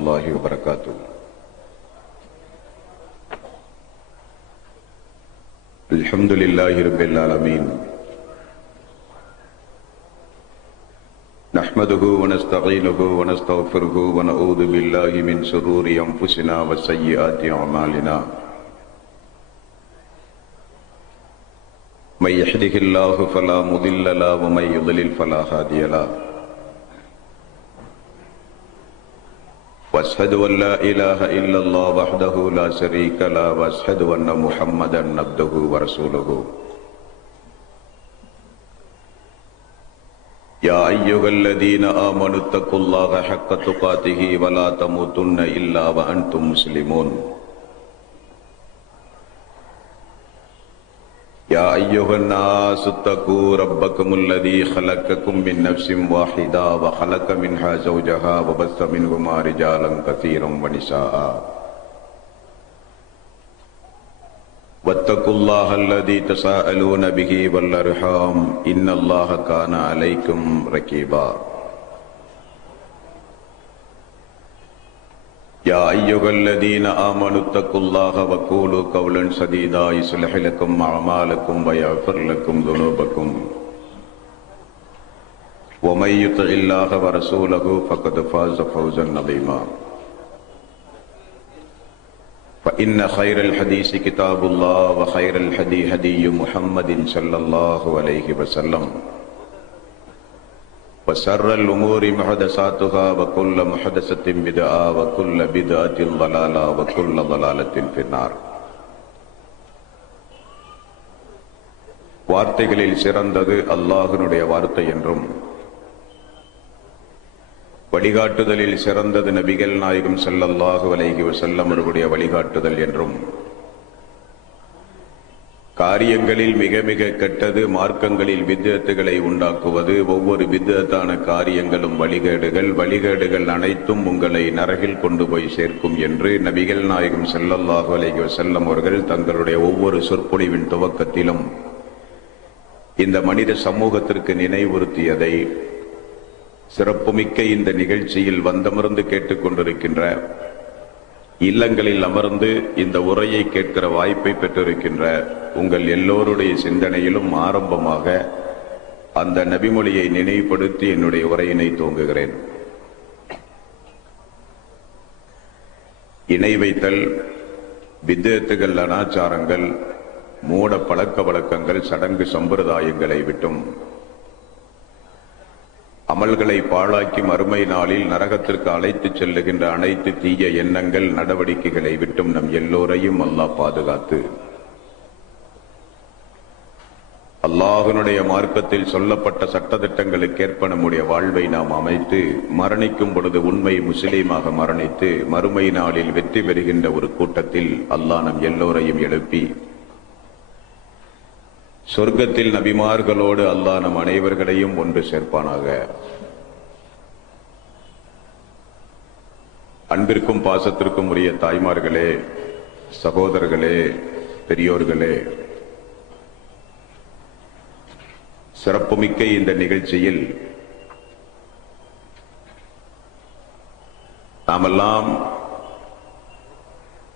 الله وبركاته. الحمد لله رب العالمين، نحمده ونستعينه ونستغفره ونعوذ بالله من شرور أنفسنا وسيئات أعمالنا. من يهده الله فلا مضل له ومن يضلل فلا هادي له. واشهد ان لا اله الا الله وحده لا شريك له واشهد ان محمدا عبده ورسوله. يا ايها الذين امنوا اتقوا الله حق تقاته ولا تموتن الا وانتم مسلمون. يا ايها الناس اتقوا ربكم الذي خلقكم من نفس واحدة وخلق منها زوجها وبث منهما رجالا كثيرا ونساء. واتقوا الله الذي تساءلون به والارحام ان الله كان عليكم رقيبا. يا أيها الذين آمنوا اتقوا الله وقولوا قولا سديدا يصلح لكم أعمالكم ويغفر لكم ذنوبكم ومن يطع الله ورسوله فقد فاز فوزا عظيما. فإن خير الحديث كتاب الله وخير الهدي هدي محمد صلى الله عليه وسلم وشر الأمور محدثاتها وكل محدثة بدعة وكل بدعة ضلالة وكل ضلالة في النار. வார்த்தைகளில் சிறந்தது அல்லாஹ்வினுடைய வார்த்தை என்றும், வழிகாட்டுதலில் சிறந்தது நபிகள் நாயகம் ஸல்லல்லாஹு அலைஹி வஸல்லம் அவர்களுடைய வழிகாட்டுதல் என்றும், காரியங்களில் மிக மிக கெட்டது மார்க்கங்களில் பித்அத்துகளை உண்டாக்குவது, ஒவ்வொரு பித்அத்தான காரியங்களும் வழிகேடுகள் அனைத்தும் உங்களை நரகில் கொண்டு போய் சேர்க்கும் என்று நபிகள் நாயகம் ஸல்லல்லாஹு அலைஹி வஸல்லம் அவர்கள் தங்களுடைய ஒவ்வொரு சொற்பொழிவின் துவக்கத்திலும் இந்த மனித சமூகத்திற்கு நினைவுறுத்தியதை சிறப்புமிக்க இந்த நிகழ்ச்சியில் வந்தமர்ந்து கேட்டுக்கொண்டிருக்கின்ற, இல்லங்களில் அமர்ந்து இந்த உரையை கேட்கிற வாய்ப்பை பெற்றிருக்கின்ற உங்கள் எல்லோருடைய சிந்தனையிலும் ஆரம்பமாக அந்த நபிமொழியை நினைவுபடுத்தி என்னுடைய உரையினை துவங்குகிறேன். இணை வைத்தல், பித்அத்துகள், அனாச்சாரங்கள், மூட பழக்க வழக்கங்கள், சடங்கு சம்பிரதாயங்களை விட்டும், அமல்களை பாழாக்கி மறுமை நாளில் நரகத்திற்கு அழைத்துச் செல்லுகின்ற அனைத்து தீய எண்ணங்கள், நடவடிக்கைகளை விட்டும் நம் எல்லோரையும் அல்லாஹ் பாதுகாத்து, அல்லாஹ்வினுடைய மார்க்கத்தில் சொல்லப்பட்ட சட்டதிட்டங்களுக்கேற்ப நம்முடைய வாழ்வை நாம் அமைத்து மரணிக்கும் பொழுது உண்மை முஸ்லீமாக மரணித்து மறுமை நாளில் வெற்றி பெறுகின்ற ஒரு கூட்டத்தில் அல்லாஹ் நம் எல்லோரையும் எழுப்பி சொர்க்கத்தில் நபிமார்களோடு அல்லாஹ் நம் அனைவர்களையும் ஒன்று சேர்ப்பானாக. அன்பிற்கும் பாசத்திற்கும் உரிய தாய்மார்களே, சகோதரர்களே, பெரியோர்களே, சிறப்புமிக்க இந்த நிகழ்ச்சியில் நாமெல்லாம்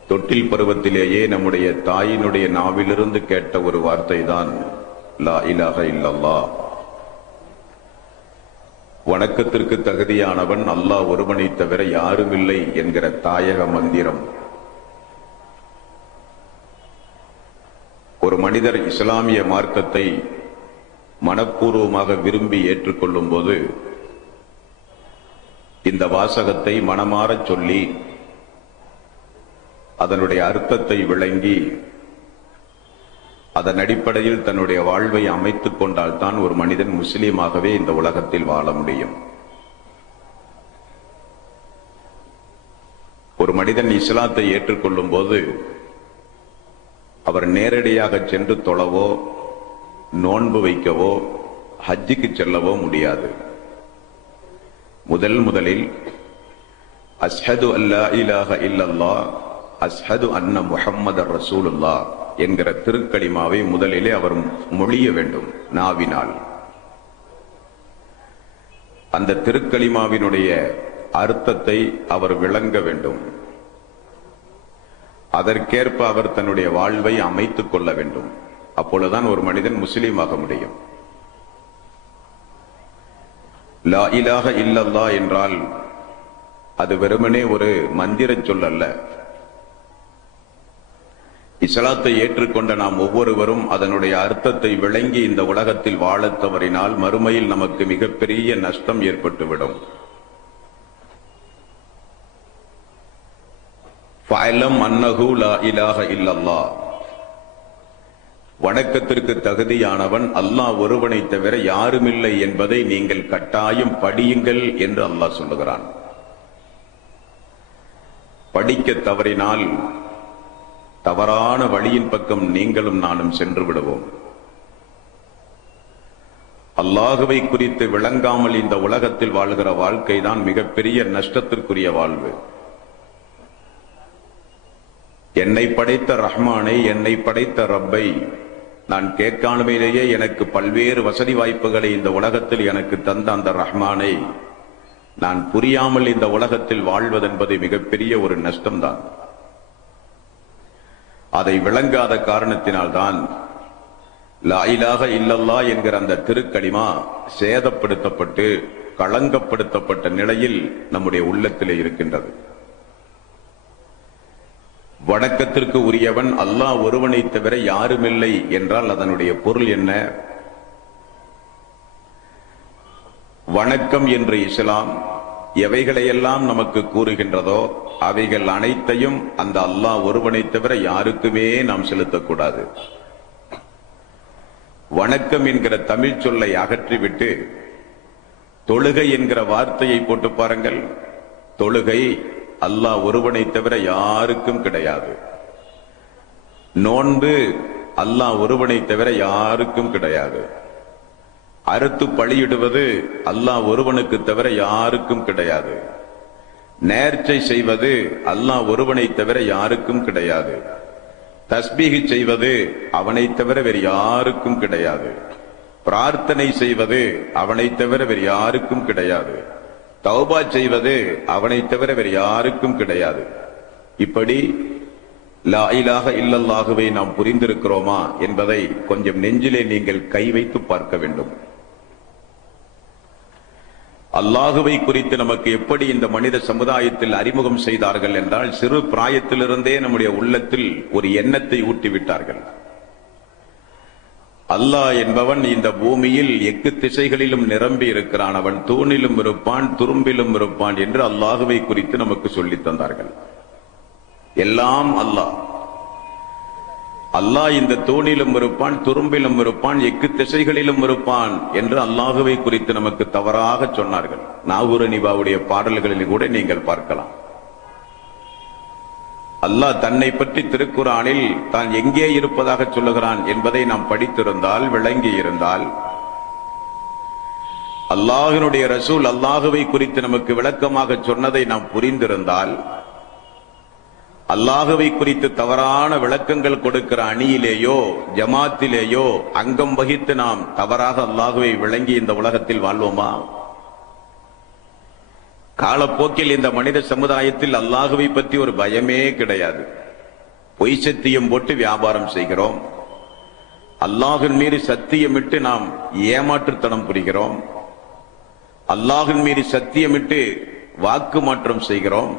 தொட்டில் பருவத்திலேயே நம்முடைய தாயினுடைய நாவிலிருந்து கேட்ட ஒரு வார்த்தை தான் லா இலாஹ இல்லல்லாஹ். வணக்கத்திற்கு தகுதியானவன் அல்லாஹ் ஒருவனை தவிர யாரும் இல்லை என்கிற தாயக மந்திரம். ஒரு மனிதர் இஸ்லாமிய மார்க்கத்தை மனப்பூர்வமாக விரும்பி ஏற்றுக்கொள்ளும் போது இந்த வாசகத்தை மனமாறச் சொல்லி அதனுடைய அர்த்தத்தை விளங்கி அதன் அடிப்படையில் தன்னுடைய வாழ்வை அமைத்துக் கொண்டால்தான் ஒரு மனிதன் முஸ்லீமாகவே இந்த உலகத்தில் வாழ முடியும். ஒரு மனிதன் இஸ்லாத்தை ஏற்றுக்கொள்ளும் போது அவர் நேரடியாக சென்று தொழவோ, நோன்பு வைக்கவோ, ஹஜ்ஜுக்கு செல்லவோ முடியாது. முதலில் அஷ்ஹது அல்லா இலாஹ இல்லல்லாஹ் அஷ்ஹது அன்ன முஹம்மதர் ரசூலுல்லாஹ் என்கிற திருக்கலிமாவை முதலிலே அவர் மொழிய வேண்டும் நாவினால். அந்த திருக்கலிமாவினுடைய அர்த்தத்தை அவர் விளங்க வேண்டும். அதற்கேற்ப அவர் தன்னுடைய வாழ்வை அமைத்துக் கொள்ள வேண்டும். அப்பொழுதுதான் ஒரு மனிதன் முஸ்லீமாக முடியும். லா இலாஹ இல்லல்லாஹ் என்றால் அது வெறுமனே ஒரு மந்திர சொல் அல்ல. இஸ்லாத்தை ஏற்றுக்கொண்ட நாம் ஒவ்வொருவரும் அதனுடைய அர்த்தத்தை விளங்கி இந்த உலகத்தில் வாழத் தவறினால் மறுமையில் நமக்கு மிகப்பெரிய நஷ்டம் ஏற்பட்டுவிடும். ஃபஅலம் அன்னஹு லா இலாஹ இல்லல்லாஹ், வணக்கத்திற்கு தகுதியானவன் அல்லாஹ் ஒருவனை தவிர யாருமில்லை என்பதை நீங்கள் கட்டாயம் படியுங்கள் என்று அல்லாஹ் சொல்லுகிறான். படிக்க தவறினால் தவறான வழியின் பக்கம் நீங்களும் நானும் சென்று விடுவோம். அல்லாஹுவை குறித்து விளங்காமல் இந்த உலகத்தில் வாழ்கிற வாழ்க்கை தான் மிகப்பெரிய நஷ்டத்திற்குரிய வாழ்வு. என்னை படைத்த ரஹ்மானை, என்னை படைத்த ரப்பை நான் கேட்காணுமையிலேயே எனக்கு பல்வேறு வசதி வாய்ப்புகளை இந்த உலகத்தில் எனக்கு தந்த அந்த ரஹ்மானை நான் புரியாமல் இந்த உலகத்தில் வாழ்வதென்பது மிகப்பெரிய ஒரு நஷ்டம்தான். அதை விளங்காத காரணத்தினால்தான் லா இலாஹ இல்லல்லாஹ் என்கிற அந்த திருக்கலிமா சேதப்படுத்தப்பட்டு களங்கப்படுத்தப்பட்ட நிலையில் நம்முடைய உள்ளத்திலே இருக்கின்றது. வணக்கத்திற்கு உரியவன் அல்லாஹ் ஒருவனை தவிர யாருமில்லை என்றால் அதனுடைய பொருள் என்ன? வணக்கம் என்று இஸ்லாம் எவைகளையெல்லாம் நமக்கு கூறுகின்றதோ அவைகள் அனைத்தையும் அந்த அல்லாஹ் ஒருவனை தவிர யாருக்குமே நாம் செலுத்தக்கூடாது. வணக்கம் என்கிற தமிழ் சொல்லை அகற்றிவிட்டு தொழுகை என்கிற வார்த்தையை போட்டு பாருங்கள். தொழுகை அல்லாஹ் ஒருவனை தவிர யாருக்கும் கிடையாது. நோன்பு அல்லாஹ் ஒருவனை தவிர யாருக்கும் கிடையாது. அறுத்து பலியிடுவது அல்லாஹ் ஒருவனுக்கு தவிர யாருக்கும் கிடையாது. நேர்ச்சை செய்வது அல்லாஹ் ஒருவனை தவிர யாருக்கும் கிடையாது. தஸ்பீஹ் செய்வது அவனை தவிர வேறு யாருக்கும் கிடையாது. பிரார்த்தனை செய்வது அவனை தவிர வேறு யாருக்கும் கிடையாது. தௌபா செய்வது அவனை தவிர வேறு யாருக்கும் கிடையாது. இப்படி லா இலாஹ இல்லல்லாஹுவை நாம் புரிந்திருக்கிறோமா என்பதை கொஞ்சம் நெஞ்சிலே நீங்கள் கை வைத்து பார்க்க வேண்டும். அல்லாஹுவை குறித்து நமக்கு எப்படி இந்த மனித சமுதாயத்தில் அறிமுகம் செய்தார்கள் என்றால், சிறு பிராயத்திலிருந்தே நம்முடைய உள்ளத்தில் ஒரு எண்ணத்தை ஊட்டிவிட்டார்கள். அல்லாஹ் என்பவன் இந்த பூமியில் எக்கு திசைகளிலும் நிரம்பி இருக்கிறான், அவன் தூணிலும் இருப்பான் துரும்பிலும் இருப்பான் என்று அல்லாஹுவை குறித்து நமக்கு சொல்லித் தந்தார்கள். எல்லாம் அல்லாஹ். அல்லாஹ் இந்த தூணிலும் இருப்பான் துரும்பிலும் இருப்பான் எக்கு திசைகளிலும் இருப்பான் என்று அல்லாஹுவை குறித்து நமக்கு தவறாக சொன்னார்கள். நாகூர் நிபாவுடைய பாடல்களில் கூட நீங்கள் பார்க்கலாம். அல்லாஹ் தன்னை பற்றி திருக்குரானில் தான் எங்கே இருப்பதாக சொல்லுகிறான் என்பதை நாம் படித்திருந்தால், விளங்கி இருந்தால், அல்லாஹ்வினுடைய ரசூல் அல்லாஹுவை குறித்து நமக்கு விளக்கமாக சொன்னதை நாம் புரிந்திருந்தால், அல்லாஹுவை குறித்து தவறான விளக்கங்கள் கொடுக்கிற அணியிலேயோ ஜமாத்திலேயோ அங்கம் வகித்து நாம் தவறாக அல்லாஹுவை விளங்கி இந்த உலகத்தில் வாழ்வோமா? காலப்போக்கில் இந்த மனித சமுதாயத்தில் அல்லாஹுவை பற்றி ஒரு பயமே கிடையாது. பொய் சத்தியம் போட்டு வியாபாரம் செய்கிறோம். அல்லாஹின் மீது சத்தியமிட்டு நாம் ஏமாற்றுத்தனம் புரிகிறோம். அல்லாஹின் மீது சத்தியமிட்டு வாக்கு மாற்றம் செய்கிறோம்.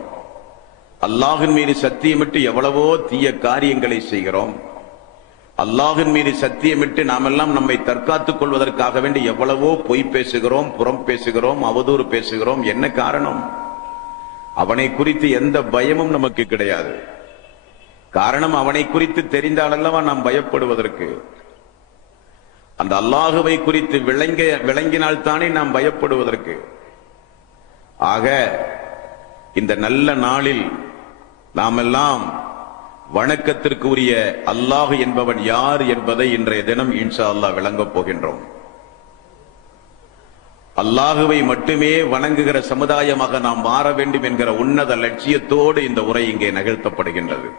அல்லாஹின் மீது சத்தியமிட்டு எவ்வளவோ தீய காரியங்களை செய்கிறோம். அல்லாஹின் மீது சத்தியமிட்டு நாமெல்லாம் நம்மை தற்காத்துக் கொள்வதற்காக வேண்டி எவ்வளவோ பொய் பேசுகிறோம், புறம் பேசுகிறோம், அவதூறு பேசுகிறோம். என்ன காரணம்? அவனை குறித்து எந்த பயமும் நமக்கு கிடையாது. காரணம், அவனை குறித்து தெரிந்தாலல்லவா நாம் பயப்படுவதற்கு. அந்த அல்லாஹுவை குறித்து விளங்கினால்தானே நாம் பயப்படுவதற்கு. ஆக இந்த நல்ல நாளில் நாமெல்லாம் வணக்கத்திற்கு உரிய அல்லாஹ் என்பவன் யார் என்பதை இன்றைய தினம் இன்ஷா அல்லாஹ் விளங்கப் போகின்றோம். அல்லாஹுவை மட்டுமே வணங்குகிற சமுதாயமாக நாம் மாற வேண்டும் என்கிற உன்னத லட்சியத்தோடு இந்த உரை இங்கே நிகழ்த்தப்படுகின்றது.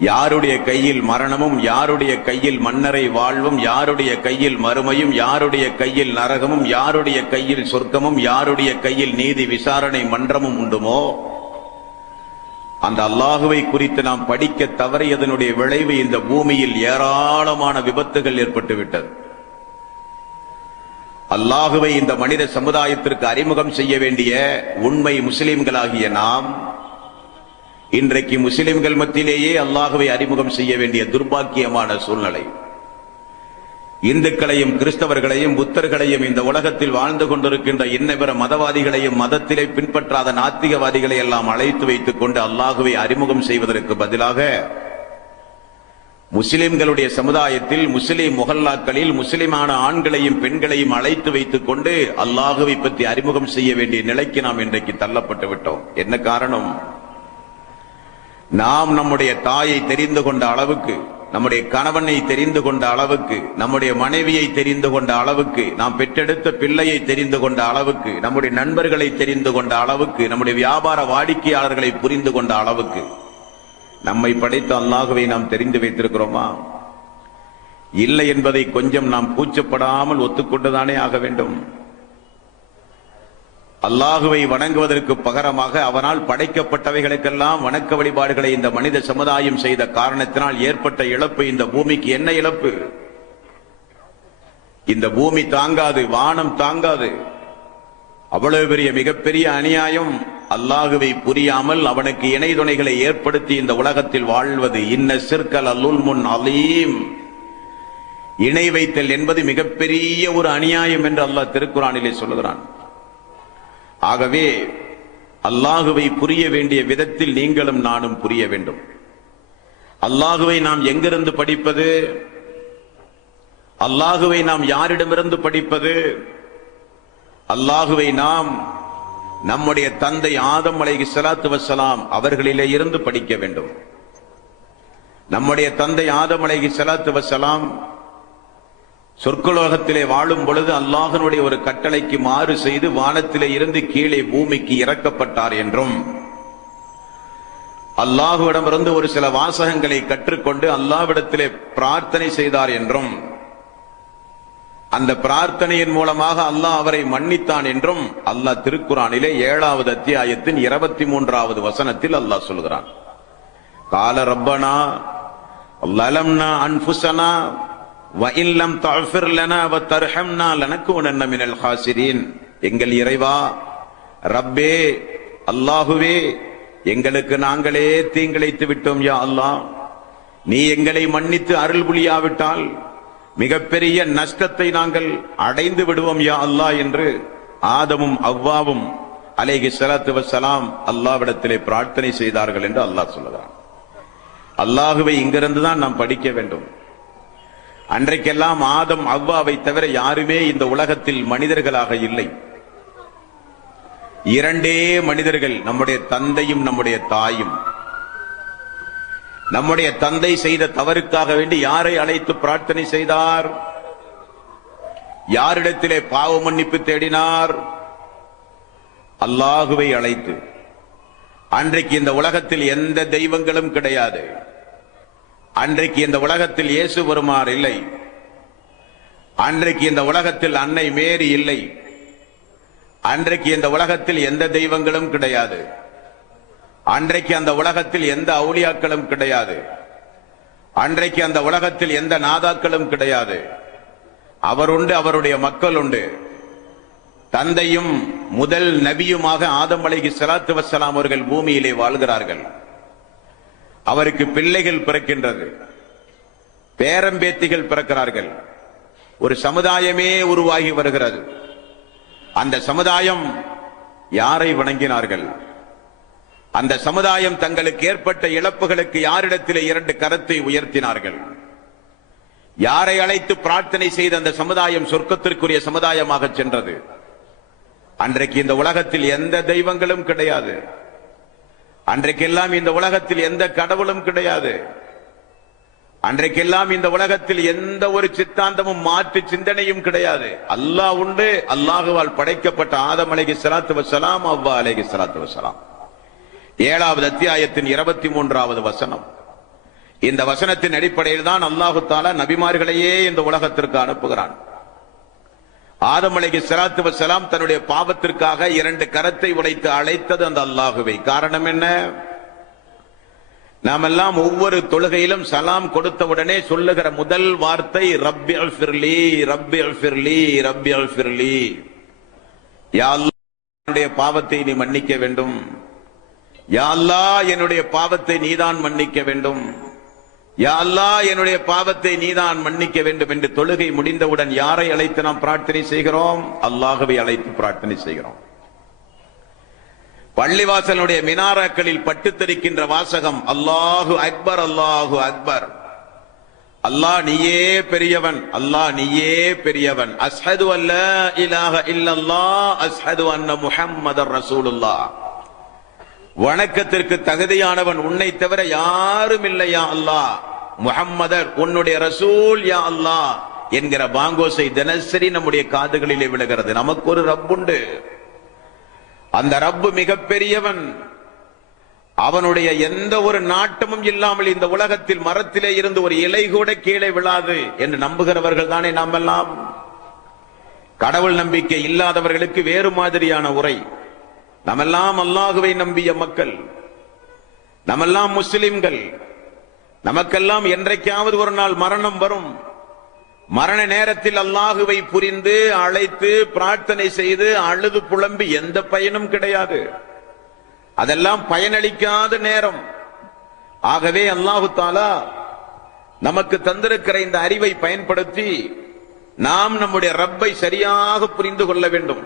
யாருடைய கையில் மரணமும், யாருடைய கையில் மன்னரை வாழ்வும், யாருடைய கையில் மறுமையும், யாருடைய கையில் நரகமும், யாருடைய கையில் சொர்க்கமும், யாருடைய கையில் நீதி விசாரணை மன்றமும் உண்டுமோ அந்த அல்லாஹுவை குறித்து நாம் படிக்க தவறியதனுடைய விளைவு இந்த பூமியில் ஏராளமான விபத்துகள் ஏற்பட்டுவிட்டது. அல்லாஹுவை இந்த மனித சமுதாயத்திற்கு அறிமுகம் செய்ய வேண்டிய உண்மை முஸ்லிம்களாகிய நாம் இன்றைக்கு முஸ்லிம்கள் மத்தியிலேயே அல்லாஹுவை அறிமுகம் செய்ய வேண்டிய துர்பாக்கியமான சூழ்நிலை. இந்துக்களையும் கிறிஸ்தவர்களையும் புத்தர்களையும் இந்த உலகத்தில் வாழ்ந்து கொண்டிருக்கின்ற இன்னபிற மதவாதிகளையும் மதத்திலே பின்பற்றாத நாத்திகவாதிகளை எல்லாம் அழைத்து வைத்துக் கொண்டு அல்லாஹுவை அறிமுகம் செய்வதற்கு பதிலாக முஸ்லிம்களுடைய சமுதாயத்தில் முஸ்லிம் முஹல்லாக்களில் முஸ்லிமான ஆண்களையும் பெண்களையும் அழைத்து வைத்துக் கொண்டு அல்லாஹுவை பற்றி அறிமுகம் செய்ய வேண்டிய நிலைக்கு நாம் இன்றைக்கு தள்ளப்பட்டு விட்டோம். என்ன காரணம்? நாம் நம்முடைய தாயை தெரிந்து கொண்ட அளவுக்கு, நம்முடைய கணவனை தெரிந்து கொண்ட அளவுக்கு, நம்முடைய மனைவியை தெரிந்து கொண்ட அளவுக்கு, நாம் பெற்றெடுத்த பிள்ளையை தெரிந்து கொண்ட அளவுக்கு, நம்முடைய நண்பர்களை தெரிந்து கொண்ட அளவுக்கு, நம்முடைய வியாபார வாடிக்கையாளர்களை புரிந்து கொண்ட அளவுக்கு நம்மை படைத்த அல்லாஹுவை நாம் தெரிந்து வைத்திருக்கிறோமா? இல்லை என்பதை கொஞ்சம் நாம் கூச்சப்படாமல் ஒத்துக்கொண்டுதானே ஆக வேண்டும். அல்லாஹுவை வணங்குவதற்கு பகரமாக அவனால் படைக்கப்பட்டவைகளுக்கெல்லாம் வணக்க வழிபாடுகளை இந்த மனித சமுதாயம் செய்த காரணத்தினால் ஏற்பட்ட இழப்பு இந்த பூமிக்கு என்ன இழப்பு? இந்த பூமி தாங்காது, வானம் தாங்காது. அவ்வளவு பெரிய மிகப்பெரிய அநியாயம். அல்லாஹுவை புரியாமல் அவனுக்கு இணை துணைகளை ஏற்படுத்தி இந்த உலகத்தில் வாழ்வது. இன்ன சிற்கல் அலுல்முன் அலீம். இணை வைத்தல் என்பது மிகப்பெரிய ஒரு அநியாயம் என்று அல்லாஹ் திருக்குரானிலே சொல்லுகிறான். ஆகவே அல்லாஹுவை புரிய வேண்டிய விதத்தில் நீங்களும் நானும் புரிய வேண்டும். அல்லாஹுவை நாம் எங்கிருந்து படிப்பது? அல்லாஹுவை நாம் யாரிடமிருந்து படிப்பது? அல்லாஹுவை நாம் நம்முடைய தந்தை ஆதம் அலைஹிஸ்ஸலாத்து வஸ்ஸலாம் அவர்களிலே இருந்து படிக்க வேண்டும். நம்முடைய தந்தை ஆதம் அலைஹிஸ்ஸலாத்து வஸ்ஸலாம் சொர்க்கலோகத்திலே வாழும் பொழுது அல்லாஹ்வுடைய ஒரு கட்டளைக்கு மாறு செய்து வானத்திலே இருந்து கீழே பூமிக்கு இறக்கப்பட்டார் என்றும், அல்லாஹ்விடமிருந்து ஒரு சில வாசகங்களை கற்றுக்கொண்டு அல்லாஹ்விடத்திலே பிரார்த்தனை செய்தார் என்றும், அந்த பிரார்த்தனையின் மூலமாக அல்லாஹ் அவரை மன்னித்தான் என்றும் அல்லாஹ் திருக்குரானிலே 7வது அத்தியாயத்தின் 23வது வசனத்தில் அல்லாஹ் சொல்கிறான். கால ரப்பனா லலம்னா அன்ஃபுஸனா வ இல்லம் தஃபிர் லனா வ தர்ஹம்னா லனகுனன்ன மினல் ஹாசிரீன். எங்கள் இறைவா, ரப்பே, அல்லாஹுவே, எங்களுக்கு நாங்களே தீங்கிழைத்து விட்டோம் யா அல்லாஹ். நீ எங்களை மன்னித்து அருள் புரியாவிட்டால் மிகப்பெரிய நஷ்டத்தை நாங்கள் அடைந்து விடுவோம் யா அல்லாஹ் என்று ஆதமும் அவ்வாவும் அலைஹிஸ்ஸலாத்து வஸ்ஸலாம் அல்லாஹ்விடத்திலே பிரார்த்தனை செய்தார்கள் என்று அல்லாஹ் சொல்லுகிறான். அல்லாஹுவை இங்கிருந்துதான் நாம் படிக்க வேண்டும். அன்றைக்கெல்லாம் ஆதம் அவ்வாவை தவிர யாருமே இந்த உலகத்தில் மனிதர்களாக இல்லை. இரண்டே மனிதர்கள், நம்முடைய தந்தையும் நம்முடைய தாயும். நம்முடைய தந்தை செய்த தவறுக்காக வேண்டி யாரை அழைத்து பிரார்த்தனை செய்தார்? யாரிடத்திலே பாவ மன்னிப்பு தேடினார்? அல்லாஹுவை அழைத்து. அன்றைக்கு இந்த உலகத்தில் எந்த தெய்வங்களும் கிடையாது. அன்றைக்கு இந்த உலகத்தில் இயேசு பெருமார் இல்லை. அன்றைக்கு இந்த உலகத்தில் அன்னை மேரி இல்லை. அன்றைக்கு இந்த உலகத்தில் எந்த தெய்வங்களும் கிடையாது. அன்றைக்கு அந்த உலகத்தில் எந்த அவுலியாக்களும் கிடையாது. அன்றைக்கு அந்த உலகத்தில் எந்த நாதாக்களும் கிடையாது. அவர் உண்டு, அவருடைய மக்கள் உண்டு. தந்தையும் முதல் நபியுமாக ஆதம் அலைஹிஸ்ஸலாத்து வஸ்ஸலாம் அவர்கள் பூமியிலே வாழ்கிறார்கள். அவருக்கு பிள்ளைகள் பிறக்கின்றது, பேரம்பேத்திகள் பிறக்கிறார்கள். ஒரு சமுதாயமே உருவாகி வருகிறது. அந்த சமுதாயம் யாரை வணங்கினார்கள்? அந்த சமுதாயம் தங்களுக்கு ஏற்பட்ட இழப்புகளுக்கு யாரிடத்திலே 2 கரத்தை உயர்த்தினார்கள்? யாரை அழைத்து பிரார்த்தனை செய்து அந்த சமுதாயம் சொர்க்கத்திற்குரிய சமுதாயமாக சென்றது? அன்றைக்கு இந்த உலகத்தில் எந்த தெய்வங்களும் கிடையாது. அன்றைக்கெல்லாம் இந்த உலகத்தில் எந்த கடவுளும் கிடையாது. அன்றைக்கெல்லாம் இந்த உலகத்தில் எந்த ஒரு சித்தாந்தமும் மாற்று சிந்தனையும் கிடையாது. அல்லாஹ் உண்டு. அல்லாஹுவால் படைக்கப்பட்ட ஆதம் அலைஹிஸ்ஸலாத்து வஸ்ஸலாம், அவ்வா அலைஹிஸ்ஸலாத்து வஸ்ஸலாம். 7வது அத்தியாயத்தின் 23வது வசனம். இந்த வசனத்தின் அடிப்படையில் தான் அல்லாஹு தஆலா நபிமார்களையே இந்த உலகத்திற்கு அனுப்புகிறான். ஆதம் அலைஹிஸ்ஸலாத்து வஸ்ஸலாம் தன்னுடைய பாவத்திற்காக 2 கரத்தை உடைத்து அழைத்தது அந்த அல்லாஹுவை. காரணம் என்ன? நாமெல்லாம் ஒவ்வொரு தொழுகையிலும் சலாம் கொடுத்தவுடனே சொல்லுகிற முதல் வார்த்தை ரப்பி அல்ஃபிர்லி, ரப்பி அல்ஃபிர்லி, ரப்பி அல்ஃபிர்லி. யா அல்லாஹ், என்னுடைய பாவத்தை நீ மன்னிக்க வேண்டும். யா அல்லாஹ், என்னுடைய பாவத்தை நீதான் மன்னிக்க வேண்டும். யா அல்லாஹ், என்னுடைய பாவத்தை நீதான் மன்னிக்க வேண்டும் என்று தொழுகை முடிந்தவுடன் யாரை அழைத்து நாம் பிரார்த்தனை செய்கிறோம்? அல்லாஹ்வை அழைத்து பிரார்த்தனை செய்கிறோம். பள்ளிவாசலுடைய மினாராக்களில் பட்டு தெரிக்கின்ற வாசகம் அல்லாஹு அக்பர், அல்லாஹு அக்பர். அல்லாஹ் நீயே பெரியவன், அல்லாஹ் நீயே பெரியவன். அஸ்ஹது அல்லா இலாஹ இல்லல்லாஹ், அஸ்ஹது அன்ன முஹம்மதர் ரசூலுல்லாஹ். வணக்கத்திற்கு தகுதியானவன் உன்னை தவிர யாரும் இல்லை யா அல்லாஹ். முஹம்மதர் உன்னுடைய ரசூல் யா அல்லாஹ் என்கிற பாங்கோசை தினசரி நம்முடைய காதுகளிலே விழுகிறது. நமக்கு ஒரு ரப்புண்டு. அந்த ரப்பு மிகப்பெரியவன். அவனுடைய எந்த ஒரு நாட்டமும் இல்லாமல் இந்த உலகத்தில் மரத்திலே இருந்து ஒரு இலை கூட கீழே விழாது என்று நம்புகிறவர்கள் தானே நாம் எல்லாம். கடவுள் நம்பிக்கை இல்லாதவர்களுக்கு வேறு மாதிரியான உரை. நாமெல்லாம் அல்லாஹுவை நம்பிய மக்கள், நாமெல்லாம் முஸ்லிம்கள். நமக்கெல்லாம் என்றைக்காவது ஒரு நாள் மரணம் வரும். மரண நேரத்தில் அல்லாஹுவை புரிந்து அழைத்து பிரார்த்தனை செய்து அழுது புலம்பி எந்த பயனும் கிடையாது. அதெல்லாம் பயனளிக்காத நேரம். ஆகவே அல்லாஹு தஆலா நமக்கு தந்திருக்கிற இந்த அறிவை பயன்படுத்தி நாம் நம்முடைய ரப்பை சரியாக புரிந்து கொள்ள வேண்டும்.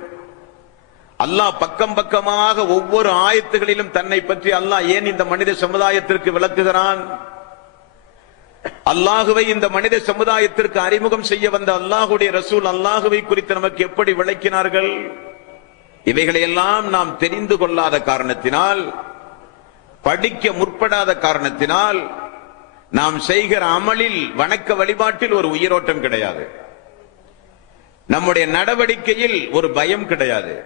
அல்லாஹ் பக்கம் பக்கமாக ஒவ்வொரு ஆயத்துகளிலும் தன்னை பற்றி அல்லாஹ் ஏன் இந்த மனித சமுதாயத்திற்கு விளக்குகிறான்? அல்லாஹுவை இந்த மனித சமுதாயத்திற்கு அறிமுகம் செய்ய வந்த அல்லாஹுடைய ரசூல் அல்லாஹுவை குறித்து நமக்கு எப்படி விளக்கினார்கள்? இவைகளையெல்லாம் நாம் தெரிந்து கொள்ளாத காரணத்தினால், படிக்க முற்படாத காரணத்தினால் நாம் செய்கிற அமலில், வணக்க வழிபாட்டில் ஒரு உயிரோட்டம் கிடையாது. நம்முடைய நடவடிக்கையில் ஒரு பயம் கிடையாது.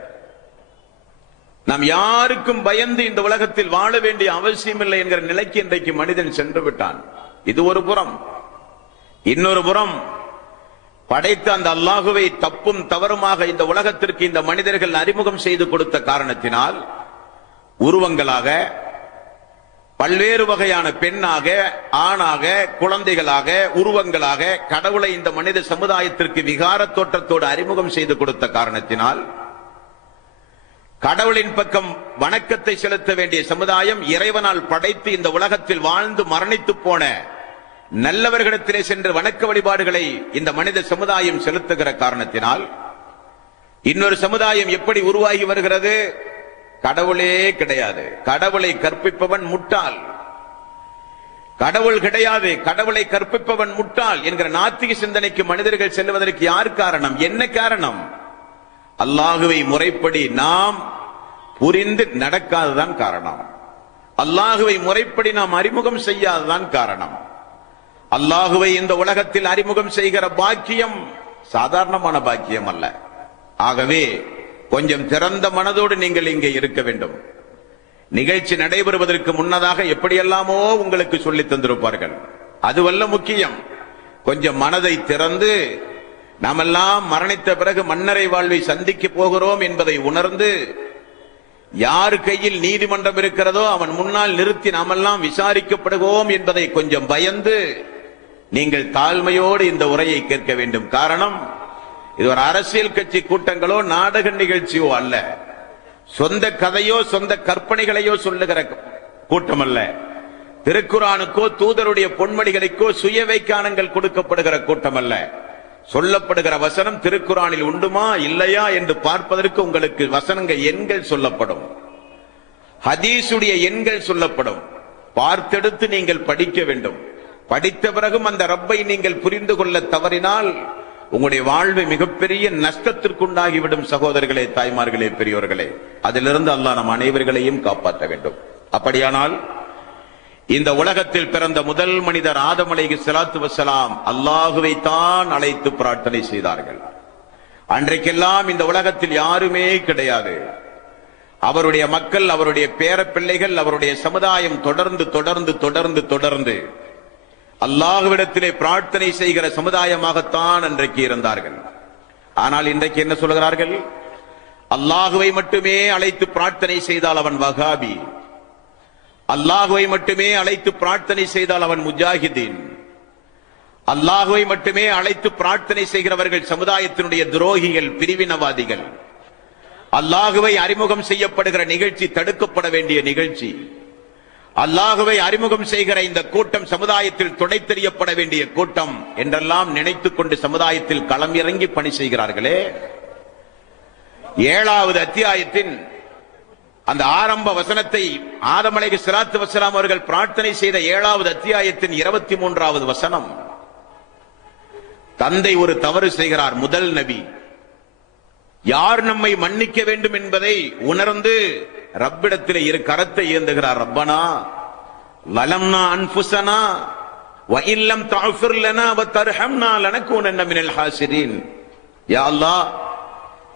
நாம் யாருக்கும் பயந்து இந்த உலகத்தில் வாழ வேண்டிய அவசியம் இல்லை என்கிற நிலைக்கு இன்றைக்கு மனிதன் சென்று விட்டான். இது ஒரு புறம். இன்னொரு புறம், படைத்த அந்த அல்லாஹுவை தப்பும் தவறுமாக இந்த உலகத்திற்கு இந்த மனிதர்கள் அறிமுகம் செய்து கொடுத்த காரணத்தினால் உருவங்களாக, பல்வேறு வகையான பெண்ணாக, ஆணாக, குழந்தைகளாக, உருவங்களாக கடவுளை இந்த மனித சமுதாயத்திற்கு விகார தோற்றத்தோடு அறிமுகம் செய்து கொடுத்த காரணத்தினால் கடவுளின் பக்கம் வணக்கத்தை செலுத்த வேண்டிய சமுதாயம் இறைவனால் படைத்து இந்த உலகத்தில் வாழ்ந்து மரணித்து போன நல்லவர்களிடத்திலே சென்று வணக்க வழிபாடுகளை இந்த மனித சமுதாயம் செலுத்துகிற காரணத்தினால் இன்னொரு சமுதாயம் எப்படி உருவாகி வருகிறது? கடவுளே கிடையாது, கடவுளை கற்பிப்பவன் முட்டாள். கடவுள் கிடையாது, கடவுளை கற்பிப்பவன் முட்டாள் என்கிற நாத்திக சிந்தனைக்கு மனிதர்கள் செல்வதற்கு யார் காரணம்? என்ன காரணம்? அல்லாஹுவை முறைப்படி நாம் புரிந்து நடக்காததான் காரணம். அல்லாஹுவை முறைப்படி நாம் அறிமுகம் செய்யாததான் காரணம். அல்லாஹுவை இந்த உலகத்தில் அறிமுகம் செய்கிற பாக்கியம் சாதாரணமான பாக்கியம் அல்ல. ஆகவே கொஞ்சம் திறந்த மனதோடு நீங்கள் இங்கே இருக்க வேண்டும். நிகழ்ச்சி நடைபெறுவதற்கு முன்னதாக எப்படியெல்லாமோ உங்களுக்கு சொல்லி தந்திருப்பார்கள். அதுவல்ல முக்கியம். கொஞ்சம் மனதை திறந்து, நாமெல்லாம் மரணித்த பிறகு மன்னரை வாழ்வை சந்திக்க போகிறோம் என்பதை உணர்ந்து, யார் கையில் நீதிமன்றம் இருக்கிறதோ அவன் முன்னால் நிறுத்தி நாமெல்லாம் விசாரிக்கப்படுவோம் என்பதை கொஞ்சம் பயந்து நீங்கள் தாழ்மையோடு இந்த உரையை கேட்க வேண்டும். காரணம், இது ஒரு அரசியல் கட்சி கூட்டங்களோ நாடக நிகழ்ச்சியோ அல்ல. சொந்த கதையோ சொந்த கற்பனைகளையோ சொல்லுகிற கூட்டம் அல்ல. திருக்குரானுக்கோ தூதருடைய பொன்மொழிகளுக்கோ சுய வைக்கானங்கள் கொடுக்கப்படுகிற கூட்டம் அல்ல. சொல்லப்படுகிற வசனம் திருக்குரானில் உண்டுமா இல்லையா என்று பார்ப்பதற்கு உங்களுக்கு வசனங்கள் எண்கள் சொல்லப்படும், ஹதீசுடைய எண்கள் சொல்லப்படும். பார்த்தெடுத்து நீங்கள் படிக்க வேண்டும். படித்த பிறகும் அந்த ரப்பை நீங்கள் புரிந்து கொள்ள தவறினால் உங்களுடைய வாழ்வு மிகப்பெரிய நஷ்டத்திற்குண்டாகிவிடும். சகோதரர்களே, தாய்மார்களே, பெரியோர்களே, அதிலிருந்து அல்லாஹ் நம் அனைவர்களையும் காப்பாற்ற வேண்டும். அப்படியானால் இந்த உலகத்தில் பிறந்த முதல் மனிதர் ஆதம் அலைஹிஸ்ஸலாத்து வஸ்ஸலாம் அல்லாஹுவை தான் அழைத்து பிரார்த்தனை செய்தார்கள். அன்றைக்கெல்லாம் இந்த உலகத்தில் யாருமே கிடையாது. அவருடைய மக்கள், அவருடைய பேர பிள்ளைகள், அவருடைய சமுதாயம் தொடர்ந்து தொடர்ந்து தொடர்ந்து தொடர்ந்து அல்லாஹ்விடத்திலே பிரார்த்தனை செய்கிற சமுதாயமாகத்தான் அன்றைக்கு இருந்தார்கள். ஆனால் இன்றைக்கு என்ன சொல்கிறார்கள்? அல்லாஹுவை மட்டுமே அழைத்து பிரார்த்தனை செய்தால் அவன் வஹாபி, அல்லாஹுவை மட்டுமே அழைத்து பிரார்த்தனை செய்தால் அவன் முஜாஹிதீன், அல்லாஹுவை மட்டுமே அழைத்து பிரார்த்தனை செய்கிறவர்கள் சமுதாயத்தினுடைய துரோகிகள், பிரிவினவாதிகள். அல்லாஹுவை அறிமுகம் செய்யப்படுகிற நிகழ்ச்சி தடுக்கப்பட வேண்டிய நிகழ்ச்சி. அல்லாஹுவை அறிமுகம் செய்கிற இந்த கூட்டம் சமுதாயத்தில் துடைத்தெறியப்பட வேண்டிய கூட்டம் என்றெல்லாம் நினைத்துக் கொண்டு சமுதாயத்தில் களம் இறங்கி பணி செய்கிறார்களே. 7வது அத்தியாயத்தின் அந்த ஆரம்ப வசனத்தை ஆதம் அலைஹிஸ்ஸலாத்து வஸ்ஸலாம் அவர்கள் பிரார்த்தனை செய்த 7வது அத்தியாயத்தின் 23வது வசனம். தந்தை ஒரு தவறு செய்கிறார், முதல் நபி. யார் நம்மை மன்னிக்க வேண்டும் என்பதை உணர்ந்து ரப்பிடத்தில் இரு கரத்தை ஏந்துகிறார். ரப்பனா லலம்னா அன்ஃபுஸனா வ இல்லம் தஃபிர் லனா வ தர்ஹம்னா லனகுனன்ன மினல் ஹாசிரீன். யா அல்லாஹ்,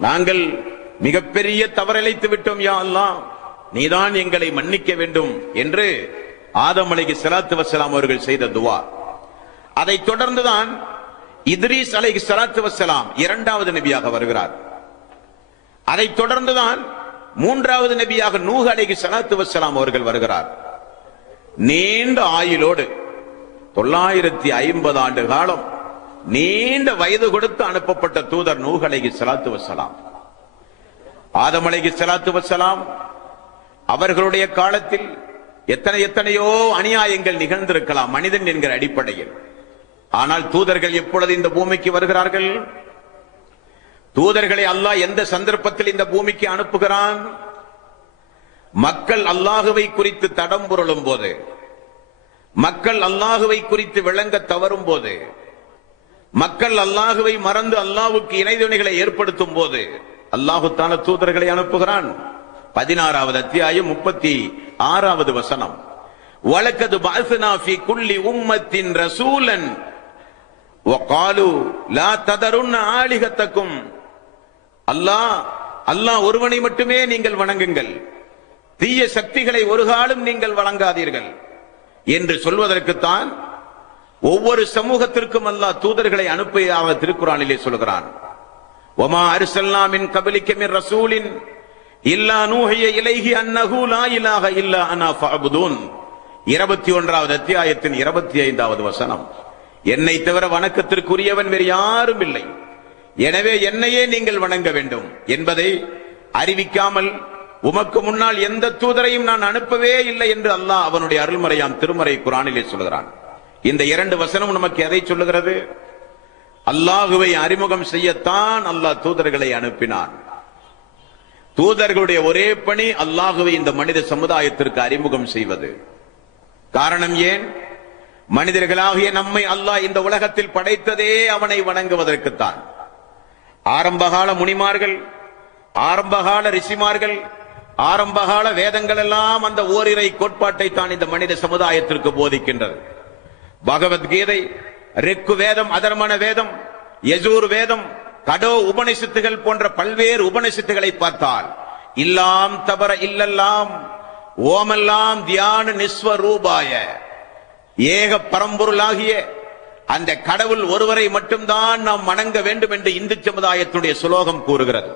நாங்கள் மிகப்பெரிய தவறிழைத்து விட்டோம். யா அல்லாஹ், நீதான் எங்களை மன்னிக்க வேண்டும் என்று ஆதம் அலைஹிஸ்ஸலாத்து வஸ்ஸலாம் அவர்கள் செய்த துஆ. அதைத் தொடர்ந்துதான் இத்ரீஸ் அலைஹிஸ்ஸலாத்து வஸ்ஸலாம் 2வது நபியாக வருகிறார். அதைத் தொடர்ந்துதான் 3வது நபியாக நூஹ் அலைஹிஸ்ஸலாத்து வஸ்ஸலாம் அவர்கள் வருகிறார். நீண்ட ஆயுளோடு 950 ஆண்டு காலம் நீண்ட வயது கொடுத்து அனுப்பப்பட்ட தூதர் நூஹ் அலைஹிஸ்ஸலாத்து வஸ்ஸலாம். ஆதம் அலைஹிஸ்ஸலாத்து வஸ்ஸலாம் அவர்களுடைய காலத்தில் எத்தனையோ அநியாயங்கள் நிகழ்ந்திருக்கலாம் மனிதன் என்கிற அடிப்படையில். ஆனால் தூதர்கள் எப்பொழுது இந்த பூமிக்கு வருகிறார்கள்? தூதர்களை அல்லாஹ் எந்த சந்தர்ப்பத்தில் இந்த பூமிக்கு அனுப்புகிறான்? மக்கள் அல்லாஹுவை குறித்து தடம் புரளும் போது, மக்கள் அல்லாஹுவை குறித்து விளங்க தவறும் போது, மக்கள் அல்லாஹுவை மறந்து அல்லாஹ்வுக்கு இணைதுணைகளை ஏற்படுத்தும் போது அல்லாஹு தஆலா தூதர்களை அனுப்புகிறான். 16வது அத்தியாயம் 36வது வசனம். வலக்கது பஅஸ்னா ஃபீ குல்லி உம்மத்தின் ரசூலன் வகாலு லா ததருன்ன ஆலிஹத்தக்கும். அல்லாஹ் ஒருவனை மட்டுமே நீங்கள் வணங்குங்கள், தீய சக்திகளை ஒரு காலம் நீங்கள் வணங்காதீர்கள் என்று சொல்வதற்குத்தான் ஒவ்வொரு சமூகத்திற்கும் அல்லாஹ் தூதர்களை அனுப்பியாக திருக்குர்ஆனிலே சொல்கிறான். வமா அர்ஸல்னா மின் கப்லிக மின் ரசூலின் இல்லா நூஹிய இலைஹி அன்னஹு லா இலாஹ இல்லா அனா ஃபஅபுதூன். 21வது அத்தியாயத்தின் 25வது வசனம். என்னை தவிர வணக்கத்திற்குரியவன் வேறு யாரும் இல்லை, எனவே என்னையே நீங்கள் வணங்க வேண்டும் என்பதை அறிவிக்காமல் உமக்கு முன்னால் எந்த தூதரையும் நான் அனுப்பவே இல்லை என்று அல்லாஹ் அவனுடைய அருள்மறையாம் திருமறை குர்ஆனிலே சொல்கிறான். இந்த 2 வசனம் நமக்கு எதை சொல்லுகிறது? அல்லாஹுவை அறிமுகம் செய்யத்தான் அல்லாஹ் தூதர்களை அனுப்பினான். தூதர்களுடைய ஒரே பணி அல்லாஹுவை இந்த மனித சமுதாயத்திற்கு அறிமுகம் செய்வது. காரணம் ஏன்? மனிதர்களாகிய நம்மை அல்லாஹ் இந்த உலகத்தில் படைத்ததே அவனை வணங்குவதற்குத்தான். ஆரம்பகால முனிமார்கள், ஆரம்பகால ரிஷிமார்கள், ஆரம்பகால வேதங்கள் எல்லாம் அந்த ஓரிரை கோட்பாட்டை தான் இந்த மனித சமுதாயத்திற்கு போதிக்கின்றது. பகவத்கீதை, ரிக்கு வேதம், அதர்மன வேதம், யஜூர் வேதம், கடோ உபனிஷத்துகள் போன்ற பல்வேறு உபனிஷத்துகளை பார்த்தால் இல்லாம் தபர இல்லல்லாம் ஓமெல்லாம் தியான நிஸ்வரூபாய, ஏக பரம்பொருளாகிய அந்த கடவுள் ஒருவரை மட்டும்தான் நாம் வணங்க வேண்டும் என்று இந்து சமுதாயத்துடைய சுலோகம் கூறுகிறது.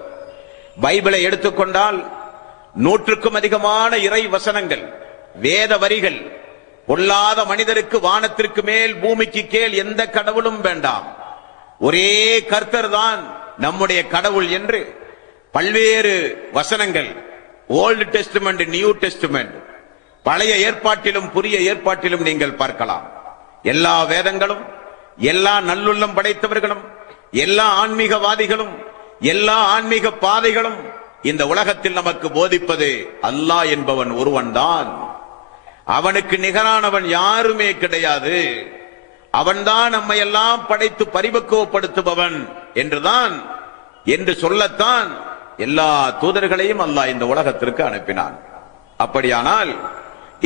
பைபிளை எடுத்துக்கொண்டால் 100க்கும் அதிகமான இறை வசனங்கள், வேத வரிகள், பொல்லாத மனிதருக்கு வானத்திற்கு மேல் பூமிக்கு கீழ் எந்த கடவுளும் வேண்டாம், ஒரே கர்த்தர் தான் நம்முடைய கடவுள் என்று பல்வேறு வசனங்கள், ஓல்டு டெஸ்டிமெண்ட், நியூ டெஸ்டிமெண்ட், பழைய ஏற்பாட்டிலும் புதிய ஏற்பாட்டிலும் நீங்கள் பார்க்கலாம். எல்லா வேதங்களும், எல்லா நல்லுள்ளம் படைத்தவர்களும், எல்லா ஆன்மீகவாதிகளும், எல்லா ஆன்மீக பாதைகளும் இந்த உலகத்தில் நமக்கு போதிப்பது அல்லாஹ் என்பவன் ஒருவன் தான். அவனுக்கு நிகரானவன் யாருமே கிடையாது. அவன்தான் நம்மை எல்லாம் படைத்து பரிபக்குவப்படுத்துபவன் என்றுதான் என்று சொல்லத்தான் எல்லா தூதர்களையும் அல்லாஹ் இந்த உலகத்திற்கு அனுப்பினான். அப்படியானால்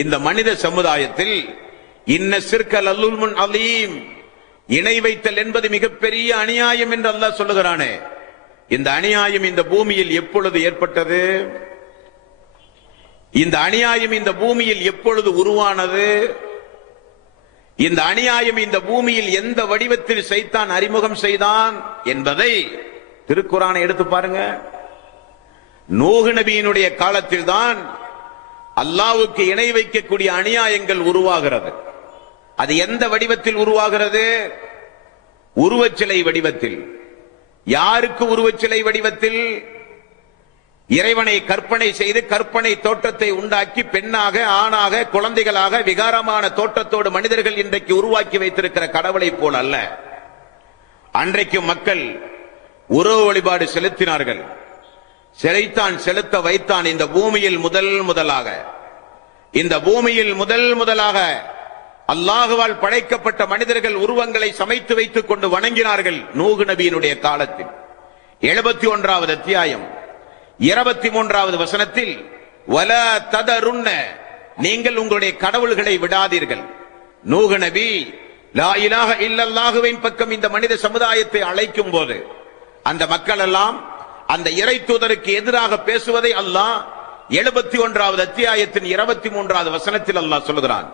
இந்த மனித சமுதாயத்தில் இன்ன சிற்கல் அல்லுல்முன் அலீம், இணை வைத்தல் என்பது மிகப்பெரிய அநியாயம் என்று அல்லாஹ் சொல்லுகிறானே. இந்த அநியாயம் இந்த பூமியில் எப்பொழுது ஏற்பட்டது? இந்த அநியாயம் இந்த பூமியில் எப்பொழுது உருவானது? இந்த அநியாயம் இந்த பூமியில் எந்த வடிவத்தில் சைத்தான் அறிமுகம் செய்தான் என்பதை திருக்குர்ஆனை எடுத்து பாருங்க. நூஹ் நபியினுடைய காலத்தில் தான் அல்லாஹ்வுக்கு இணை வைக்கக்கூடிய அநியாயங்கள் உருவாகிறது. அது எந்த வடிவத்தில் உருவாகிறது? உருவச்சிலை வடிவத்தில். யாருக்கு உருவச்சிலை வடிவத்தில்? இறைவனை கற்பனை செய்து கற்பனை தோற்றத்தை உண்டாக்கி பெண்ணாக ஆணாக குழந்தைகளாக விகாரமான தோற்றத்தோடு மனிதர்கள் இன்றைக்கு உருவாக்கி வைத்திருக்கிற கடவுளை போல் அல்ல. அன்றைக்கு மக்கள் உருவ வழிபாடு செலுத்தினார்கள். சிலைத்தான் செலுத்த வைத்தான். இந்த பூமியில் முதலாக அல்லாஹுவால் படைக்கப்பட்ட மனிதர்கள் உருவங்களை சமைத்து வைத்துக் கொண்டு வணங்கினார்கள். நூஹ் நபியினுடைய காலத்தில் 71வது அத்தியாயம் 23வது வசனத்தில் வலா ததருன்ன, நீங்கள் உங்களுடைய கடவுள்களை விடாதீர்கள். நூஹ் நபி லா இலாஹ இல்லல்லாஹுவின் பக்கம் இந்த மனித சமுதாயத்தை அழைக்கும் போது அந்த மக்கள் எல்லாம் அந்த இறை தூதருக்கு எதிராக பேசுவதை அல்லாஹ் 71வது அத்தியாயத்தின் 23வது வசனத்தில் அல்லாஹ் சொல்கிறான்.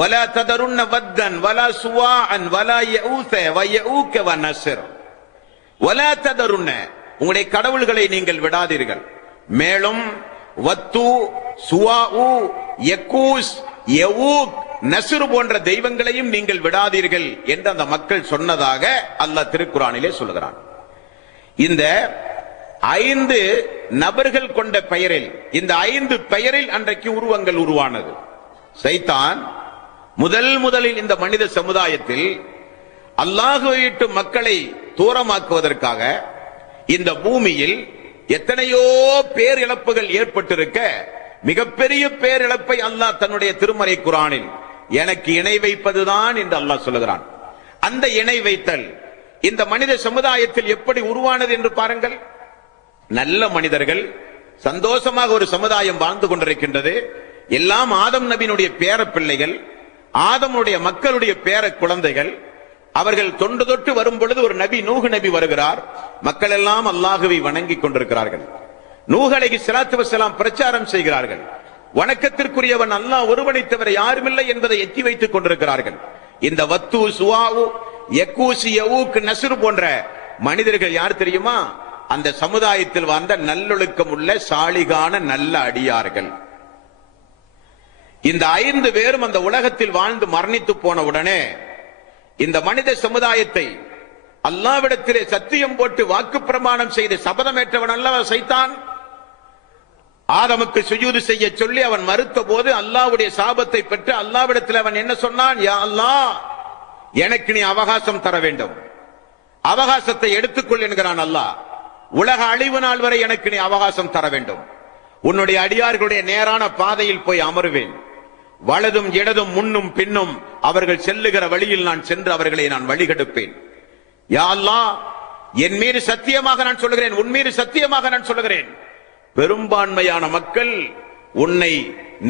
வலா ததருன்ன வத்தன் வலா சுவாஅன் வலா யஊஸ வயஊக வநஸ்ர். வலா ததருன்ன, உங்களுடைய கடவுள்களை நீங்கள் விடாதீர்கள். மேலும் வத்து சுவாஉ யகூஸ் யஊக் நஸ்ர் போன்ற தெய்வங்களையும் நீங்கள் விடாதீர்கள் என்று அந்த மக்கள் சொன்னதாக அல்லாஹ் திருக்குர்ஆனிலே சொல்கிறான். இந்த 5 நபர்கள் கொண்ட பெயரில், இந்த 5 பெயரில் அன்றைக்கு உருவங்கள் உருவானது. சைத்தான் முதலில் இந்த மனித சமுதாயத்தில் அல்லாஹ்வை விட்டு மக்களை தூரமாக்குவதற்காக இந்த பூமியில் எத்தனையோ பேரிழப்புகள் ஏற்பட்டிருக்க, மிகப்பெரிய பேரிழப்பை அல்லாஹ் தன்னுடைய திருமறை குர்ஆனில் எனக்கு இணை வைப்பதுதான் என்று அல்லாஹ் சொல்லுகிறான். அந்த இணை வைத்தல் இந்த மனித சமுதாயத்தில் எப்படி உருவானது என்று பாருங்கள். நல்ல மனிதர்கள் சந்தோஷமாக ஒரு சமுதாயம் வாழ்ந்து கொண்டிருக்கின்றது. எல்லாம் ஆதம் நபியினுடைய பேர பிள்ளைகள், ஆதமுடைய மக்களுடைய பேர குழந்தைகள். அவர்கள் தொன்று தொட்டு வரும் பொழுது ஒரு நபி நூஹ் நபி வருகிறார். மக்கள் எல்லாம் அல்லாஹ்வை வணங்கிக் கொண்டிருக்கிறார்கள். நூஹ் அலைஹிஸ்ஸலாத்து வஸ்ஸலாம் பிரச்சாரம் செய்கிறார்கள். வணக்கத்திற்குரியவன் அல்லாஹ் ஒருவனை தவிர யாருமில்லை என்பதை எத்தி வைத்துக் கொண்டிருக்கிறார்கள். இந்த வத்து சுவாவு யகூஸ் யஊக் நஸ்ர் போன்ற மனிதர்கள் யார் தெரியுமா? அந்த சமுதாயத்தில் வாழ்ந்த நல்லொழுக்கம் உள்ள சாலிகான நல்ல அடியார்கள். இந்த 5 பேரும் அந்த உலகத்தில் வாழ்ந்து மரணித்து போன உடனே இந்த மனித சமுதாயத்தை அல்லாஹ்விடத்திலே சத்தியம் போட்டு வாக்கு பிரமாணம் செய்து சபதமேற்றவன் அல்லவா சைத்தான். ஆதமுக்கு சுஜூது செய்ய சொல்லி அவன் மறுத்த போது அல்லாஹ்வுடைய சாபத்தை பெற்று அல்லாஹ்விடத்தில் அவன் என்ன சொன்னான்? யா அல்லாஹ், எனக்கு நீ அவகாசம் தர வேண்டும், அவகாசத்தை எடுத்துக்கொள் என்கிறான் அல்லாஹ். உலக அழிவு நாள் வரை எனக்கு நீ அவகாசம் தர வேண்டும். உன்னுடைய அடியார்களுடைய நேரான பாதையில் போய் அமருவேன். வலதும் இடதும் முன்னும் பின்னும் அவர்கள் செல்லுகிற வழியில் நான் சென்று அவர்களை நான் வழிகெடுப்பேன். யா அல்லாஹ், என் மீது சத்தியமாக நான் சொல்லுகிறேன், உன் மீது சத்தியமாக நான் சொல்லுகிறேன், பெரும்பான்மையான மக்கள் உன்னை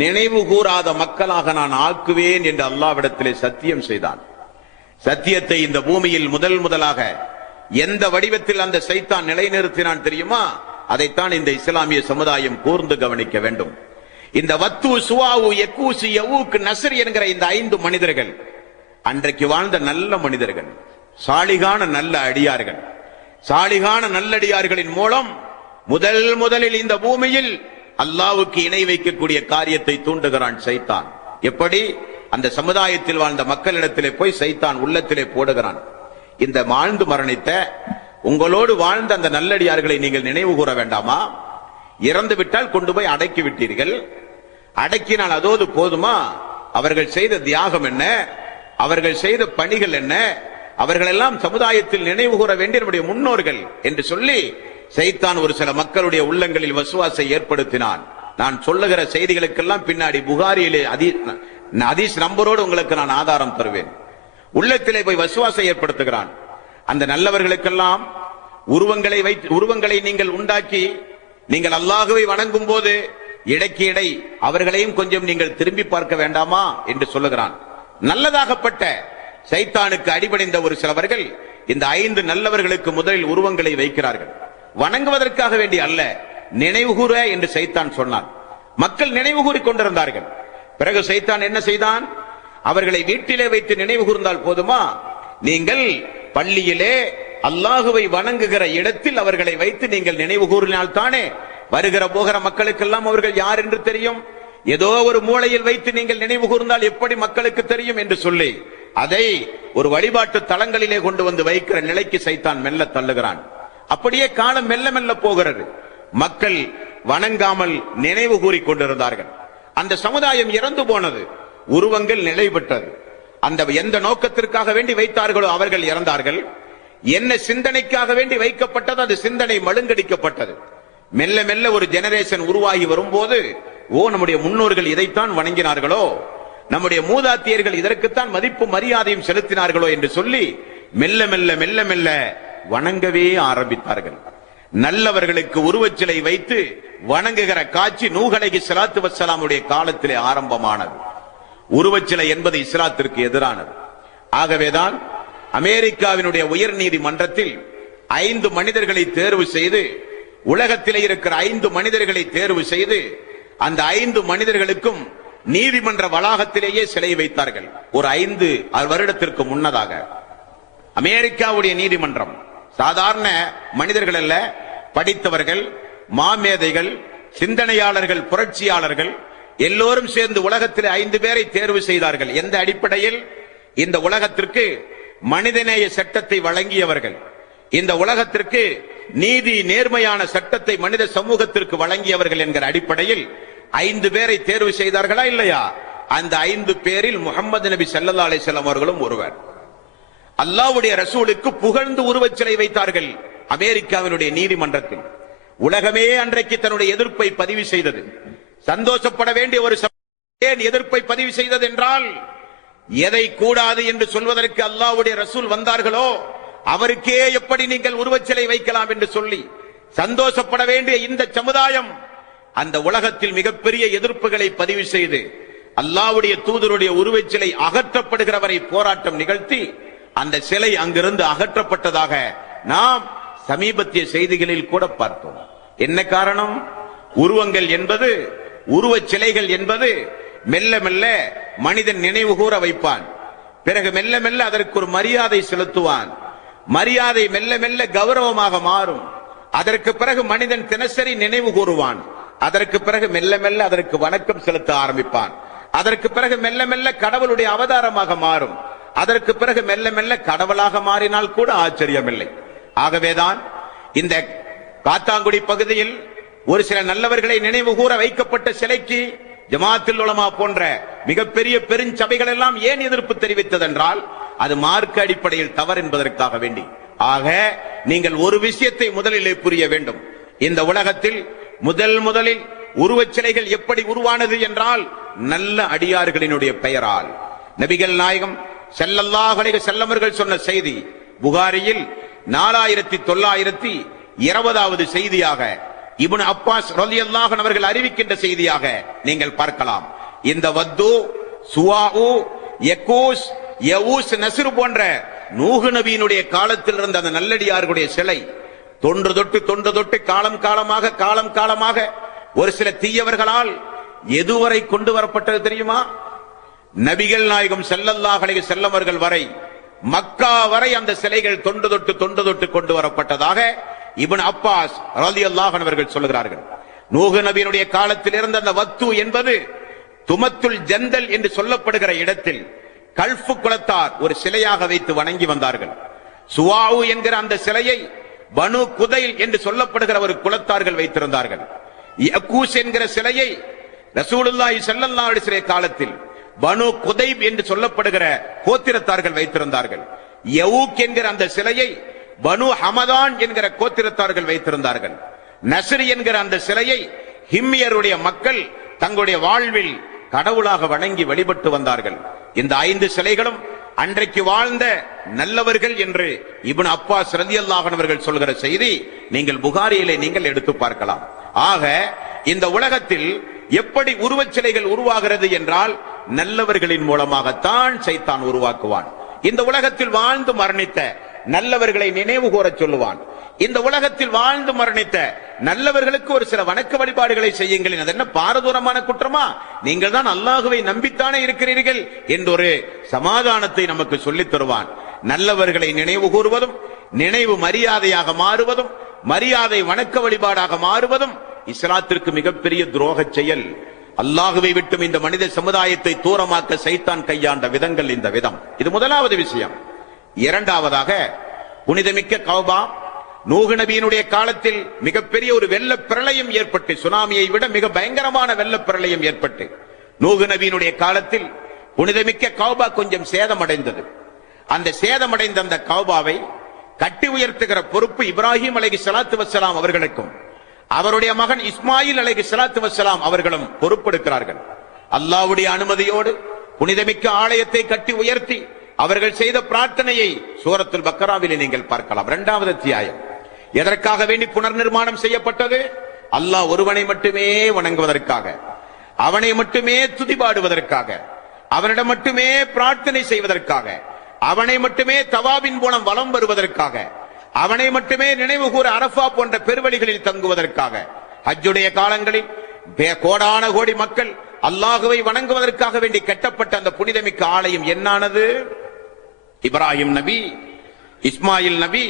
நினைவு கூறாத மக்களாக நான் ஆக்குவேன் என்று அல்லாஹ்விடத்திலே சத்தியம் செய்தான். சத்தியத்தை இந்த பூமியில் முதலாக எந்த வடிவத்தில் அந்த சைத்தான் நிலைநிறுத்தினான் தெரியுமா? அதைத்தான் இந்த இஸ்லாமிய சமுதாயம் கூர்ந்து கவனிக்க வேண்டும். இந்த வத்து சுவாவு யகூஸ் யஊக் நஸ்ர் என்கிற இந்த 5 மனிதர்கள் அன்றைக்கு வாழ்ந்த நல்ல மனிதர்கள், சாலிகான நல்ல அடியார்கள். சாலிகான நல்லடியார்களின் மூலம் முதலில் இந்த பூமியில் அல்லாஹ்வுக்கு இணை வைக்கக்கூடிய காரியத்தை தூண்டுகிறான் சைத்தான். எப்படி? அந்த சமுதாயத்தில் வாழ்ந்த மக்களிடத்திலே போய் சைத்தான் உள்ளத்திலே போடுகிறான். இந்த வாழ்ந்து மரணித்த உங்களோடு வாழ்ந்த அந்த நல்லடியார்களை நீங்கள் நினைவு கூற வேண்டாமா? இறந்து விட்டால் கொண்டு போய் அடக்கி விட்டீர்கள். அடக்கினால் அதோடு போதுமா? அவர்கள் செய்த தியாகம் என்ன, அவர்கள் செய்த பணிகள் என்ன, அவர்களெல்லாம் சமுதாயத்தில் நினைவு கூற வேண்டிய நம்முடைய முன்னோர்கள் என்று சொல்லி சைத்தான் ஒரு சில மக்களுடைய உள்ளங்களில் வசுவாசை ஏற்படுத்தினான். நான் சொல்லுகிற செய்திகளுக்கெல்லாம் பின்னாடி புகாரியிலே ஹதீஸ் நம்பரோடு உங்களுக்கு நான் ஆதாரம் தருவேன். உள்ளத்திலே போய் வசுவாசை ஏற்படுத்துகிறான். அந்த நல்லவர்களுக்கெல்லாம் உருவங்களை நீங்கள் உண்டாக்கி நீங்கள் அல்லாஹ்வை வணங்கும் போது இடைக்கு இடை அவர்களையும் கொஞ்சம் நீங்கள் திரும்பி பார்க்க வேண்டாமா என்று சொல்லுகிறான். நல்லதாகப்பட்ட சைத்தானுக்கு அடிபணிந்த ஒரு சிலவர்கள் இந்த 5 நல்லவர்களுக்கு முதலில் உருவங்களை வைக்கிறார்கள். வணங்குவதற்காக வேண்டி அல்ல, நினைவுகூர என்று சைத்தான் சொன்னான். மக்கள் நினைவுகூறிக் கொண்டிருந்தார்கள். பிறகு சைத்தான் என்ன செய்தான்? அவர்களை வீட்டிலே வைத்து நினைவு கூர்ந்தால் போதுமா? நீங்கள் பள்ளியிலே அல்லாஹுவை வணங்குகிற இடத்தில் அவர்களை வைத்து நீங்கள் நினைவு கூறினால் தானே வருகிற போகிற மக்களுக்கெல்லாம் அவர்கள் யார் என்று தெரியும். ஏதோ ஒரு மூலையில் வைத்து நீங்கள் நினைவு கூர்ந்தால் எப்படி மக்களுக்கு தெரியும் என்று சொல்லி அதை ஒரு வழிபாட்டு தலங்களிலே கொண்டு வந்து வைக்கிற நிலைக்கு சைத்தான் மெல்ல தள்ளுகிறான். அப்படியே காலம் மெல்ல மெல்ல போகிறது. மக்கள் வணங்காமல் நினைவு கூறிக் கொண்டிருந்தார்கள். அந்த சமுதாயம் இறந்து போனது, உருவங்கள் நிலை பெற்றது. அந்த எந்த நோக்கத்திற்காக வேண்டி வைத்தார்களோ அவர்கள் இறந்தார்கள். என்ன சிந்தனைக்காக வேண்டி வைக்கப்பட்டது அது சிந்தனை மழுங்கடிக்கப்பட்டது. மெல்ல மெல்ல ஒரு ஜெனரேஷன் உருவாகி வரும்போது, ஓ நம்முடைய முன்னோர்கள் இதைத்தான் வணங்கினார்களோ, நம்முடைய மூதாத்தியர்கள் இதற்குத்தான் மதிப்பு மரியாதையும் செலுத்தினார்களோ என்று சொல்லி மெல்ல மெல்ல மெல்ல மெல்ல வணங்கவே ஆரம்பித்தார்கள். நல்லவர்களுக்கு உருவச்சிலை வைத்து வணங்குகிற காட்சி நூஹ் அலைஹிஸ்ஸலாத்து வஸ்ஸலாமுடைய காலத்திலே ஆரம்பமானது. உருவச்சிலை என்பது இஸ்லாத்திற்கு எதிரானது. ஆகவேதான் அமெரிக்காவினுடைய உயர் நீதிமன்றத்தில் 5 மனிதர்களை தேர்வு செய்து, உலகத்திலே இருக்கிற 5 மனிதர்களை தேர்வு செய்து அந்த 5 மனிதர்களுக்கும் நீதிமன்ற வளாகத்திலேயே சிலை வைத்தார்கள். ஒரு 5 வருடத்திற்கு முன்னதாக அமெரிக்காவுடைய நீதிமன்றம் சாதாரண மனிதர்கள் அல்ல, படித்தவர்கள், மாமேதைகள், சிந்தனையாளர்கள், புரட்சியாளர்கள் எல்லோரும் சேர்ந்து உலகத்தில் 5 பேரை தேர்வு செய்தார்கள். எந்த அடிப்படையில்? இந்த உலகத்திற்கு மனிதநேய சட்டத்தை வழங்கியவர்கள், இந்த உலகத்திற்கு நீதி நேர்மையான சட்டத்தை மனித சமூகத்திற்கு வழங்கியவர்கள் என்கிற அடிப்படையில் 5 பேரை தேர்வு செய்தார்களா இல்லையா? அந்த 5 பேரில் முஹம்மது நபி ஸல்லல்லாஹு அலைஹி வஸல்லம் அவர்களும் ஒருவர். அல்லாஹ்வுடைய ரசூலுக்கு புகழ்ந்து உருவச்சிலை வைத்தார்கள் அமெரிக்காவினுடைய நீதிமன்றத்தில். உலகமே அன்றைக்கு தன்னுடைய எதிர்ப்பை பதிவு செய்தது. சந்தோஷப்பட வேண்டிய ஒரு ஏன் எதிர்ப்பை பதிவு செய்தது என்றால், எதை கூடாது என்று சொல்வதற்கு அல்லாஹ்வுடைய ரசூல் வந்தார்களோ அவருக்கே எப்படி நீங்கள் உருவச்சிலை வைக்கலாம் என்று சொல்லி சந்தோஷப்பட வேண்டிய இந்த சமுதாயம் அந்த உலகத்தில் மிகப்பெரிய எதிர்ப்புகளை பதிவு செய்து அல்லாஹ்வுடைய தூதருடைய உருவச்சிலை அகற்றப்படுகிற வரை போராட்டம் நிகழ்த்தி அந்த சிலை அங்கிருந்து அகற்றப்பட்டதாக நாம் சமீபத்திய செய்திகளில் கூட பார்த்தோம். என்ன காரணம்? உருவங்கள் என்பது, உருவச் சிலைகள் என்பது மெல்ல மெல்ல மனிதன் நினைவு கூற வைப்பான். பிறகு மெல்ல மெல்ல அதற்கு ஒரு மரியாதை செலுத்துவான். மரியாதை மெல்ல மெல்ல கௌரவமாக மாறும். அதற்கு பிறகு மனிதன் தினசரி நினைவு கூறுவான். அதற்கு பிறகு மெல்ல மெல்ல அதற்கு வணக்கம் செலுத்த ஆரம்பிப்பான். அதற்கு பிறகு மெல்ல மெல்ல கடவுளுடைய அவதாரமாக மாறும். அதற்கு பிறகு மெல்ல மெல்ல கடவுளாக மாறினால் கூட ஆச்சரியமில்லை. ஆகவேதான் இந்த காத்தாங்குடி பகுதியில் ஒரு சில நல்லவர்களை நினைவு கூற வைக்கப்பட்ட சிலைக்கு ஜமாத்துல் உலமா போன்ற மிகப்பெரிய பெருஞ்சபைகள் எல்லாம் ஏன் எதிர்ப்பு தெரிவித்ததென்றால், அது மார்க்க அடிப்படையில் தவறு என்பதற்காக வேண்டி. ஆக நீங்கள் ஒரு விஷயத்தை முதலிலே புரிய வேண்டும். இந்த உலகத்தில் முதலில் உருவச்சிலைகள் எப்படி உருவானது என்றால், நல்ல அடியார்களினுடைய பெயரால். நபிகள் நாயகம் ஸல்லல்லாஹு அலைஹி வஸல்லம் அவர்கள் சொன்ன செய்தி புகாரியில் 4920வது செய்தியாக இப்னு அப்பாஸ் ரலியல்லாஹு அன்ஹு அவர்கள் அறிவிக்கின்ற செய்தியாக நீங்கள் பார்க்கலாம். இந்த வத்து, சுவாஉ, யகூஸ், யஊஸ், நஸ்ர் போன்ற நூஹ் நபியினுடைய காலத்தில் இருந்த அந்த நல்லடியார்களுடைய சிலை தொன்று தொட்டு காலம் காலமாக ஒரு சில தீயவர்களால் எதுவரை கொண்டு வரப்பட்டது தெரியுமா? நபிகள் நாயகம் ஸல்லல்லாஹு அலைஹி வஸல்லம் அவர்கள் வரை, மக்கா வரை அந்த சிலைகள் தொன்று தொட்டு கொண்டு வரப்பட்டதாக இப்னு அப்பாஸ் ரலியல்லாஹு அன்ஹு அவர்கள் சொல்கிறார்கள். நூஹ் நபியினுடைய காலத்தில் இருந்த அந்த வத்து என்பது துமத்துல் ஜந்தல் என்று சொல்லப்படுகிற இடத்தில் கல்ஃபு குலத்தார் ஒரு சிலையாக வைத்து வணங்கி வந்தார்கள். சுவாஉ என்கிற அந்த சிலையை பனு குதைல் என்று சொல்லப்படுகிற ஒரு குலத்தார்கள் வைத்திருந்தார்கள். யகூஸ் என்கிற சிலையை ரசூலுல்லாஹி ஸல்லல்லாஹு அலைஹி வஸல்லம் காலத்தில் பனு குதைப் என்று சொல்லப்படுகிற கோத்திரத்தார்கள் வைத்திருந்தார்கள். யஊக் என்கிற அந்த சிலையை பனு ஹமதான் என்கிற கோத்திரத்தார்கள் வைத்திருந்தார்கள். நஸ்ர் என்கிற அந்த சிலையை ஹிம்மியருடைய மக்கள் தங்களுடைய வாழ்வில் கடவுளாக வணங்கி வழிபட்டு வந்தார்கள். இந்த 5 சிலைகளும் அன்றைக்கு வாழ்ந்த நல்லவர்கள் என்று இப்னு அப்பாஸ் ரலியல்லாஹு அன்ஹு அவர்கள் சொல்கிற செய்தி நீங்கள் புகாரியிலே நீங்கள் எடுத்து பார்க்கலாம். ஆக இந்த உலகத்தில் எப்படி உருவச்சிலைகள் உருவாகிறது என்றால், நல்லவர்களின் மூலமாகத்தான் சைத்தான் உருவாக்குவான். இந்த உலகத்தில் வாழ்ந்து மரணித்த நல்லவர்களை நினைவு கூற சொல்லுவான். இந்த உலகத்தில் வாழ்ந்து மரணித்த நல்லவர்களுக்கு ஒரு சில வணக்க வழிபாடுகளை செய்யுங்கள். அது என்ன பாரதூரமான குற்றமா? நீங்கள் தான் அல்லாஹுவை நம்பித்தானே இருக்கிறீர்கள் என்றொரு சமாதானத்தை நமக்கு சொல்லித் தருவான். நல்லவர்களை நினைவு கூறுவதும், நினைவு மரியாதையாக மாறுவதும், மரியாதை வணக்க வழிபாடாக மாறுவதும் இஸ்லாத்திற்கு மிகப்பெரிய துரோக செயல். அல்லாஹுவை விட்டும் இந்த மனித சமுதாயத்தை தூரமாக்க சைத்தான் கையாண்ட விதங்கள் இந்த விதம். இது முதலாவது விஷயம். இரண்டாவதாக, புனிதமிக்க கௌபா, நூஹ் நபியினுடைய காலத்தில் மிகப்பெரிய ஒரு வெள்ள பிரளயம் ஏற்பட்டு, சுனாமியை விட மிக பயங்கரமான வெள்ள பிரளயம் ஏற்பட்டு, நூஹ் நபியினுடைய காலத்தில் புனிதமிக்க கௌபா கொஞ்சம் சேதமடைந்தது. அந்த சேதமடைந்த அந்த கௌபாவை கட்டி உயர்த்துகிற பொறுப்பு இப்ராஹிம் அலைஹிஸ்ஸலாத்து வஸ்ஸலாம் அவர்களுக்கும் அவருடைய மகன் இஸ்மாயில் அலைஹிஸ்ஸலாத்து வஸ்ஸலாம் அவர்களும் பொறுப்பெடுக்கிறார்கள். அல்லாஹ்வுடைய அனுமதியோடு புனிதமிக்க ஆலயத்தை கட்டி உயர்த்தி அவர்கள் செய்த பிரார்த்தனையை சூரத்துல் பக்கராவிலே நீங்கள் பார்க்கலாம். 2வது அத்தியாயம். எதற்காக வேண்டி புனர் நிர்மாணம் செய்யப்பட்டது? அல்லாஹ் ஒருவனை மட்டுமே வணங்குவதற்காக, அவனை மட்டுமே துதிபாடுவதற்காக, அவனிடம் மட்டுமே பிரார்த்தனை செய்வதற்காக, அவனை மட்டுமே தவாபின் மூலம் வலம் வருவதற்காக, அவனை மட்டுமே நினைவு கூற அரஃபா போன்ற பெருவழிகளில் தங்குவதற்காக, ஹஜ்ஜுடைய காலங்களில் கோடான கோடி மக்கள் அல்லாஹுவை வணங்குவதற்காக வேண்டி கட்டப்பட்ட அந்த புனிதமிக்க ஆலயம் என்னானது? இப்ராஹிம் நபி, இஸ்மாயில் நபி,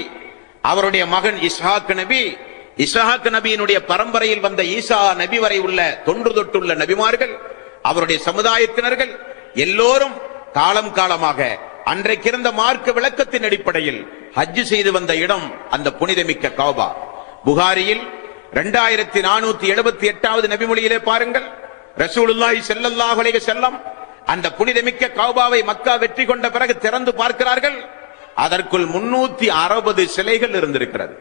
அவருடைய மகன் இஸ்ஹாக் நபி, இஸ்ஹாக் நபியினுடைய பரம்பரையில் வந்த ஈசா நபி வரை உள்ள தொன்று தொட்டுள்ள நபிமார்கள், அவருடைய சமுதாயத்தினர்கள் எல்லோரும் காலம் காலமாக அன்றைக்கு இருந்த மார்க்க விளக்கத்தின் அடிப்படையில் ஹஜ் செய்து வந்த இடம் அந்த புனிதமிக்க கௌபா. புகாரியில் 2478வது நபிமொழியிலே பாருங்கள், ரசூலுல்லாஹி ஸல்லல்லாஹு அலைஹி வஸல்லம் அந்த புனிதமிக்க கௌபாவை மக்கா வெற்றி கொண்ட பிறகு திறந்து பார்க்கிறார்கள். அதற்குள் 360 சிலைகள் இருந்திருக்கிறது.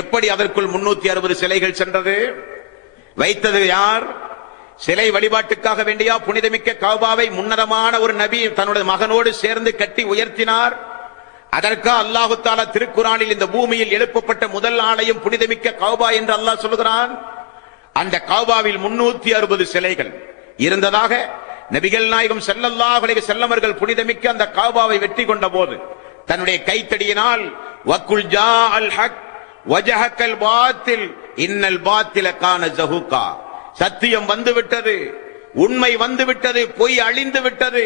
எப்படி அதற்குள் 360 சிலைகள் சென்றது? வைத்தது யார்? சிலை வழிபாட்டுக்காக வேண்டியா புனிதமிக்க கௌபாவை முன்னதமான ஒரு நபி தன்னுடைய மகனோடு சேர்ந்து கட்டி உயர்த்தினார்? அதற்கா அல்லாஹு தஆலா திருக்குர்ஆனில் இந்த பூமியில் எழுப்பப்பட்ட முதல் ஆலயம் புனிதமிக்க கௌபா என்று அல்லாஹ் சொல்கிறான். அந்த கௌபாவில் 360 சிலைகள் இருந்ததாக நபிகள் நாயகம் ஸல்லல்லாஹு அலைஹி வஸல்லம் அவர்கள் புனிதமிக்க அந்த கௌபாவை வெற்றி கொண்ட போது தன்னுடைய கைத்தடியினால் வக்குல் ஜாஅல் ஹக் வஜஹக்கல் பாத்தில் இன்னல் பாத்தில கான ஜஹூகா, சத்தியம் வந்துவிட்டது, உண்மை வந்துவிட்டது, பொய் அழிந்து விட்டது,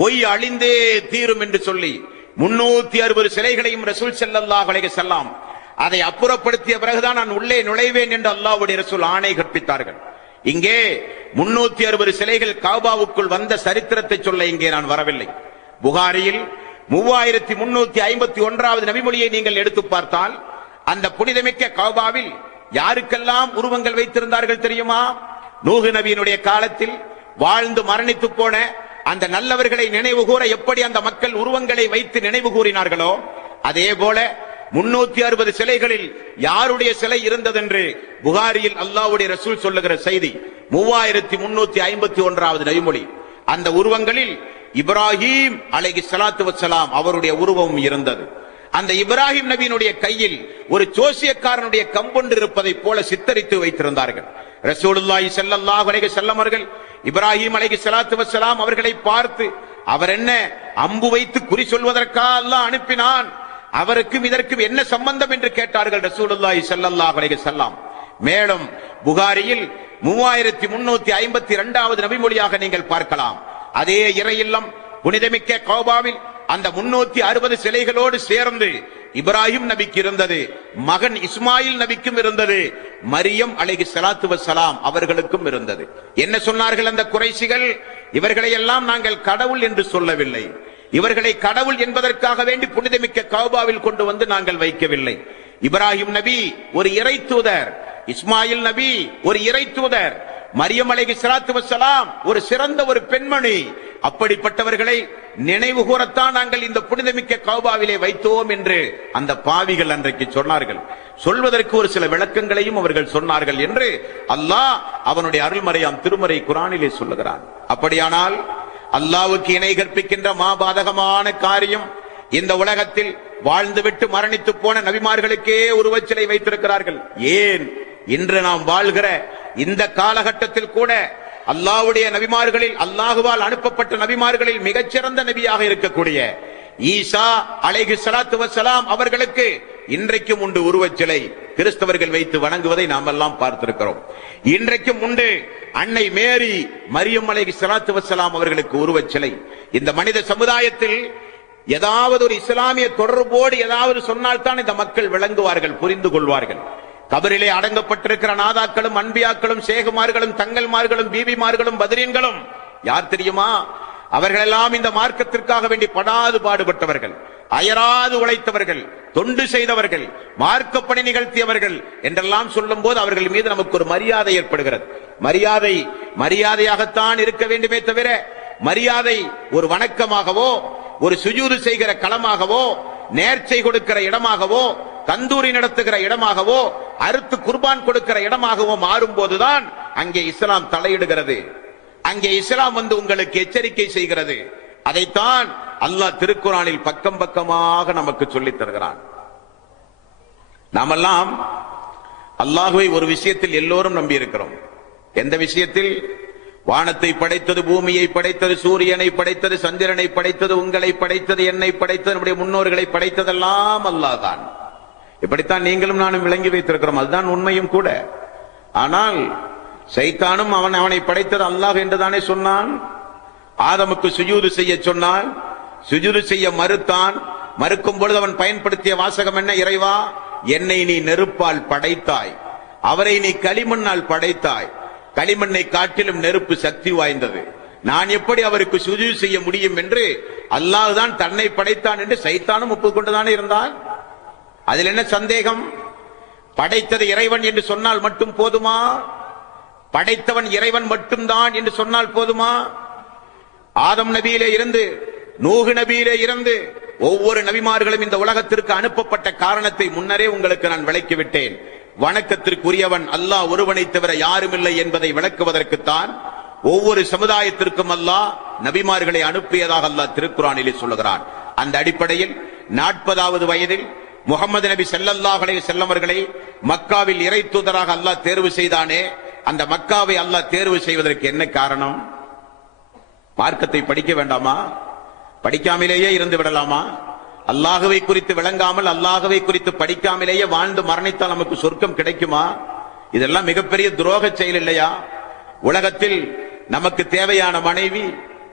பொய் அழிந்தே தீரும் என்று சொல்லி 360 சிலைகளையும் ரசூல் ஸல்லல்லாஹு அலைஹி வஸல்லம் அதை அப்புறப்படுத்திய பிறகுதான் நான் உள்ளே நுழைவேன் என்று அல்லாஹ்வுடைய ரசூல் ஆணை கற்பித்தார்கள். இங்கே 360 சிலைகள் கௌபாவுக்குள் வந்த சரித்திரத்தை சொல்ல இங்கே நான் வரவில்லை. புகாரியில் 3351வது நபிமொழியை நீங்கள் எடுத்து பார்த்தால் அந்த புனிதமிக்க கௌபாவில் யாருக்கெல்லாம் உருவங்கள் வைத்திருந்தார்கள் தெரியுமா? நூஹ் நபியினுடைய காலத்தில் வாழ்ந்து மரணித்து போன அந்த நல்லவர்களை நினைவு கூற எப்படி அந்த மக்கள் உருவங்களை வைத்து நினைவு கூறினார்களோ அதே போல 360 சிலைகளில் யாருடைய சிலை இருந்ததென்று புகாரியில் அல்லாஹ்வுடைய ரசூல் சொல்லுகிற செய்தி 3351வது நபிமொழி. அந்த உருவங்களில் இப்ராஹிம் அலைஹிஸ்ஸலாத்து வஸ்ஸலாம் அவருடைய உருவம் இருந்தது. அந்த இப்ராஹிம் நபியினுடைய கையில் ஒரு ஜோசியக்காரனுடைய கம்பொன்று இருப்பதை போல சித்தரித்து வைத்திருந்தார்கள். ரசூலுல்லாஹி ஸல்லல்லாஹு அலைஹி வஸல்லம் அவர்கள் இப்ராஹிம் அலைஹிஸ்ஸலாத்து வஸ்ஸலாம் அவர்களை பார்த்து, அவர் என்ன அம்பு வைத்து குறி சொல்வதற்கா அல்லாஹ் அனுப்பினான், அவருக்கும் இதற்கும் என்ன சம்பந்தம் என்று கேட்டார்கள் ரசூலுல்லாஹி ஸல்லல்லாஹு அலைஹி வஸல்லம். மேலும் புகாரியில் 3352வது நபிமொழியாக நீங்கள் பார்க்கலாம். அதே இறை இல்லம் புனிதமிக்க கௌபாவில் அந்த 360 சிலைகளோடு சேர்ந்து இப்ராஹிம் நபிக்கு இருந்தது, மகன் இஸ்மாயில் நபிக்கும் இருந்தது, மரியம் அலைஹிஸ்ஸலாத்து வஸ்ஸலாம் அவர்களுக்கும் இருந்தது. என்ன சொன்னார்கள் அந்த குறைஷிகள்? இவர்களை எல்லாம் நாங்கள் கடவுள் என்று சொல்லவில்லை, இவர்களை கடவுள் என்பதற்காக வேண்டி புனிதமிக்க கௌபாவில் கொண்டு வந்து நாங்கள் வைக்கவில்லை. இப்ராஹிம் நபி ஒரு இறை தூதர், இஸ்மாயில் நபி ஒரு இறை தூதர், மரியம் அலைஹிஸ்ஸலாத்து வஸ்ஸலாம் ஒரு சிறந்த ஒரு பெண்மணி. அப்படிப்பட்டவர்களை நினைவு கூறத்தான் நாங்கள் இந்த புனிதமிக்க கௌபாவிலே வைத்தோம் என்று அந்த பாவிகள் அன்றைக்கு சொன்னார்கள். சொல்வதற்கு ஒரு சில விளக்கங்களையும் அவர்கள் சொன்னார்கள் என்று அல்லாஹ் அவனுடைய அருள்மறையாம் திருமறை குர்ஆனிலே சொல்லுகிறான். அப்படியானால் அல்லாஹ்வுக்கு இணை கற்பிக்கின்ற மாபாதகமான காரியம் இந்த உலகத்தில் வாழ்ந்துவிட்டு மரணித்து போன நபிமார்களுக்கே உருவச்சிலை வைத்திருக்கிறார்கள். ஏன் இன்று நாம் வாழ்கிற இந்த காலகட்டத்தில் கூட அல்லாஹ்வுடைய நபிமார்களில், அல்லாஹுவால் அனுப்பப்பட்ட நபிமார்களில் மிகச்சிறந்த நபியாக இருக்கக்கூடிய ஈசா அலைஹிஸ்ஸலாத்து வஸ்ஸலாம் அவர்களுக்கு இன்றைக்கும் உண்டு உருவச்சிலை. கிறிஸ்தவர்கள் வைத்து வணங்குவதை நாம் எல்லாம் பார்த்திருக்கிறோம். இன்றைக்கும் உண்டு அன்னை மேரி மரியம் அலைஹிஸ்ஸலாத்து வஸ்ஸலாம் அவர்களுக்கு உருவச்சிலை. இந்த மனித சமுதாயத்தில் ஏதாவது ஒரு இஸ்லாமிய தொடர்போடு ஏதாவது சொன்னால் தான் இந்த மக்கள் விளங்குவார்கள், புரிந்து கொள்வார்கள். கபரிலே அடங்கப்பட்டிருக்கிற நாதாக்களும் அன்பியாக்களும் சேகுமார்களும் தங்கல்மார்களும் பீபிமார்களும் பத்ரீன்களும் யார் தெரியுமா? அவர்களெல்லாம் இந்த மார்க்கத்திற்காக வேண்டி படாது பாடுபட்டவர்கள், அயராது உழைத்தவர்கள், தொண்டு செய்தவர்கள், மார்க்கப்பணி நிகழ்த்தியவர்கள் என்றெல்லாம் சொல்லும் போது அவர்கள் மீது நமக்கு ஒரு மரியாதை ஏற்படுகிறது. மரியாதையாகத்தான் இருக்க வேண்டுமே தவிர மரியாதை ஒரு வணக்கமாகவோ ஒரு சுஜூது செய்கிற களமாகவோ நேர்ச்சை கொடுக்கிற இடமாகவோ தந்தூரி நடத்துகிற இடமாகவோ அறுத்து குர்பான் கொடுக்கிற இடமாகவோ மாறும் போதுதான் அங்கே இஸ்லாம் தலையிடுகிறது. அங்கே இஸ்லாம் வந்து உங்களுக்கு எச்சரிக்கை செய்கிறது. அதைத்தான் அல்லாஹ் திருக்குர்ஆனில் பக்கம் பக்கமாக நமக்கு சொல்லித் தருகிறான். நாமெல்லாம் அல்லாஹ்வை ஒரு விஷயத்தில் எல்லோரும் நம்பி இருக்கிறோம். எந்த விஷயத்தில்? வானத்தை படைத்தது, பூமியை படைத்தது, சூரியனை படைத்தது, சந்திரனை படைத்தது, உங்களை படைத்தது, என்னை படைத்தது, நம்முடைய முன்னோர்களை படைத்ததெல்லாம் அல்லாஹ் தான். இப்படித்தான் நீங்களும் நானும் விளங்கி வைத்திருக்கிறோம். அதுதான் உண்மையும் கூட. ஆனால் சைத்தானும் அவனை படைத்தது அல்லாஹ் என்றுதானே சொன்னான். ஆதமுக்கு சுஜூது செய்ய சொன்னான், சுஜூது செய்ய மறுத்தான். மறுக்கும் பொழுது அவன் பயன்படுத்திய வாசகம் என்ன? இறைவா, என்னை நீ நெருப்பால் படைத்தாய், அவரை நீ களிமண்ணால் படைத்தாய், களிமண்ணை காட்டிலும் நெருப்பு சக்தி வாய்ந்தது, நான் எப்படி அவருக்கு சுஜூது செய்ய முடியும் என்று அல்லாஹ் தான் தன்னை படைத்தான் என்று சைத்தானும் ஒப்புக்கொண்டுதானே இருந்தான். அதில் என்ன சந்தேகம்? படைத்தது இறைவன் என்று சொன்னால் மட்டும் போதுமா? படைத்தவன் இறைவன் மட்டும்தான் என்று சொன்னால் போதுமா? ஆதம் நபியிலே இருந்து நூஹ் நபியிலே இருந்து ஒவ்வொரு நபிமார்களும் இந்த உலகத்திற்கு அனுப்பப்பட்ட காரணத்தை முன்னரே உங்களுக்கு நான் விளக்கிவிட்டேன். வணக்கத்திற்குரியவன் அல்லாஹ் ஒருவனை தவிர யாரும் இல்லை என்பதை விளக்குவதற்குத்தான் ஒவ்வொரு சமுதாயத்திற்கும் அல்லாஹ் நபிமார்களை அனுப்பியதாக அல்லாஹ் திருக்குர்ஆனிலே சொல்லுகிறான். அந்த அடிப்படையில் 40வது வயதில் முகமது நபி ஸல்லல்லாஹு அலைஹி வஸல்லம் அவர்களை மக்காவில் இறை தூதராக அல்லாஹ் தேர்வு செய்தானே, அந்த மக்காவை அல்லாஹ் தேர்வு செய்வதற்கு என்ன காரணம்? மார்க்கத்தை படிக்க வேண்டாமா? படிக்காமலேயே இருந்து விடலாமா? அல்லாஹ்வை குறித்து விளங்காமல், அல்லாஹ்வை குறித்து படிக்காமலேயே வாழ்ந்து மரணித்தால் நமக்கு சொர்க்கம் கிடைக்குமா? இதெல்லாம் மிகப்பெரிய துரோக செயல் இல்லையா? உலகத்தில் நமக்கு தேவையான மனைவி,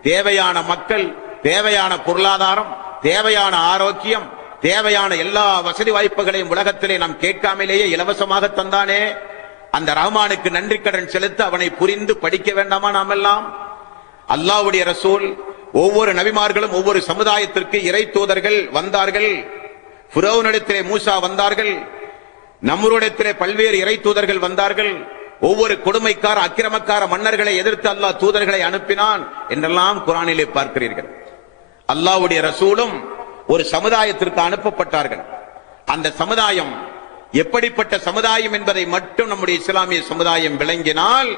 தேவையான மக்கள், தேவையான பொருளாதாரம், தேவையான ஆரோக்கியம், தேவையான எல்லா வசதி வாய்ப்புகளையும் உலகத்திலே நாம் கேட்காமலேயே இலவசமாக தந்தானே. அந்த ரஹ்மானுக்கு நன்றி கடன் செலுத்த அவனை புரிந்து படிக்க வேண்டாமா நாம் எல்லாம்? அல்லாஹ்வுடைய ரசூல் ஒவ்வொரு நபிமார்களும் ஒவ்வொரு சமுதாயத்திற்கு இறை தூதர்கள் வந்தார்கள். ஃபிரௌனிடத்திலே மூசா வந்தார்கள், நம்ரூதிடத்திலே பல்வேறு இறை தூதர்கள் வந்தார்கள். ஒவ்வொரு கொடுமைக்கார அக்கிரமக்கார மன்னர்களை எதிர்த்து அல்லாஹ் தூதர்களை அனுப்பினான் என்றெல்லாம் குர்ஆனிலே பார்க்கிறீர்கள். அல்லாஹ்வுடைய ரசூலும் ஒரு சமுதாயத்திற்கு அனுப்பப்பட்டார்கள். அந்த சமுதாயம் எப்படிப்பட்ட சமுதாயம் என்பதை மட்டும் நம்முடைய இஸ்லாமிய சமுதாயம் விளங்கினால்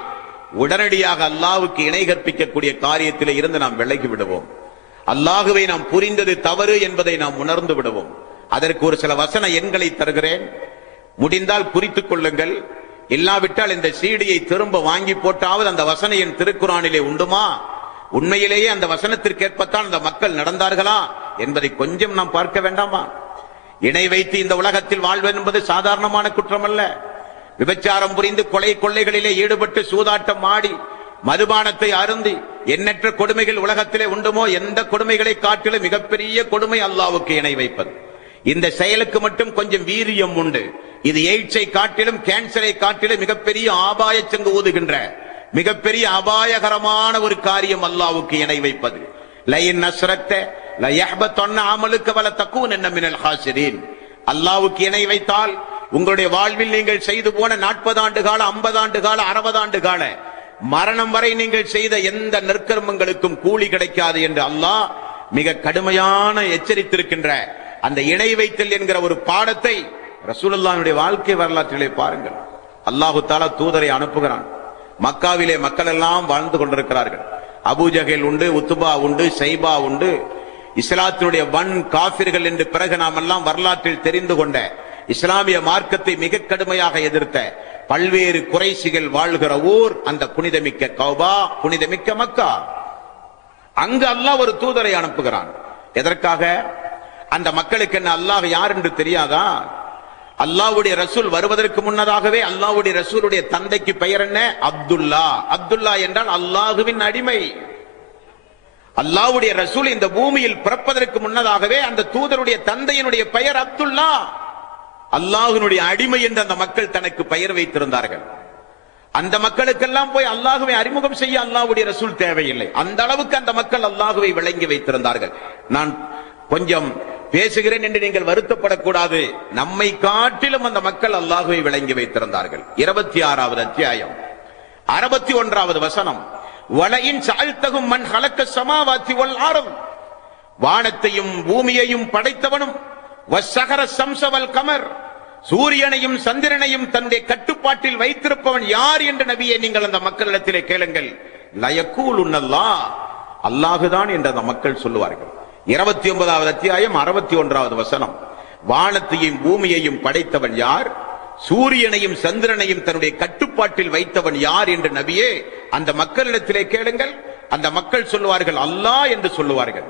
உடனடியாக அல்லாஹ்வுக்கு இணை கற்பிக்கக்கூடிய காரியத்திலே இருந்து நாம் விலகி விடுவோம். அல்லாஹ்வை நாம் புரிந்தது தவறு என்பதை நாம் உணர்ந்து விடுவோம். அதற்கு ஒரு சில வசன எண்களை தருகிறேன், முடிந்தால் குறித்துக் கொள்ளுங்கள். இல்லாவிட்டால் இந்த சீடியை திரும்ப வாங்கி போட்டாவது அந்த வசன எண் திருக்குர்ஆனிலே உண்டுமா, உண்மையிலேயே அந்த வசனத்திற்கேற்பத்தான் அந்த மக்கள் நடந்தார்களா என்பதை கொஞ்சம் நாம் பார்க்க வேண்டாமா? இணை வைத்து இந்த உலகத்தில் வாழ்வது என்பது சாதாரணமான குற்றம் அல்ல. விபச்சாரம் புரிந்து கொலை கொள்ளைகளிலே ஈடுபட்டு சூதாட்டம் ஆடி மதுபானத்தை அருந்தி எண்ணற்ற கொடுமைகள் உலகத்திலே உண்டுமோ, எந்த கொடுமைகளை காட்டிலும் மிகப்பெரிய கொடுமை அல்லாஹ்வுக்கு இணை வைப்பது. இந்த செயலுக்கு மட்டும் கொஞ்சம் வீரியம் உண்டு. இது எய்ட்ஸை காட்டிலும் கேன்சரை காட்டிலும் மிகப்பெரிய ஆபாய சங்கு ஊதுகின்ற மிகப்பெரிய அபாயகரமான ஒரு காரியம் அல்லாஹ்வுக்கு இணை வைப்பது. லயின் அஸ்ரக்த லயஹ்பத்தன்ன அமலுக வல தகூனன்ன மினல் ஹாசிரீன். அல்லாஹ்வுக்கு இணை வைத்தால் உங்களுடைய வாழ்வில் நீங்கள் செய்து போன 40 ஆண்டு கால, 50 ஆண்டு கால, 60 ஆண்டு கால மரணம் வரை நீங்கள் செய்த எந்த நற்கர்மங்களுக்கும் கூலி கிடைக்காது என்று அல்லாஹ் மிக கடுமையான எச்சரித்திருக்கின்ற அந்த இணை வைத்தல் என்கிற ஒரு பாடத்தை ரசூலுல்லாஹ்வுடைய வாழ்க்கை வரலாற்றிலே பாருங்கள். அல்லாஹு தஆலா தூதரை அனுப்புகிறான். மக்காவிலே மக்கள் எல்லாம் வாழ்ந்து கொண்டிருக்கிறார்கள். அபூஜஹல் உண்டு, உத்பா உண்டு, ஷைபா உண்டு. இஸ்லாத்தினுடைய வன் காபிர்கள் என்று பிறகு நாம் எல்லாம் வரலாற்றில் தெரிந்து கொண்ட இஸ்லாமிய மார்க்கத்தை மிக கடுமையாக எதிர்த்த பல்வேறு குறைஷிகள் வாழ்கிற ஊர் அந்த புனிதமிக்க கௌபா, புனிதமிக்க மக்கா. அங்கு அல்லாஹ் ஒரு தூதரை அனுப்புகிறான். எதற்காக? அந்த மக்களுக்கு என்ன அல்லாஹ் யார் என்று தெரியாதா? அல்லாஹ்வுடைய ரசூல் வருவதற்கு முன்னதாகவே அல்லாஹ்வுடைய ரசூலுடைய தந்தைக்கு பெயர் என்ன? அப்துல்லா. அப்துல்லா என்றால் அல்லாஹுவின் அடிமை. அல்லாஹ்வுடைய ரசூல் இந்த பூமியில் பிறப்பதற்கு முன்னதாகவே அந்த தூதருடைய தந்தையினுடைய பெயர் அப்துல்லா. அல்லாஹ்வினுடைய அடிமை என்று அந்த மக்கள் தனக்கு பெயர் வைத்திருந்தார்கள். அந்த மக்களுக்கெல்லாம் போய் அல்லாஹ்வை அறிமுகம் செய்ய அல்லாஹ்வுடைய ரசூல் தேவையில்லை. அந்த அளவுக்கு அந்த மக்கள் அல்லாஹ்வை விளங்கி வைத்திருந்தார்கள். நான் கொஞ்சம் பேசுகிறேன் என்று நீங்கள் வருத்தப்படக்கூடாது. நம்மை காட்டிலும் அந்த மக்கள் அல்லாஹ்வை விளங்கி வைத்திருந்தார்கள். 26வது அத்தியாயம் 61வது வசனம். வலையின் சாழ்த்தகும் மண் ஹலக்க சமாவாத்தி வல் ஆரம். வானத்தையும் பூமியையும் படைத்தவனும் வஸ்ஸகர ஸம்ஸவல் கமர். சூரியனையும் சந்திரனையும் தன்னுடைய கட்டுப்பாட்டில் வைத்திருப்பவன் யார் என்று நபியே நீங்கள் அந்த மக்களிடத்திலே கேளுங்கள். லயக்கூலுன்னல்லாஹ், அல்லாஹுதான் என்று அந்த மக்கள் சொல்லுவார்கள். 29வது அத்தியாயம் 61வது வசனம். வானத்தையும் பூமியையும் படைத்தவன் யார், சூரியனையும் சந்திரனையும் தன்னுடைய கட்டுப்பாட்டில் வைத்தவன் யார் என்று நபியே அந்த மக்களிடத்திலே கேளுங்கள். அந்த மக்கள் சொல்லுவார்கள் அல்லாஹ் என்று சொல்லுவார்கள்.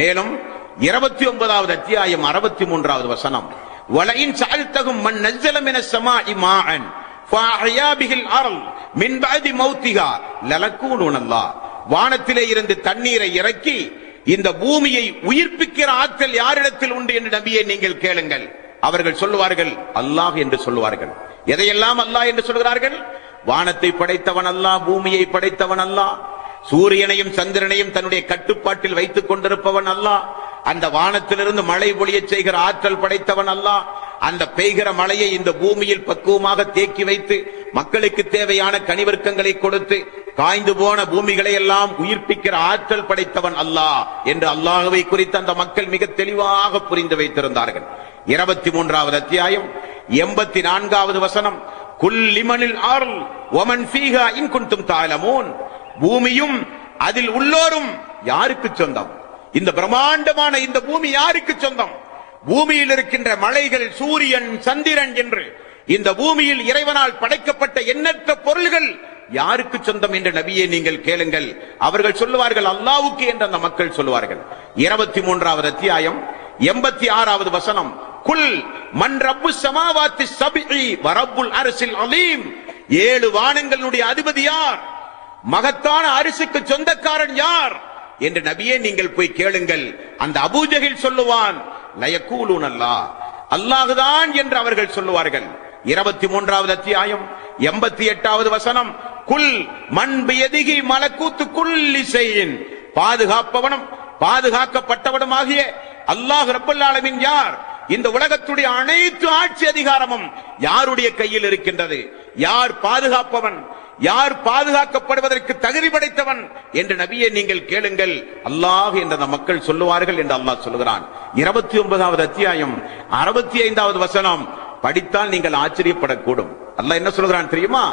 மேலும் 29வது அத்தியாயம் 63வது வசனம். வலையின் சஅல்தகும் மன் நஸல மினஸ் ஸமாஇ மாஅன் ஃபஅஹ்யா பிஹில் அர்ல் மின் பஅதி மௌத்திஹா லலக்கூனுனல்லாஹ். வானத்திலே இருந்து தண்ணீரை இறக்கி இந்த பூமியை உயிர்ப்பிக்கிற ஆற்றல் யாரிடத்தில் உண்டு என்று நபியே நீங்கள் கேளுங்கள். அவர்கள் சொல்லுவார்கள் அல்லாஹ் என்று சொல்லுவார்கள். எதையெல்லாம் அல்லாஹ் என்று சொல்கிறார்கள்? வானத்தை படைத்தவன் அல்லாஹ், பூமியை படைத்தவன் அல்லாஹ், சூரியனையும் சந்திரனையும் தன்னுடைய கட்டுப்பாட்டில் வைத்துக் கொண்டிருப்பவன் அல்லாஹ், அந்த வானத்திலிருந்து மழை பொழிய செய்கிற ஆற்றல் படைத்தவன் அல்லாஹ், அந்த பெய்கிற மழையை இந்த பூமியில் பக்குவமாக தேக்கி வைத்து மக்களுக்கு தேவையான கனிவர்க்கங்களை கொடுத்து காய்ந்து போன பூமிகளை எல்லாம் உயிர்ப்பிக்கிற ஆற்றல் படைத்தவன் அல்லாஹ் என்று அல்லாஹ்வை குறித்து அந்த மக்கள் மிக தெளிவாக புரிந்து வைத்திருந்தார்கள். 23வது அத்தியாயம் 84வது வசனம். குல் லிமனில் அர்ல் வமன் ஃபீஹா இன் குன்தும் தஅலமூன். பூமியும் அதில் உள்ளோரும் யாருக்கு சொந்தம்? இந்த பிரம்மாண்டமான இந்த பூமி யாருக்கு சொந்தம்? பூமியில் இருக்கின்ற மலைகள், சூரியன், சந்திரன் என்று இந்த பூமியில் இறைவனால் படைக்கப்பட்ட எண்ணற்ற பொருள்கள் யாருக்கு சொந்தம் என்று நபியே நீங்கள் கேளுங்கள். அவர்கள் சொல்லுவார்கள் அல்லாஹ்வுக்கு என்று அந்த மக்கள் சொல்லுவார்கள். 23வது அத்தியாயம் 86வது வசனம். குல் மன் ரப்புஸ் ஸமாவாத்தி ஸப்இ வ ரப்புல் அர்ஷில் அலீம். 7 வானங்களுடைய அதிபதி யார்? மகத்தான அரிசிக்கு சொந்தக்காரன் யார் என்று நபியே நீங்கள் போய் கேளுங்கள். அந்த அபூஜஹில் சொல்லுவான் லயக்கூலுனல்லாஹ், அல்லாஹ்தான் என்று அவர்கள் சொல்லுவார்கள். 23வது அத்தியாயம் 88வது வசனம். குல் மன் பியதிஹி மலக்கூத்து குல்லி ஷைஇன். பாதுகாப்பவனும் பாதுகாக்கப்பட்டவனுமாகிய அல்லாஹ் ரப்பல் ஆலமீன் யார்? இந்த உலகத்துடைய அனைத்து ஆட்சி அதிகாரமும் யாருடைய கையில் இருக்கின்றது? யார் பாதுகாப்பவன், யார் பாதுகாக்கப்படுவதற்கு தகுதி படைத்தவன் என்று நபியே நீங்கள் கேளுங்கள். அல்லாஹ் என்ற அந்த மக்கள் சொல்லுவார்கள் என்று அல்லாஹ் சொல்லுகிறான். 29வது அத்தியாயம் 65வது வசனம் படித்தால் நீங்கள் ஆச்சரியப்படக்கூடும். அல்லாஹ் என்ன சொல்கிறான் தெரியுமா?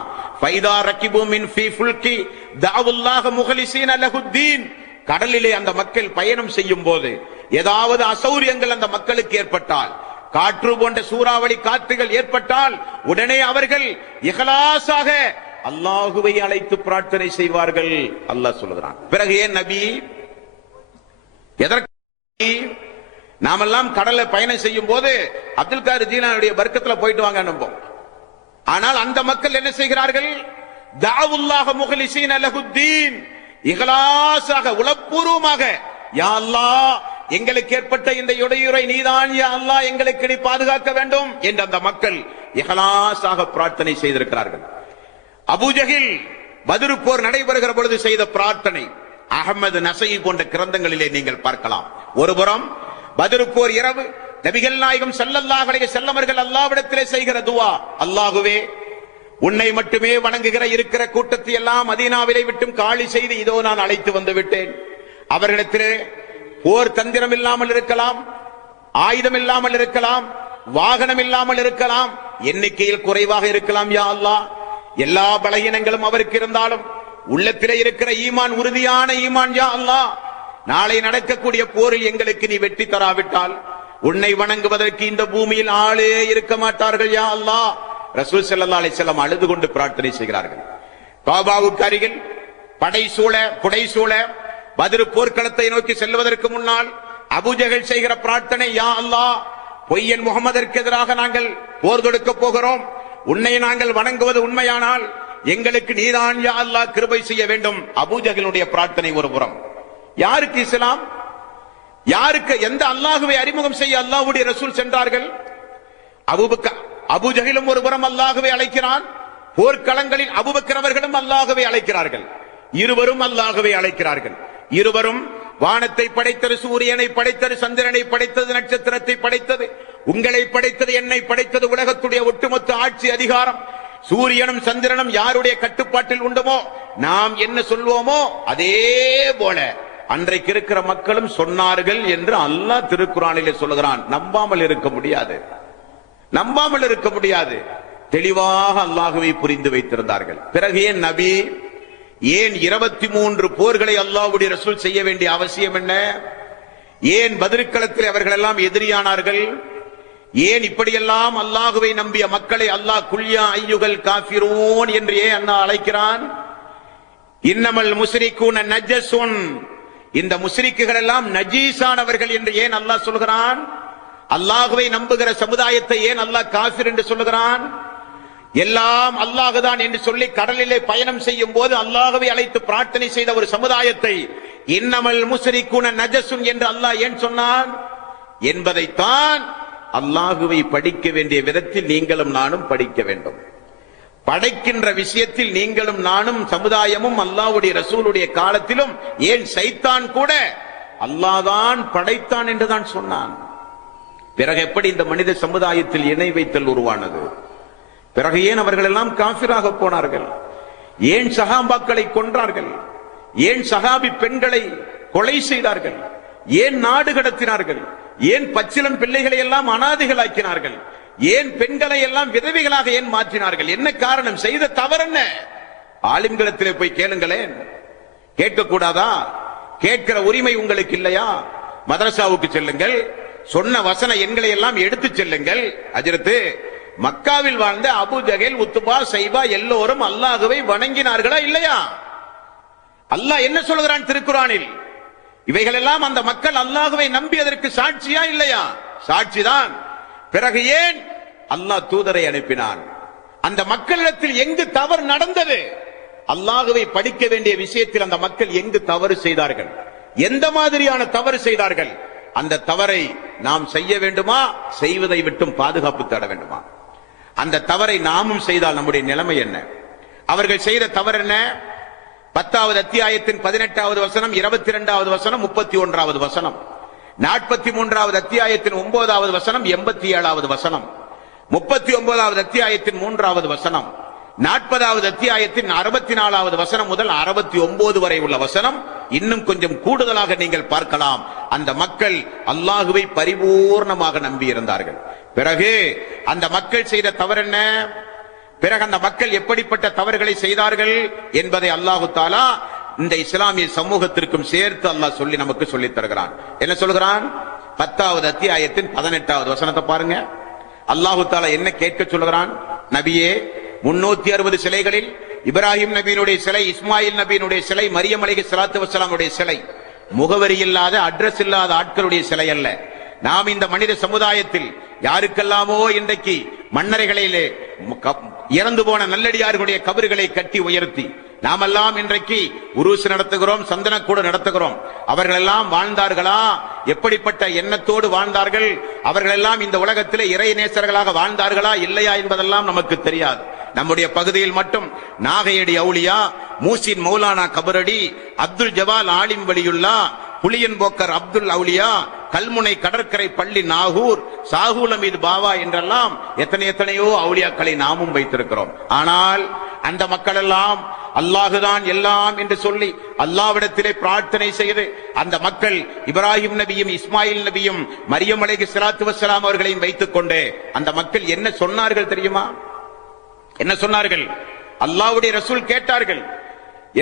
ஃபைதா ரகிபு மின் ஃபீ ஃபுல்கி தஅவுல்லாஹ முஹ்லிஸீன லஹுத்தீன். கடலிலே அந்த மக்கள் பயணம் செய்யும் போது ஏதாவது அசௌரியங்கள் அந்த மக்களுக்கு ஏற்பட்டால், காற்று போன்ற சூறாவளி காற்றுகள் ஏற்பட்டால் உடனே அவர்கள் இஹ்லாஸாக அல்லாஹுவை அழைத்து பிரார்த்தனை செய்வார்கள். அல்லாஹ் சொல்லுகிறான். பிறகு ஏன் நபி, எதற்கு நாமெல்லாம் கடலை பயணம் செய்யும் போது அப்துல் காதர் ஜீலானுடைய பர்க்கத்துல போயிட்டு வாங்க நம்போம். ஆனால் அந்த மக்கள் என்ன செய்கிறார்கள்? தஅவுல்லாஹ முஹ்லிஸீன லஹுத்தீன், இஹ்லாஸாக உளப்பூர்வமாக யா அல்லாஹ் எங்களுக்கு ஏற்பட்ட இந்த இடையூறை நீதான் யா அல்லாஹ் எங்களுக்கு நீ பாதுகாக்க வேண்டும் என்று அந்த மக்கள் இஹ்லாஸாக பிரார்த்தனை செய்திருக்கிறார்கள். அபூஜஹில் பத்ர் போர் நடைபெறுகிற பொழுது செய்த பிரார்த்தனை அஹ்மது நஸீ போன்ற கிரந்தங்களிலே நீங்கள் பார்க்கலாம். ஒருபுறம் பத்ர் போர் இரவு நபிகள் நாயகம் ஸல்லல்லாஹு அலைஹி வஸல்லம் அவர்கள் அல்லாஹ்விடத்திலே செய்கிற துஆ, அல்லாஹ்வே உன்னை மட்டுமே வணங்குகிற இருக்கிற கூட்டத்தை எல்லாம் மதீனாவிலே விட்டும் காலி செய்து இதோ நான் அழைத்து வந்து விட்டேன். அவர்களிடத்திலே போர் தந்திரம் இல்லாமல் இருக்கலாம், ஆயுதம் இல்லாமல் இருக்கலாம், வாகனம் இல்லாமல் இருக்கலாம், எண்ணிக்கையில் குறைவாக இருக்கலாம். யா அல்லாஹ், எல்லா பலகீனங்களும் அவருக்கு இருந்தாலும் உள்ளத்திலே இருக்கிற ஈமான் உறுதியான ஈமான். யா அல்லாஹ், நாளை நடக்கக்கூடிய போரில் எங்களுக்கு நீ வெற்றி தராவிட்டால் உன்னை வணங்குவதற்கு இந்த பூமியில் ஆளே இருக்க மாட்டார்கள். யா அல்லாஹ். ரசூல் ஸல்லல்லாஹு அலைஹி வஸல்லம் அழுது கொண்டு பிரார்த்தனை செய்கிறார்கள். காபாவுக்கு அருகில் புடைசூழ பத்ர் போர்க்களத்தை நோக்கி செல்வதற்கு முன்னால் அபூஜஹல் செய்கிற பிரார்த்தனை, யா அல்லாஹ் பொய்யன் முகமதற்கு எதிராக நாங்கள் போர் தொடுக்க போகிறோம், உன்னை நாங்கள் வணங்குவது உண்மையானால் எங்களுக்கு நீதான் யா அல்லாஹ் கிருபை செய்ய வேண்டும். அபூஜஹலுடைய பிரார்த்தனை ஒரு புறம். யாருக்கு இஸ்லாம்? யாருக்கு எந்த அல்லாஹுவை அறிமுகம் செய்ய அல்லாஹ்வுடைய ரசூல் சென்றார்கள்? அபூஜஹலும் ஒரு புறம் அல்லாஹுவை அழைக்கிறான், போர்க்களங்களில் அபூபக்கர் அவர்களும் அல்லாஹுவை அழைக்கிறார்கள். இருவரும் அல்லாஹுவை அழைக்கிறார்கள். இருவரும் வானத்தை படைத்தது, சூரியனை படைத்தது, சந்திரனை படைத்தது, நட்சத்திரத்தை படைத்தது, உங்களை படைத்தது, என்னை படைத்தது, உலகத்துடைய ஒட்டுமொத்த ஆட்சி அதிகாரம் சூரியனும் சந்திரனும் யாருடைய கட்டுப்பாட்டில் உண்டுமோ நாம் என்ன சொல்வோமோ அதே போல அன்றைக்கு இருக்கிற மக்களும் சொன்னார்கள் என்று அல்லாஹ் திருக்குர்ஆனிலே சொல்லுகிறான். நம்பாமல் இருக்க முடியாது, நம்பாமல் இருக்க முடியாது. தெளிவாக அல்லாஹ்வை புரிந்து வைத்திருந்தார்கள். பிறகு ஏன் நபி, ஏன் 23 போர்களை அல்லாஹ்வுடைய ரசூல் செய்ய வேண்டிய அவசியம் என்ன? ஏன் பத்ருக்களத்தில் அவர்கள் எல்லாம் எதிரியானார்கள்? ஏன் இப்படியெல்லாம் அல்லாஹுவை நம்பிய மக்களை அல்லாஹ் குல்யா ஐயுகல் காஃபிரூன் என்று ஏன் அல்லாஹ் அழைக்கிறான்? இன்னமல் முஸ்ரிகூன நஜஸுன், இந்த முஸ்ரிக்குகள் எல்லாம் நஜீஸானவர்கள் என்று ஏன் அல்லாஹ் சொல்கிறான்? அல்லாஹுவை நம்புகிற சமுதாயத்தை ஏன் அல்லாஹ் காஃபிர் என்று சொல்லுகிறான்? எல்லாம் அல்லாஹுதான் என்று சொல்லி கடலிலே பயணம் செய்யும் போது அல்லாஹுவை அழைத்து பிரார்த்தனை செய்த ஒரு சமுதாயத்தை இன்னமல் முஸ்ரிகூன நஜஸுன் என்று அல்லாஹ் ஏன் சொன்னான் என்பதைத்தான் அல்லாஹுவை படிக்க வேண்டிய விதத்தில் நீங்களும் நானும் படிக்க வேண்டும். படைக்கின்ற விஷயத்தில் நீங்களும் நானும் சமுதாயமும் அல்லாஹ்வுடைய ரசூலுடைய காலத்திலும் ஏன் சைத்தான் கூட அல்லாஹ்தான் படைத்தான் என்றுதான் சொன்னான். பிறகு எப்படி இந்த மனித சமுதாயத்தில் இணை வைத்தல் உருவானது? பிறகு ஏன் அவர்கள் எல்லாம் காஃபிராக போனார்கள்? ஏன் சஹாபாக்களை கொன்றார்கள்? ஏன் சஹாபி பெண்களை கொலை செய்தார்கள்? ஏன் நாடு கடத்தினார்கள்? ஏன் பச்சிலம் பிள்ளைகளை எல்லாம் அனாதைகளாக்கினார்கள்? ஏன் பெண்களை எல்லாம் விதவைகளாக ஏன் மாற்றினார்கள்? என்ன காரணம்? செய்த தவறு என்ன? ஆலிம்களிடத்திலே போய் கேளுங்களேன். கேட்கக்கூடாதா? கேட்கிற உரிமை உங்களுக்கு இல்லையா? மதரசாவுக்கு செல்லுங்கள், சொன்ன வசன எண்களை எல்லாம் எடுத்து செல்லுங்கள். ஹஜ்ரத், மக்காவில் வாழ்ந்த அபூஜஹல், உத்பா, சைபா எல்லோரும் அல்லாஹ்வை வணங்கினார்களா இல்லையா? அல்லாஹ் என்ன சொல்கிறான் திருக்குர்ஆனில்? இவைகள் எல்லாம் அந்த மக்கள் அல்லாஹ்வை நம்பியதற்கு சாட்சியா இல்லையா? சாட்சிதான். பிறகு ஏன் அல்லாஹ் தூதரை அனுப்பினான்? அந்த மக்களிடத்தில் எங்கு தவறு நடந்தது? அல்லாஹ்வை படிக்க வேண்டிய விஷயத்தில் அந்த மக்கள் எங்கு தவறு செய்தார்கள்? எந்த மாதிரியான தவறு செய்தார்கள்? அந்த தவறை நாம் செய்ய வேண்டுமா? செய்வதை விட்டும் பாதுகாப்பு தேட வேண்டுமா? அந்த தவறை நாமும் செய்தால் நம்முடைய நிலைமை என்ன? அவர்கள் செய்த தவறு என்ன? 10வது அத்தியாயத்தின் 18வது வசனம், 22வது வசனம், 31வது வசனம், 43வது அத்தியாயத்தின் 9வது வசனம், 87வது வசனம், 39வது அத்தியாயத்தின் 3வது வசனம், 40வது அத்தியாயத்தின் 64வது வசனம் முதல் 69 வரை உள்ள வசனம் இன்னும் கொஞ்சம் கூடுதலாக நீங்கள் பார்க்கலாம். அந்த மக்கள் அல்லாஹுவை பரிபூர்ணமாக நம்பி இருந்தார்கள். பிறகு அந்த மக்கள் செய்த தவறு என்ன? பிறகு அந்த மக்கள் எப்படிப்பட்ட தவறுகளை செய்தார்கள் என்பதை அல்லாஹு தஆலா இந்த இஸ்லாமிய சமூகத்திற்கும் சேர்த்து அல்லாஹ் சொல்லி நமக்கு சொல்லித் தருகிறான். என்ன சொல்கிறான்? 10வது அத்தியாயத்தின் 18வது வசனத்தை பாருங்க. அல்லாஹு தஆலா என்ன கேட்க சொல்கிறான்? நபியே, 360 சிலைகளில் இப்ராஹிம் நபியினுடைய சிலை, இஸ்மாயில் நபியினுடைய சிலை, மரியம் அலைஹிஸ்ஸலாத்து வஸ்ஸலாமுடைய சிலை முகவரி இல்லாத, அட்ரஸ் இல்லாத ஆட்களுடைய சிலை அல்ல. நாம் இந்த மனித சமுதாயத்தில் யாருக்கெல்லாமோ இன்றைக்கு மண்ணறைகளிலே இறந்து போன நல்லடியார்களுடைய கபறுகளை கட்டி உயர்த்தி நாமெல்லாம் இன்றைக்கு உருசு நடத்துகிறோம், சந்தனக்கூட நடத்துகிறோம். அவர்கள் எல்லாம் வாழ்ந்தார்களா? எப்படிப்பட்ட எண்ணத்தோடு வாழ்ந்தார்கள்? அவர்கள் எல்லாம் இந்த உலகத்திலே இறை நேசர்களாக வாழ்ந்தார்களா இல்லையா என்பதெல்லாம் நமக்கு தெரியாது. நம்முடைய பகுதியில் மட்டும் நாகையடி அவுலியா, மூசின் மௌலானா கபரடி, அப்துல் ஜவால் ஆலிம் வலியுல்லா, புலியன் போக்கர் அப்துல் அவுலியா, கல்முனை கடற்கரை பள்ளி நாகூர், சாகுல் அமீது பாவா என்றெல்லாம் எத்தனையோ அவுலியாக்களை நாமும் வைத்திருக்கிறோம். ஆனால் அந்த மக்கள் எல்லாம் அல்லாஹுதான் எல்லாம் என்று சொல்லி அல்லாஹ்விடத்திலே பிரார்த்தனை செய்து அந்த மக்கள் இப்ராஹிம் நபியும் இஸ்மாயில் நபியும் மரியம் அலைஹிஸ்ஸலாத்து வஸ்ஸலாம் அவர்களையும் வைத்துக் கொண்டு அந்த மக்கள் என்ன சொன்னார்கள் தெரியுமா? என்ன சொன்னார்கள்? அல்லாஹ்வுடைய ரசூல் கேட்டார்கள்,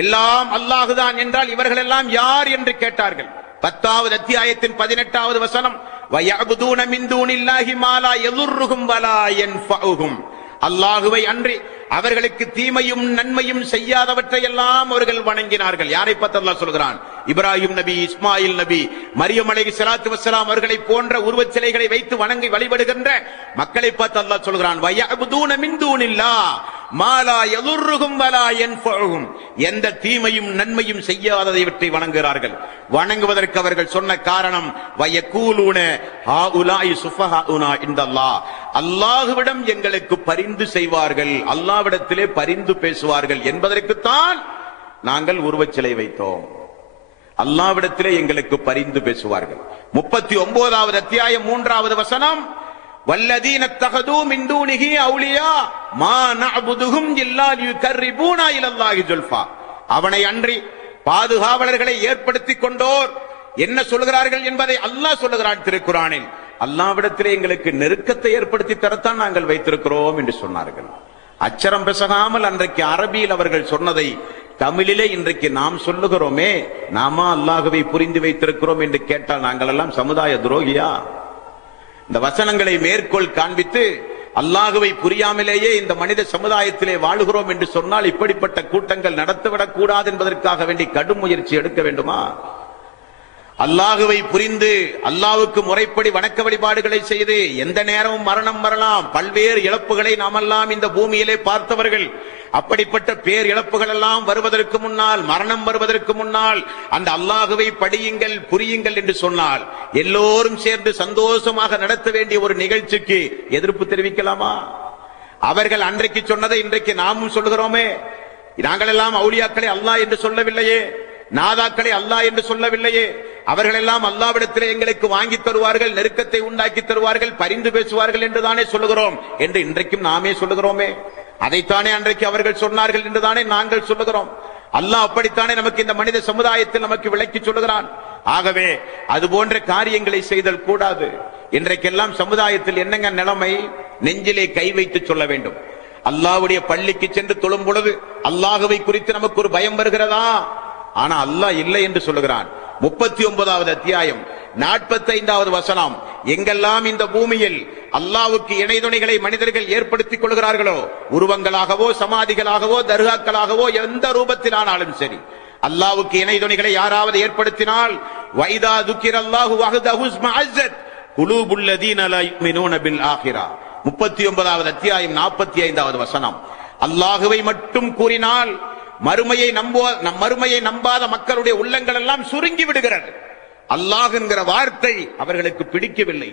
எல்லாம் அல்லாஹுதான் என்றால் இவர்கள் எல்லாம் யார் என்று கேட்டார்கள். 10வது அத்தியாயத்தின் 18வது வசனம், வயஅபுதூன மின் தூனில்லாஹி மா லா யதுர்ருஹும் வலா யன்ஃபஉஹும், அல்லாஹுவை அன்றி அவர்களுக்கு தீமையும் நன்மையும் செய்யாதவற்றை எல்லாம் அவர்கள் வணங்கினார்கள். யாரை பார்த்து அல்லாஹ் சொல்கிறான்? இப்ராஹிம் நபி, இஸ்மாயில் நபி, மரியம் அலைஹிஸ்ஸலாத்து வஸ்ஸலாம் அவர்களை போன்ற உருவச் சிலைகளை வைத்து வணங்கி வழிபடுகின்ற மக்களை பார்த்து அல்லாஹ் சொல்கிறான், வயஅபுதூன மின் தூனில்லாஹ் மா லா யதுர்ருஹும் வலா யன்ஃபஉஹும். எந்த தீமையும் நன்மையும் செய்யாததை வணங்குகிறார்கள். வணங்குவதற்கு அவர்கள் சொன்ன காரணம் வயகூலூன ஹாஉலாஇ சுஃபஹாஉனா இன்தல்லாஹ், அல்லாஹ்விடம் எங்களுக்கு பரிந்து செய்வார்கள், அல்லாஹ்விடத்திலே பரிந்து பேசுவார்கள் என்பதற்குத்தான் நாங்கள் உருவச்சிலை வைத்தோம். அல்லாஹ்விடத்திலே எங்களுக்கு பரிந்து பேசுவார்கள். 39வது அத்தியாயம் 3வது வசனம், வல்லதீன தகது மின் தூனிஹி அவுலியா மா நஅபுதுஹும் இல்லா லியுகர்ரிபூனா இலல்லாஹி ஜுல்ஃபா. அவனை அன்றி பாதுகாவலர்களை ஏற்படுத்திக் கொண்டோர் என்ன சொல்கிறார்கள் என்பதை அல்லாஹ் சொல்லுகிறான் திருக்குரானில். அல்லாஹ்விடத்திலே எங்களுக்கு நெருக்கத்தை ஏற்படுத்தி தரத்தான் நாங்கள் வைத்திருக்கிறோம் என்று சொன்னார்கள். அச்சரம் பிசகாமல் அன்றைக்கு அரபியில் அவர்கள் சொன்னதை தமிழிலே இன்றைக்கு நாம் சொல்லுகிறோமே, நாம அல்லாஹ்வை புரிந்து வைத்திருக்கிறோம் என்று கேட்டால் நாங்கள் எல்லாம் சமுதாய துரோகியா? இந்த வசனங்களை மேற்கோள் காண்பித்து அல்லாஹ்வை புரியாமலேயே இந்த மனித சமுதாயத்திலே வாழுகிறோம் என்று சொன்னால் இப்படிப்பட்ட கூட்டங்கள் நடத்திவிடக் கூடாது என்பதற்காக வேண்டி கடும் முயற்சி எடுக்க வேண்டுமா? அல்லாஹ்வை புரிந்து அல்லாஹ்வுக்கு முறைப்படி வணக்க வழிபாடுகளை செய்து எந்த நேரமும் மரணம் வரலாம், பல்வேறு இழப்புகளை நாமெல்லாம் இந்த பூமியிலே பார்த்தவர்கள். அப்படிப்பட்ட பேர் இழப்புகள் எல்லாம் வருவதற்கு முன்னால், மரணம் வருவதற்கு முன்னால் அந்த அல்லாஹ்வை படியுங்கள் புரியுங்கள் என்று சொன்னால் எல்லோரும் சேர்ந்து சந்தோஷமாக நடத்த வேண்டிய ஒரு நிகழ்ச்சிக்கு எதிர்ப்பு தெரிவிக்கலாமா? அவர்கள் அன்றைக்கு சொன்னதை இன்றைக்கு நாமும் சொல்கிறோமே. நாங்கள் எல்லாம் அவுலியாக்களை அல்லாஹ் என்று சொல்லவில்லையே, நாதாக்களை அல்லாஹ் என்று சொல்லவில்லையே. அவர்கள் எல்லாம் அல்லாஹ்விடத்திலே எங்களுக்கு வாங்கி தருவார்கள், நெருக்கத்தை உண்டாக்கி தருவார்கள், பரிந்து பேசுவார்கள் என்றுதானே சொல்லுகிறோம் என்று இன்றைக்கும் நாமே சொல்லுகிறோமே. அதைத்தானே அன்றைக்கு அவர்கள் சொன்னார்கள் என்றுதானே நாங்கள் சொல்லுகிறோம். அல்லாஹ் அப்படித்தானே நமக்கு இந்த மனித சமுதாயத்தில் நமக்கு விளக்கி சொல்லுகிறான். ஆகவே அது போன்ற காரியங்களை செய்தல் கூடாது. இன்றைக்கெல்லாம் சமுதாயத்தில் என்னங்க நிலைமை? நெஞ்சிலே கை வைத்து சொல்ல வேண்டும். அல்லாஹ்வுடைய பள்ளிக்கு சென்று தொழும் பொழுது அல்லாஹ்வை குறித்து நமக்கு ஒரு பயம் வருகிறதா? ஆனா அல்லாஹ் இல்லை என்று சொல்லுகிறான். 39வது அத்தியாயம் 45வது வசனம், எங்கெல்லாம் இந்த பூமியில் அல்லாஹ்வுக்கு இணைதுணைகளை மனிதர்கள் ஏற்படுத்திக் கொள்கிறார்களோ, உருவங்களாகவோ சமாதிகளாகவோ தர்காக்களாகவோ எந்த ரூபத்திலானாலும் சரி, அல்லாஹ்வுக்கு இணைதுணைகளை யாராவது ஏற்படுத்தினால் வைதா துக்கிரல்லாஹு வஹ்தஹு ஸ்மஅஸத் குலூபுல் லதீன லா யுமினூன பில் ஆகிரா. 39வது அத்தியாயம் 45வது வசனம், அல்லாஹ்வை மட்டும் கூறினால் மறுமையை நம்பாத மக்களுடைய உள்ளங்கள் எல்லாம் சுருங்கி விடுகிறது. அல்லாஹ் என்கிற வார்த்தை அவர்களுக்கு பிடிக்கவில்லை.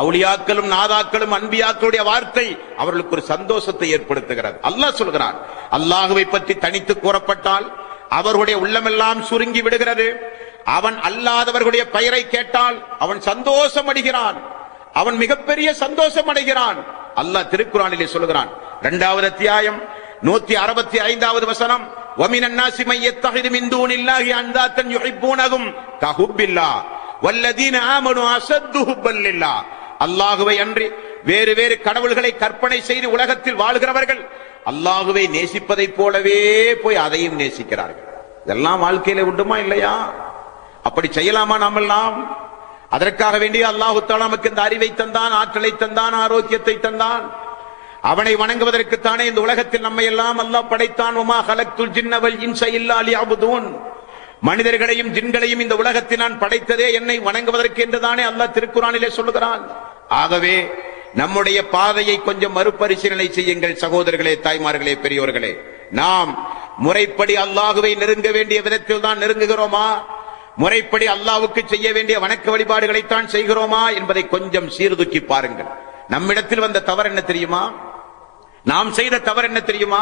அவுலியாக்களும் நாதாக்களும் அன்பியாக்களுடைய வார்த்தை அவர்களுக்கு ஒரு சந்தோஷத்தை ஏற்படுத்துகிறது. அல்லாஹ் சொல்கிறான், அல்லாஹ்வை பற்றி தனித்து கூறப்பட்டால் அவர்களுடைய உள்ளமெல்லாம் சுருங்கி விடுகிறது. அவன் அல்லாதவர்களுடைய பெயரை கேட்டால் அவன் சந்தோஷம் அடைகிறான், அவன் மிகப்பெரிய சந்தோஷம் அடைகிறான். அல்லாஹ் திருக்குரானிலே சொல்கிறான். 2வது அத்தியாயம் 165வது வசனம், وَمِنَ النَّاسِ مَن يَتَّخِذُ مِن دُونِ اللَّهِ أَندَادًا يُحِبُّونَهُم كَحُبِّ اللَّهِ وَالَّذِينَ آمَنُوا أَشَدُّ حُبًّا لِلَّهِ. அல்லாஹ்வை அன்றி வேறு வேறு கடவுள்களை கற்பனை செய்து உலகத்தில் வாழ்கிறவர்கள் அல்லாஹ்வை நேசிப்பதைப் போலவே போய் அதையும் நேசிக்கிறார்கள். இதெல்லாம் வாழ்க்கையில உண்டுமா இல்லையா? அப்படி செய்யலாமா நாமெல்லாம்? அதற்காக வேண்டிய அல்லாஹ் தஆலா நமக்கு இந்த அறிவை தந்தான், ஆற்றலை தந்தான், ஆரோக்கியத்தை தந்தான். அவனை வணங்குவதற்குத்தானே இந்த உலகத்தில் நம்மை எல்லாம் அல்லாஹ் படைத்தான். வமா ஹலக்துல் ஜின்ன வல் இன்ஸ இல்லா லியஅபுதூன். மனிதர்களையும் ஜின்களையும் இந்த உலகத்தில் நான் படைத்ததே என்னை வணங்குவதற்கு என்றுதானே அல்லாஹ் திருக்குரானிலே சொல்லுகிறான். ஆகவே நம்முடைய பாதையை கொஞ்சம் மறுபரிசீலனை செய்யுங்கள் சகோதரர்களே, தாய்மார்களே, பெரியோர்களே. நாம் முறைப்படி அல்லாஹ்வை நெருங்க வேண்டிய விதத்தில் தான் நெருங்குகிறோமா? முறைப்படி அல்லாஹ்வுக்கு செய்ய வேண்டிய வணக்க வழிபாடுகளைத்தான் செய்கிறோமா என்பதை கொஞ்சம் சீர்தூக்கி பாருங்கள். நம்மிடத்தில் வந்த தவறு என்ன தெரியுமா? நாம் செய்த தவறு என்ன தெரியுமா?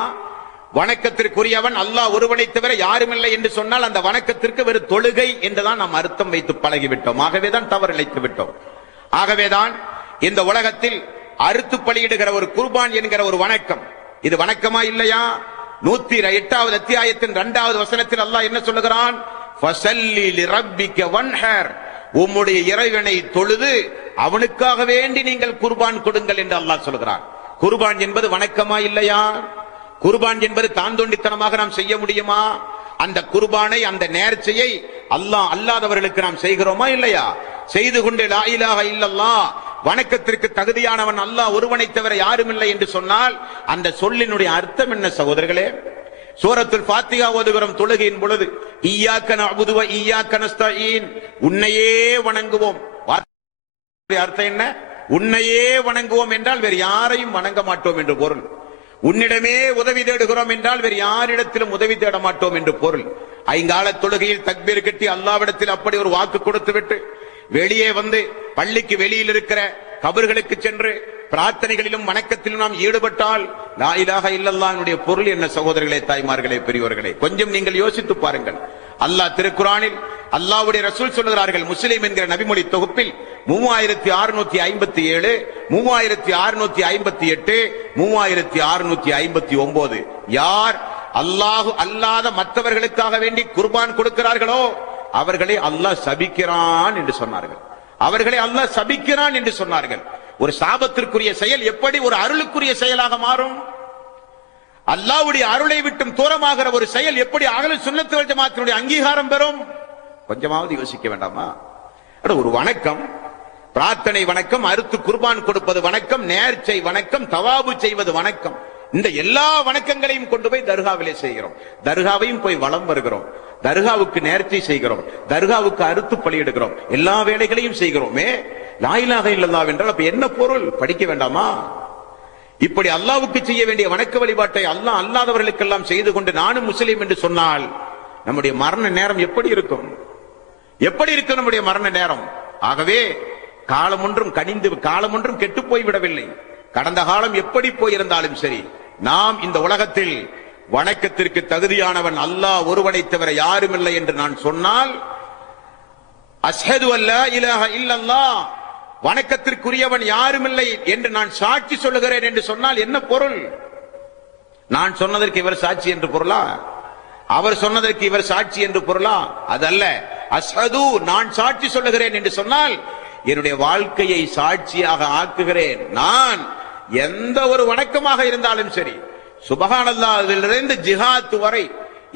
வணக்கத்திற்குரியவன் அல்லாஹ் ஒருவனை தவிர யாரும் இல்லை என்று சொன்னால் அந்த வணக்கத்திற்கு வெறும் தொழுகை என்றுதான் நாம் அர்த்தம் வைத்து பழகிவிட்டோம். ஆகவேதான் தவறு இழைத்து விட்டோம். ஆகவேதான் இந்த உலகத்தில் அறுத்து பலியிடுகிற ஒரு குர்பான் என்கிற ஒரு வணக்கம், இது வணக்கமா இல்லையா? 108வது அத்தியாயத்தின் 2வது வசனத்தில் அல்லாஹ் என்ன சொல்லுகிறான்? ஃபஸல்லி லிரப்பிக வன்ஹர். உம்முடைய இறைவனை தொழுது அவனுக்காக வேண்டி நீங்கள் குர்பான் கொடுங்கள் என்று அல்லாஹ் சொல்கிறான். குர்பான் என்பது வணக்கமா இல்லையா? குர்பான் என்பது தான் தோண்டித்தனமாக நாம் செய்ய முடியுமா? அந்த குர்பானை, அந்த நேர்ச்சையை அல்லாஹ் அல்லாதவர்களுக்கு நாம் செய்கிறோமா இல்லையா? செய்து கொண்டு லா இலாஹ இல்லல்லாஹ் வணக்கத்திற்கு தகுதியானவன் அல்லாஹ் ஒருவனை தவிர யாரும் இல்லை என்று சொன்னால் அந்த சொல்லினுடைய அர்த்தம் என்ன சகோதரர்களே? சூரத்துல் ஃபாத்திஹா ஓதுகிறோம் தொழுகையின் பொழுது, இய்யாக நஅ்புது வ இய்யாக நஸ்தஈன், உன்னையே வணங்குவோம். அர்த்தம் என்ன? உன்னையே வணங்குவோம் என்றால் வேறு யாரையும் வணங்க மாட்டோம் என்று பொருள். உன்னிடமே உதவி தேடுகிறோம் என்றால் வேறு யாரிடத்திலும் உதவி தேட மாட்டோம் என்று பொருள். ஐங்கால தொழுகையில் தக்பீர் கட்டி அல்லாஹ்விடத்தில் அப்படி ஒரு வாக்கு கொடுத்து விட்டு வெளியே வந்து பள்ளிக்கு வெளியில் இருக்கிற கபர்களுக்கு சென்று பிரார்த்தனைகளிலும் வணக்கத்திலும் நாம் ஈடுபட்டால் லா இலாஹ இல்லல்லாஹ்வுடைய பொருள் என்ன சகோதரர்களே, தாய்மார்களே, பெரியவர்களே? கொஞ்சம் நீங்கள் யோசித்து பாருங்கள். அல்லாஹ் திருக்குர்ஆனில் அல்லாஹ்வுடைய ரசூல் சொல்கிறார்கள், முஸ்லிம் என்கிற நபிமொழி தொகுப்பில் 3657, 3658, 3659 யார் அல்லாஹ் அல்லாத மற்றவர்களுக்காக வேண்டி குர்பான் கொடுக்கிறார்களோ அவர்களை அல்லாஹ் சபிக்கிறான் என்று சொன்னார்கள். அவர்களை அல்லாஹ் சபிக்கிறான் என்று சொன்னார்கள். ஒரு சாபத்திற்குரிய செயல் எப்படி ஒரு அருளுக்குரிய செயலாக மாறும்? அல்லாஹ்வுடைய அருளை விட்டும் தூரமாகிற ஒரு செயல் எப்படி அஹ்லுஸ் சுன்னத் வல் ஜமாஅத்தினுடைய அங்கீகாரம் பெறும்? கொஞ்சமாவது யோசிக்க வேண்டாமா? ஒரு வணக்கம், பிரார்த்தனை வணக்கம், அறுத்து குர்பான் கொடுப்பது வணக்கம், நேர்ச்சை வணக்கம், தவாபு செய்வது வணக்கம். இந்த எல்லா வணக்கங்களையும் கொண்டு போய் தர்காவிலே செய்கிறோம். தர்காவையும் போய் வலம் வருகிறோம். தர்காவுக்கு நேர்ச்சை செய்கிறோம். தர்காவுக்கு அறுத்து பலியிடுகிறோம். எல்லா வேலைகளையும் செய்கிறோமே. லா இலாஹ இல்லல்லாஹ் என்றால் அப்ப என்ன பொருள்? படிக்க வேண்டாமா? இப்படி அல்லாஹ்வுக்கு செய்ய வேண்டிய வணக்க வழிபாட்டை அல்லாஹ் அல்லாதவர்களுக்கெல்லாம் செய்து கொண்டு நானும் முஸ்லீம் என்று சொன்னால் நம்முடைய மரண நேரம் எப்படி இருக்கும்? எப்படி இருக்கும் நம்முடைய மரண நேரம்? ஆகவே காலம் ஒன்றும் கனிந்து காலம் ஒன்றும் கெட்டு போய்விடவில்லை. கடந்த காலம் எப்படி போயிருந்தாலும் சரி, நாம் இந்த உலகத்தில் வணக்கத்திற்கு தகுதியானவன் அல்லாஹ் ஒருவனை தவிர யாரும் இல்லை என்று நான் சொன்னால், அஷ்ஹது அல்லா இலாஹ இல்லல்லாஹ், வணக்கத்திற்குரியவன் யாரும் இல்லை என்று நான் சாட்சி சொல்லுகிறேன் என்று சொன்னால் என்ன பொருள்? நான் சொன்னதற்கு இவர் சாட்சி என்று பொருளா? அவர் சொன்னதற்கு இவர் சாட்சி என்று பொருளா? அதல்ல. அஷ்ஹது, நான் சாட்சி சொல்லுகிறேன் என்று சொன்னால் என்னுடைய வாழ்க்கையை சாட்சியாக ஆக்குகிறேன். நான் எந்த ஒரு வணக்கமாக இருந்தாலும் சரி, சுபஹானல்லாஹ்விலிருந்து ஜிஹாத் வரை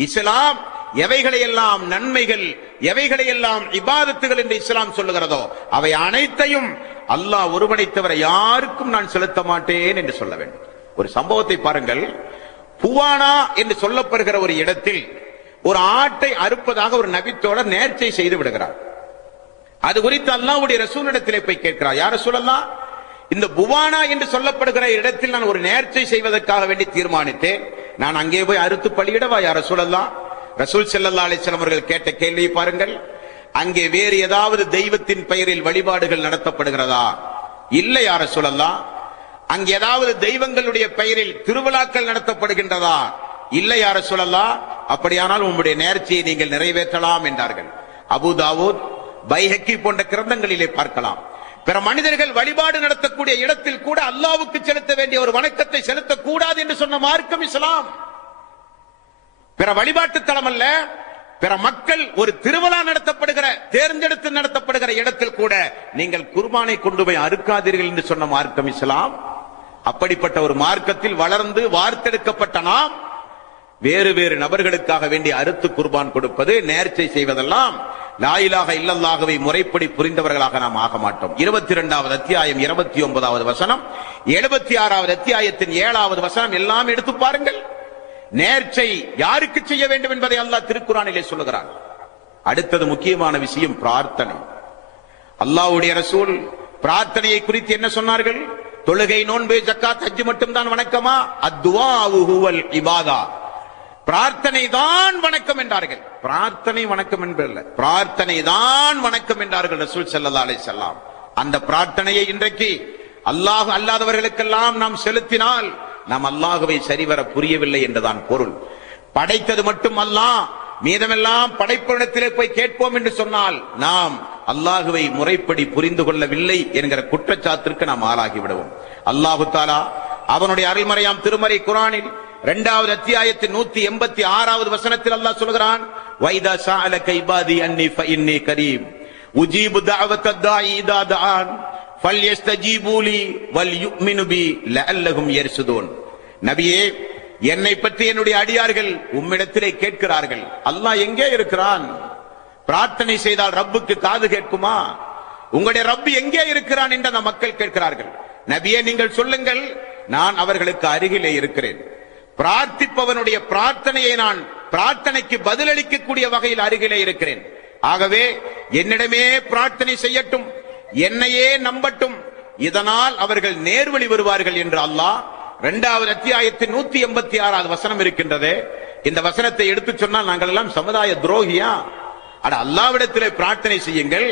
இஸ்லாம் எவைகளையெல்லாம் நன்மைகள், எவைகளையெல்லாம் இபாதத்துகள் என்று இஸ்லாம் சொல்லுகிறதோ அவை அனைத்தையும் அல்லாஹ் ஒருவனை தவிர யாருக்கும் நான் செலுத்த மாட்டேன் என்று சொல்ல வேண்டும். ஒரு சம்பவத்தை பாருங்கள். புவானா என்று சொல்லப்படுகிற ஒரு இடத்தில் ஒரு ஆட்டை அறுப்பதாக ஒரு நபித்தோழர் நேர்ச்சை செய்து விடுகிறார். அது குறித்து அல்லாஹ்வுடைய ரசூலிடத்திலே போய் கேட்கிறார், யார் ரசூலல்லாஹ், இந்த புவானா என்று சொல்லப்படுகிற இடத்தில் நான் ஒரு நேர்ச்சை செய்வதற்காக வேண்டி தீர்மானித்தேன். நான் அங்கே போய் அறுத்து பலியிடவா யார் ரசூலல்லாஹ்? ரசூல் ஸல்லல்லாஹு அலைஹி வஸல்லம் அவர்கள் கேட்ட கேள்வியை பாருங்கள். அங்கே வேறு ஏதாவது தெய்வத்தின் பெயரில் வழிபாடுகள் நடத்தப்படுகிறதா? இல்லை யார் ரசூலல்லாஹ். அங்கே ஏதாவது தெய்வங்களுடைய பெயரில் திருவிழாக்கள் நடத்தப்படுகின்றதா? இல்லை யார் ரசூலல்லாஹ். அப்படியானால் உங்களுடைய நேர்ச்சியை நீங்கள் நிறைவேற்றலாம் என்றார்கள். அபூ தாவூத், பைஹக்கி போன்ற கிரந்தங்களிலே பார்க்கலாம். பிற மனிதர்கள் வழிபாடு நடத்தக்கூடிய இடத்தில் கூட அல்லாஹ்வுக்கு செலுத்த வேண்டிய ஒரு வணக்கத்தை செலுத்தக்கூடாது என்று சொன்ன மார்க்கம் இஸ்லாம். பிற வழிபாட்டு தலம் அல்ல, பிற மக்கள் ஒரு திருவிழா நடத்தப்படுகிற, தேர்ந்தெடுத்து நடத்தப்படுகிற இடத்தில் கூட நீங்கள் குர்பானை கொண்டு போய் அறுக்காதீர்கள் என்று சொன்ன மார்க்கம் இஸ்லாம். அப்படிப்பட்ட ஒரு மார்க்கத்தில் வளர்ந்து வார்த்தெடுக்கப்பட்ட நாம் வேறு வேறு நபர்களுக்காக வேண்டி அறுத்து குர்பான் கொடுப்பது, நேர்ச்சை செய்வதெல்லாம் லா இலாஹ இல்லல்லாஹ்வை முறைப்படி புரிந்தவர்களாக நாம் ஆக மாட்டோம். 22வது அத்தியாயம் 29வது வசனம், 76வது அத்தியாயத்தின் 7வது வசனம் எல்லாம் எடுத்து பாருங்கள். நேர்ச்சை யாருக்கு செய்ய வேண்டும் என்பதை அல்லாஹ் திருக்குர்ஆனிலே சொல்லுகிறான். அடுத்தது முக்கியமான விஷயம் பிரார்த்தனை. அல்லாஹ்வுடைய ரசூல் பிரார்த்தனையை குறித்து என்ன சொன்னார்கள்? தொழுகை, நோன்பு, ஜக்காத், ஹஜ் மட்டும்தான் வணக்கமா? அத்துஆஉ ஹுவல் இபாதா, பிரார்த்தனை தான் வணக்கம் என்றார்கள். பிரார்த்தனை வணக்கம் என்பதில்லை, பிரார்த்தனை தான் வணக்கம் என்றார்கள் ரசூல் ஸல்லல்லாஹு அலைஹி வஸல்லம். அந்த பிரார்த்தனையை இன்றைக்கு அல்லாஹ் அல்லாதவர்களுக்கெல்லாம் நாம் செலுத்தினால் நாம் அல்லாஹ்வை சரிவர புரியவில்லை என்றுதான் பொருள். படைத்தது மட்டும் அல்லாஹ், மீதமெல்லாம் படைப்பிடத்திலே போய் கேட்போம் என்று சொன்னால் நாம் அல்லாஹ்வை முறைப்படி புரிந்து கொள்ளவில்லை என்கிற குற்றச்சாட்டிற்கு நாம் ஆளாகி விடுவோம். அல்லாஹு தஆலா அவனுடைய அருள்மறையாம் திருமறை குர்ஆனில் 2வது அத்தியாயத்தின் 186வது வசனத்தில் அல்லாஹ் சொல்கிறான், வைதா ஸஅலக இபாதி அன்னி ஃபஇன்னி கரீம் உஜீபு தஅவத்தத் தாஇ இதா தஆன் ஃபல்யஸ்தஜீபு லி வல்யுமினு பி லஅல்லஹும் யர்ஷுதூன். நபியே, என்னை பற்றி என்னுடைய அடியார்கள் உம்மிடத்திலே கேட்கிறார்கள். அல்லாஹ் எங்கே இருக்கிறான்? பிரார்த்தனை செய்தால் ரப்புக்கு காது கேட்குமா? உங்களுடைய ரப்பு எங்கே இருக்கிறான் என்று அந்த மக்கள் கேட்கிறார்கள். நபியே, நீங்கள் சொல்லுங்கள், நான் அவர்களுக்கு அருகிலே இருக்கிறேன். பிரார்த்திப்பவனுடைய பிரார்த்தனையை நான் பிரார்த்தனைக்கு பதிலளிக்கக்கூடிய வகையில் அருகிலே இருக்கிறேன். ஆகவே என்னிடமே பிரார்த்தனை செய்யட்டும், என்னையே நம்பட்டும், இதனால் அவர்கள் நேர்வழி வருவார்கள் என்று அல்லாஹ் 2வது அத்தியாயத்தின் 186வது வசனம் இருக்கின்றது. இந்த வசனத்தை எடுத்து சொன்னால் நாங்கள் எல்லாம் சமுதாய துரோகியா? அட, அல்லாஹ்விடத்திலே பிரார்த்தனை செய்யுங்கள்,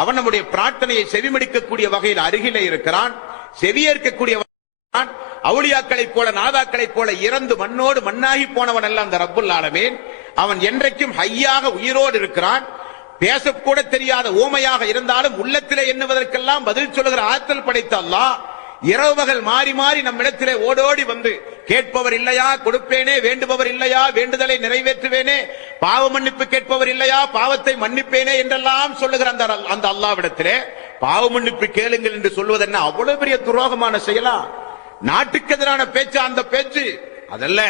அவன் நம்முடைய பிரார்த்தனையை செவிமடிக்கக்கூடிய வகையில் அருகிலே இருக்கிறான், செவியேற்கக்கூடிய அவுலியாக்களைப் போல நாதாக்களைப் போல இறந்து மண்ணோடு மண்ணாகி போனவன் அல்ல அந்த ரப்புல் ஆலமீன். அவன் என்றைக்கும் ஹையாக உயிரோடு இருக்கிறான். பேசக்கூட தெரியாத ஊமையாக இருந்தாலும் உள்ளத்திலே எண்ணுவதற்கெல்லாம் பதில் சொல்லுகிற ஆற்றல் படைத்த அல்லாஹ் இரவுகள் மாறி மாறி நம்மிடத்திலே ஓடோடி வந்து கேட்பவர் இல்லையா கொடுப்பேனே, வேண்டுபவர் இல்லையா வேண்டுதலை நிறைவேற்றுவேனே, பாவ மன்னிப்பு கேட்பவர் இல்லையா பாவத்தை மன்னிப்பேனே என்றெல்லாம் சொல்லுகிற அந்த அல்லாஹ்விடத்திலே பாவ மன்னிப்பு கேளுங்கள் என்று சொல்வது என்ன அவ்வளவு பெரிய துரோகமான செயலா? நாட்டுக்கு எதிரான பேச்சு அந்த பேச்சு அதல்ல.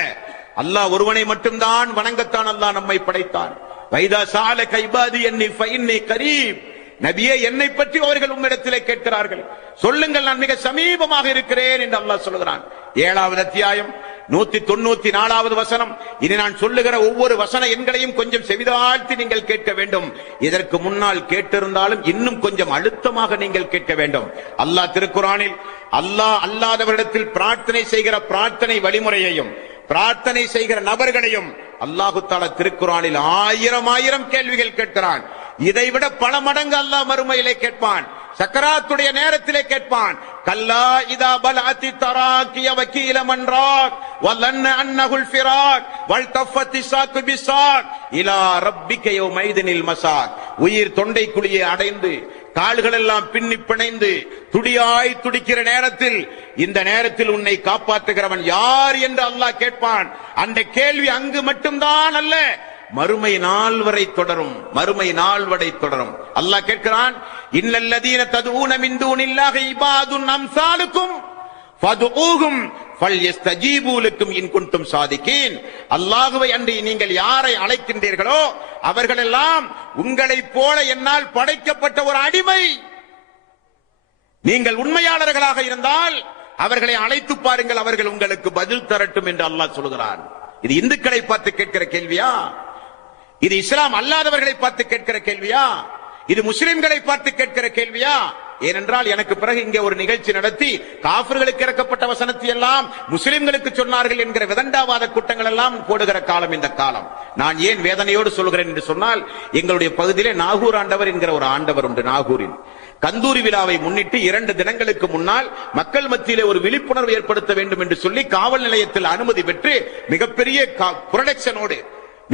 அல்லாஹ் ஒருவனை மட்டும்தான் வணங்கத்தான் அல்லாஹ் நம்மை படைத்தான். வைதா சால கைபாதி என்னை ஃபைன்னி கரீப். நபியே, என்னை பற்றி அவர்கள் உம்மிடத்திலே கேட்கிறார்கள், சொல்லுங்கள், நான் மிக சமீபமாக இருக்கிறேன் என்று அல்லாஹ் சொல்கிறான். 7வது அத்தியாயம் 194வது வசனம். இனி நான் சொல்லுகிற ஒவ்வொரு வசன எண்களையும் கொஞ்சம் செவிதாழ்த்தி நீங்கள் கேட்க வேண்டும். இதற்கு முன்னால் கேட்டிருந்தாலும் இன்னும் கொஞ்சம் அழுத்தமாக நீங்கள் கேட்க வேண்டும். அல்லாஹ் திருக்குரானில் அல்லாஹ் அல்லாதவரிடத்தில் பிரார்த்தனை செய்கிற பிரார்த்தனை வழிமுறையையும் பிரார்த்தனை செய்கிற நபர்களையும் அல்லாஹு தஆலா திருக்குரானில் 1000 கேள்விகள் கேட்கிறான். இதைவிட பல மடங்கு அல்லாஹ் மறுமையிலே கேட்பான், சக்கராத்துடைய நேரத்திலே கேட்பான். கல்லா இதா பலஅத்தி தராக்கிய வக்கீல மன்றாக் வலன்ன அன்னஹுல் ஃபிராக் வல்தஃபத்தி சாக்கு பிசாக் இலா ரப்பிக யௌமைதினில் மசாக். உயிர் தொண்டை குழியை அடைந்து கால்கள் எல்லாம் பின்னி பிணைந்து துடியாய் துடிக்கிற நேரத்தில், இந்த நேரத்தில் உன்னை காப்பாற்றுகிறவன் யார் என்று அல்லாஹ் கேட்பான். அந்த கேள்வி அங்கு மட்டும்தான் அல்ல, மறுமை நாள் வரை தொடரும். மறுமை நாள் வரை தொடரும். அல்லாஹ் கேட்கிறான், இன்னல்லதீன ததுஊன மின் தூனில்லாஹி இபாதுன் அம்சாலுக்கும் ஃபதுஊஹும் ஃபல்யஸ்தஜீபு லக்கும் இன் குன்தும் சாதிகீன். அல்லாஹ்வை அன்றி நீங்கள் யாரை அழைக்கின்றீர்களோ அவர்களெல்லாம் உங்களைப் போல என்னால் படைக்கப்பட்ட ஒரு அடிமை. நீங்கள் உண்மையாளர்களாக இருந்தால் அவர்களை அழைத்து பாருங்கள், அவர்கள் உங்களுக்கு பதில் தரட்டும் என்று அல்லாஹ் சொல்கிறான். இது இந்துக்களை பார்த்து கேட்கிற கேள்வியா? இது இஸ்லாம் அல்லாதவர்களை பார்த்து கேட்கிற கேள்வியா? இது முஸ்லிம்களை பார்த்து கேட்கிற கேள்வியா? ஏனென்றால் எனக்கு பிறகு இங்கே ஒரு நிகழ்ச்சி நடத்தி காஃபிர்களுக்கு இறக்கப்பட்ட வசனத்தை எல்லாம் முஸ்லிம்களுக்கு சொன்னார்கள் என்கிற விதண்டாவாத கூட்டங்கள் எல்லாம் போடுகிற காலம் இந்த காலம். நான் ஏன் வேதனையோடு சொல்கிறேன் என்று சொன்னால், எங்களுடைய பகுதியிலே நாகூர் ஆண்டவர் என்கிற ஒரு ஆண்டவர் உண்டு. நாகூரில் கந்தூரி விழாவை முன்னிட்டு 2 தினங்களுக்கு முன்னால் மக்கள் மத்தியிலே ஒரு விழிப்புணர்வு ஏற்படுத்த வேண்டும் என்று சொல்லி காவல் நிலையத்தில் அனுமதி பெற்று மிகப்பெரிய புரொடக்ஷனோடு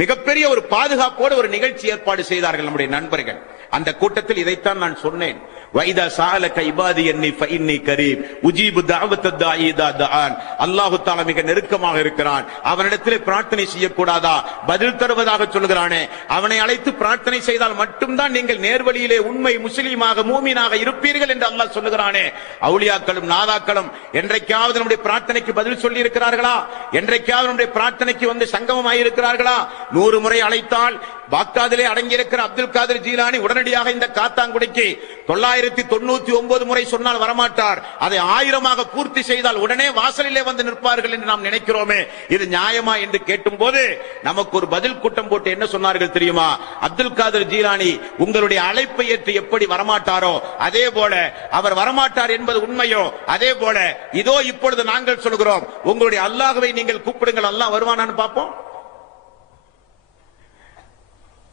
மிகப்பெரிய ஒரு பாதுகாப்போடு ஒரு நிகழ்ச்சி ஏற்பாடு செய்தார்கள் நம்முடைய நண்பர்கள். அந்த கூட்டத்தில் இதைத்தான் நான் சொன்னேன். வைதா சாலக இபாதி என்னி ஃபஇன்னி கரீப் உஜீபு தஅவத்தத் தாஇ இதா தஆன். அல்லாஹ் தஆலா மிக நெருக்கமாக இருக்கிறான். அவனிடத்திலே பிரார்த்தனை செய்யக்கூடாதா? பதில் தருவதாக சொல்கிறானே, அவனை அழைத்து பிரார்த்தனை செய்தால் மட்டும்தான் நீங்கள் நேர்வழியிலே உண்மை முஸ்லீமாக மூமினாக இருப்பீர்கள் என்று அல்லாஹ் சொல்லுகிறானே. அவுலியாக்களும் நாதாக்களும் என்றைக்காவது நம்முடைய பிரார்த்தனைக்கு பதில் சொல்லி இருக்கிறார்களா? என்றைக்காவது நம்முடைய பிரார்த்தனைக்கு வந்து சங்கமமாய் இருக்கிறார்களா? 100 முறை அழைத்தால் பாக்தாதிலே அடங்கியிருக்கிற அப்துல் காதர் ஜீலானி உடனடியாக இந்த காத்தாங்குடிக்கு 999 முறை சொன்னால் வரமாட்டார். அதை 1000 பூர்த்தி செய்தால் உடனே வாசலிலே வந்து நிற்பார்கள் என்று நாம் நினைக்கிறோமே, இது நியாயமா என்று கேட்டும் போது நமக்கு ஒரு பதில் கூட்டம் போட்டு என்ன சொன்னார்கள் தெரியுமா? அப்துல் காதர் ஜீலானி உங்களுடைய அழைப்பை ஏற்று எப்படி வரமாட்டாரோ அதே போல அவர் வரமாட்டார் என்பது உண்மையோ அதே போல இதோ இப்பொழுது நாங்கள் சொல்கிறோம், உங்களுடைய அல்லாஹ்வை நீங்கள் கூப்பிடுங்கள், அல்லாஹ் வருவானான்னு பார்ப்போம்.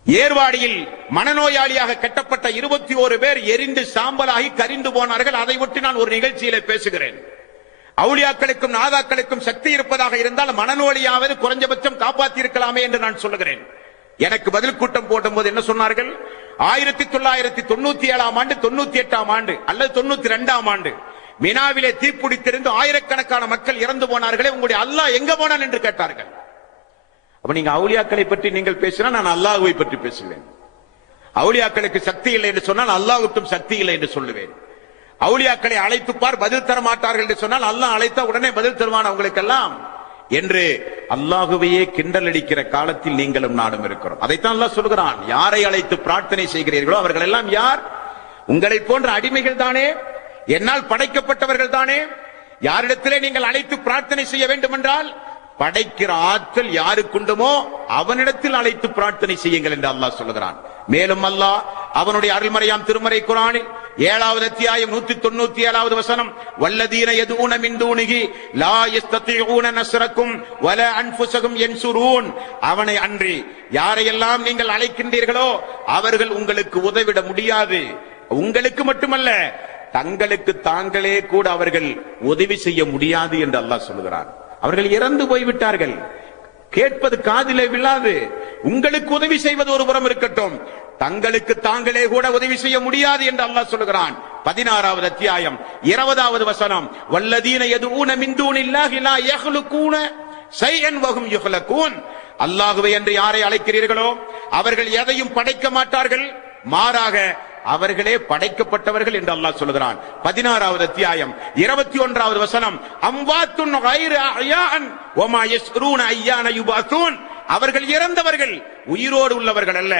ஏர்வாடியில் மனநோயாளியாக கட்டப்பட்ட 21 பேர் எரிந்து சாம்பலாகி கரிந்து போனார்கள். அதை ஒட்டி நான் ஒரு நிகழ்ச்சியிலே பேசுகிறேன். அவுலியாக்களுக்கும் நாதாக்களுக்கும் சக்தி இருப்பதாக இருந்தால் மனநோயாவது குறைஞ்சபட்சம் காப்பாற்றி இருக்கலாமே என்று நான் சொல்லுகிறேன். எனக்கு பதில் கூட்டம் போடும் போது என்ன சொன்னார்கள்? 1997ஆம் ஆண்டு 98ஆம் ஆண்டு அல்லது 92ஆம் ஆண்டு மினாவிலே தீப்பிடித்திருந்து ஆயிரக்கணக்கான மக்கள் இறந்து போனார்களே, உங்களுடைய அல்லாஹ் எங்க போனான் என்று கேட்டார்கள். அப்ப நீங்க அவுலியாக்களை பற்றி நீங்கள் பேசினா நான் அல்லாஹ்வை பற்றி பேசுவேன். அவுலியாக்களுக்கு சக்தி இல்லை என்று சொன்னால் அல்லாஹ்வுக்கும் சக்தி இல்லை என்று சொல்லுவேன். அவுலியாக்களை அழைத்துப்பார் பதில் தர மாட்டார்கள் என்று சொன்னால் அல்லாஹ் அழைத்தா உடனே பதில் தருவான் அவங்களுக்கெல்லாம் என்று அல்லாஹ்வையே கிண்டல் அடிக்கிற காலத்தில் நீங்களும் நானும் இருக்கிறோம். அதைத்தான் அல்லாஹ் சொல்கிறான், யாரை அழைத்து பிரார்த்தனை செய்கிறீர்களோ அவர்கள் எல்லாம் யார்? உங்களை போன்ற அடிமைகள் தானே, என்னால் படைக்கப்பட்டவர்கள் தானே. யாரிடத்திலே நீங்கள் அழைத்து பிரார்த்தனை செய்ய வேண்டும் என்றால் படைக்கிற ஆற்றல் யாருக்குண்டுமோ அவனிடத்தில் அழைத்து பிரார்த்தனை செய்யுங்கள் என்று அல்லாஹ் சொல்லுகிறான். மேலும் அல்லாஹ் அவனுடைய அருள்மறையாம் திருமறை குர்ஆனில் 7வது அத்தியாயம் 197வது வசனம், வல்லதீன யதுஊன மின் தூனிஹி லா யஸ்ததீஊன நஸ்ரக்கும் வலா அன்ஃபுஸஹும் யன்சுரூன், அவனை அன்றி யாரையெல்லாம் நீங்கள் அழைக்கின்றீர்களோ அவர்கள் உங்களுக்கு உதவிட முடியாது. உங்களுக்கு மட்டுமல்ல, தங்களுக்கு தாங்களே கூட அவர்கள் உதவி செய்ய முடியாது என்று அல்லாஹ் சொல்லுகிறான். அவர்கள் இறந்து போய்விட்டார்கள், கேட்பது காதிலே விழாது. உங்களுக்கு உதவி செய்வது ஒரு புறம் இருக்கட்டும், தங்களுக்கு தாங்களே கூட உதவி செய்ய முடியாது என்று அல்லாஹ் சொல்லுகிறான். 16வது அத்தியாயம் 20வது வசனம், வல்லதீன யதுஊன மின் தூனில்லாஹி லா யஹ்லுகூன ஷைஅன் வஹும் யுஹ்லகூன், அல்லாஹ்வை என்று யாரை அழைக்கிறீர்களோ அவர்கள் எதையும் படைக்க மாட்டார்கள், மாறாக அவர்களே படைக்கப்பட்டவர்கள் என்று அல்லாஹ் சொல்லுகிறான். 16வது அத்தியாயம் 21வது வசனம், அம்வாத்துன் கைரு அஹ்யான் வமா யஸ்ரூன அய்யான யுபாஸூன், அவர்கள் இறந்தவர்கள், உயிரோடு உள்ளவர்கள் அல்ல,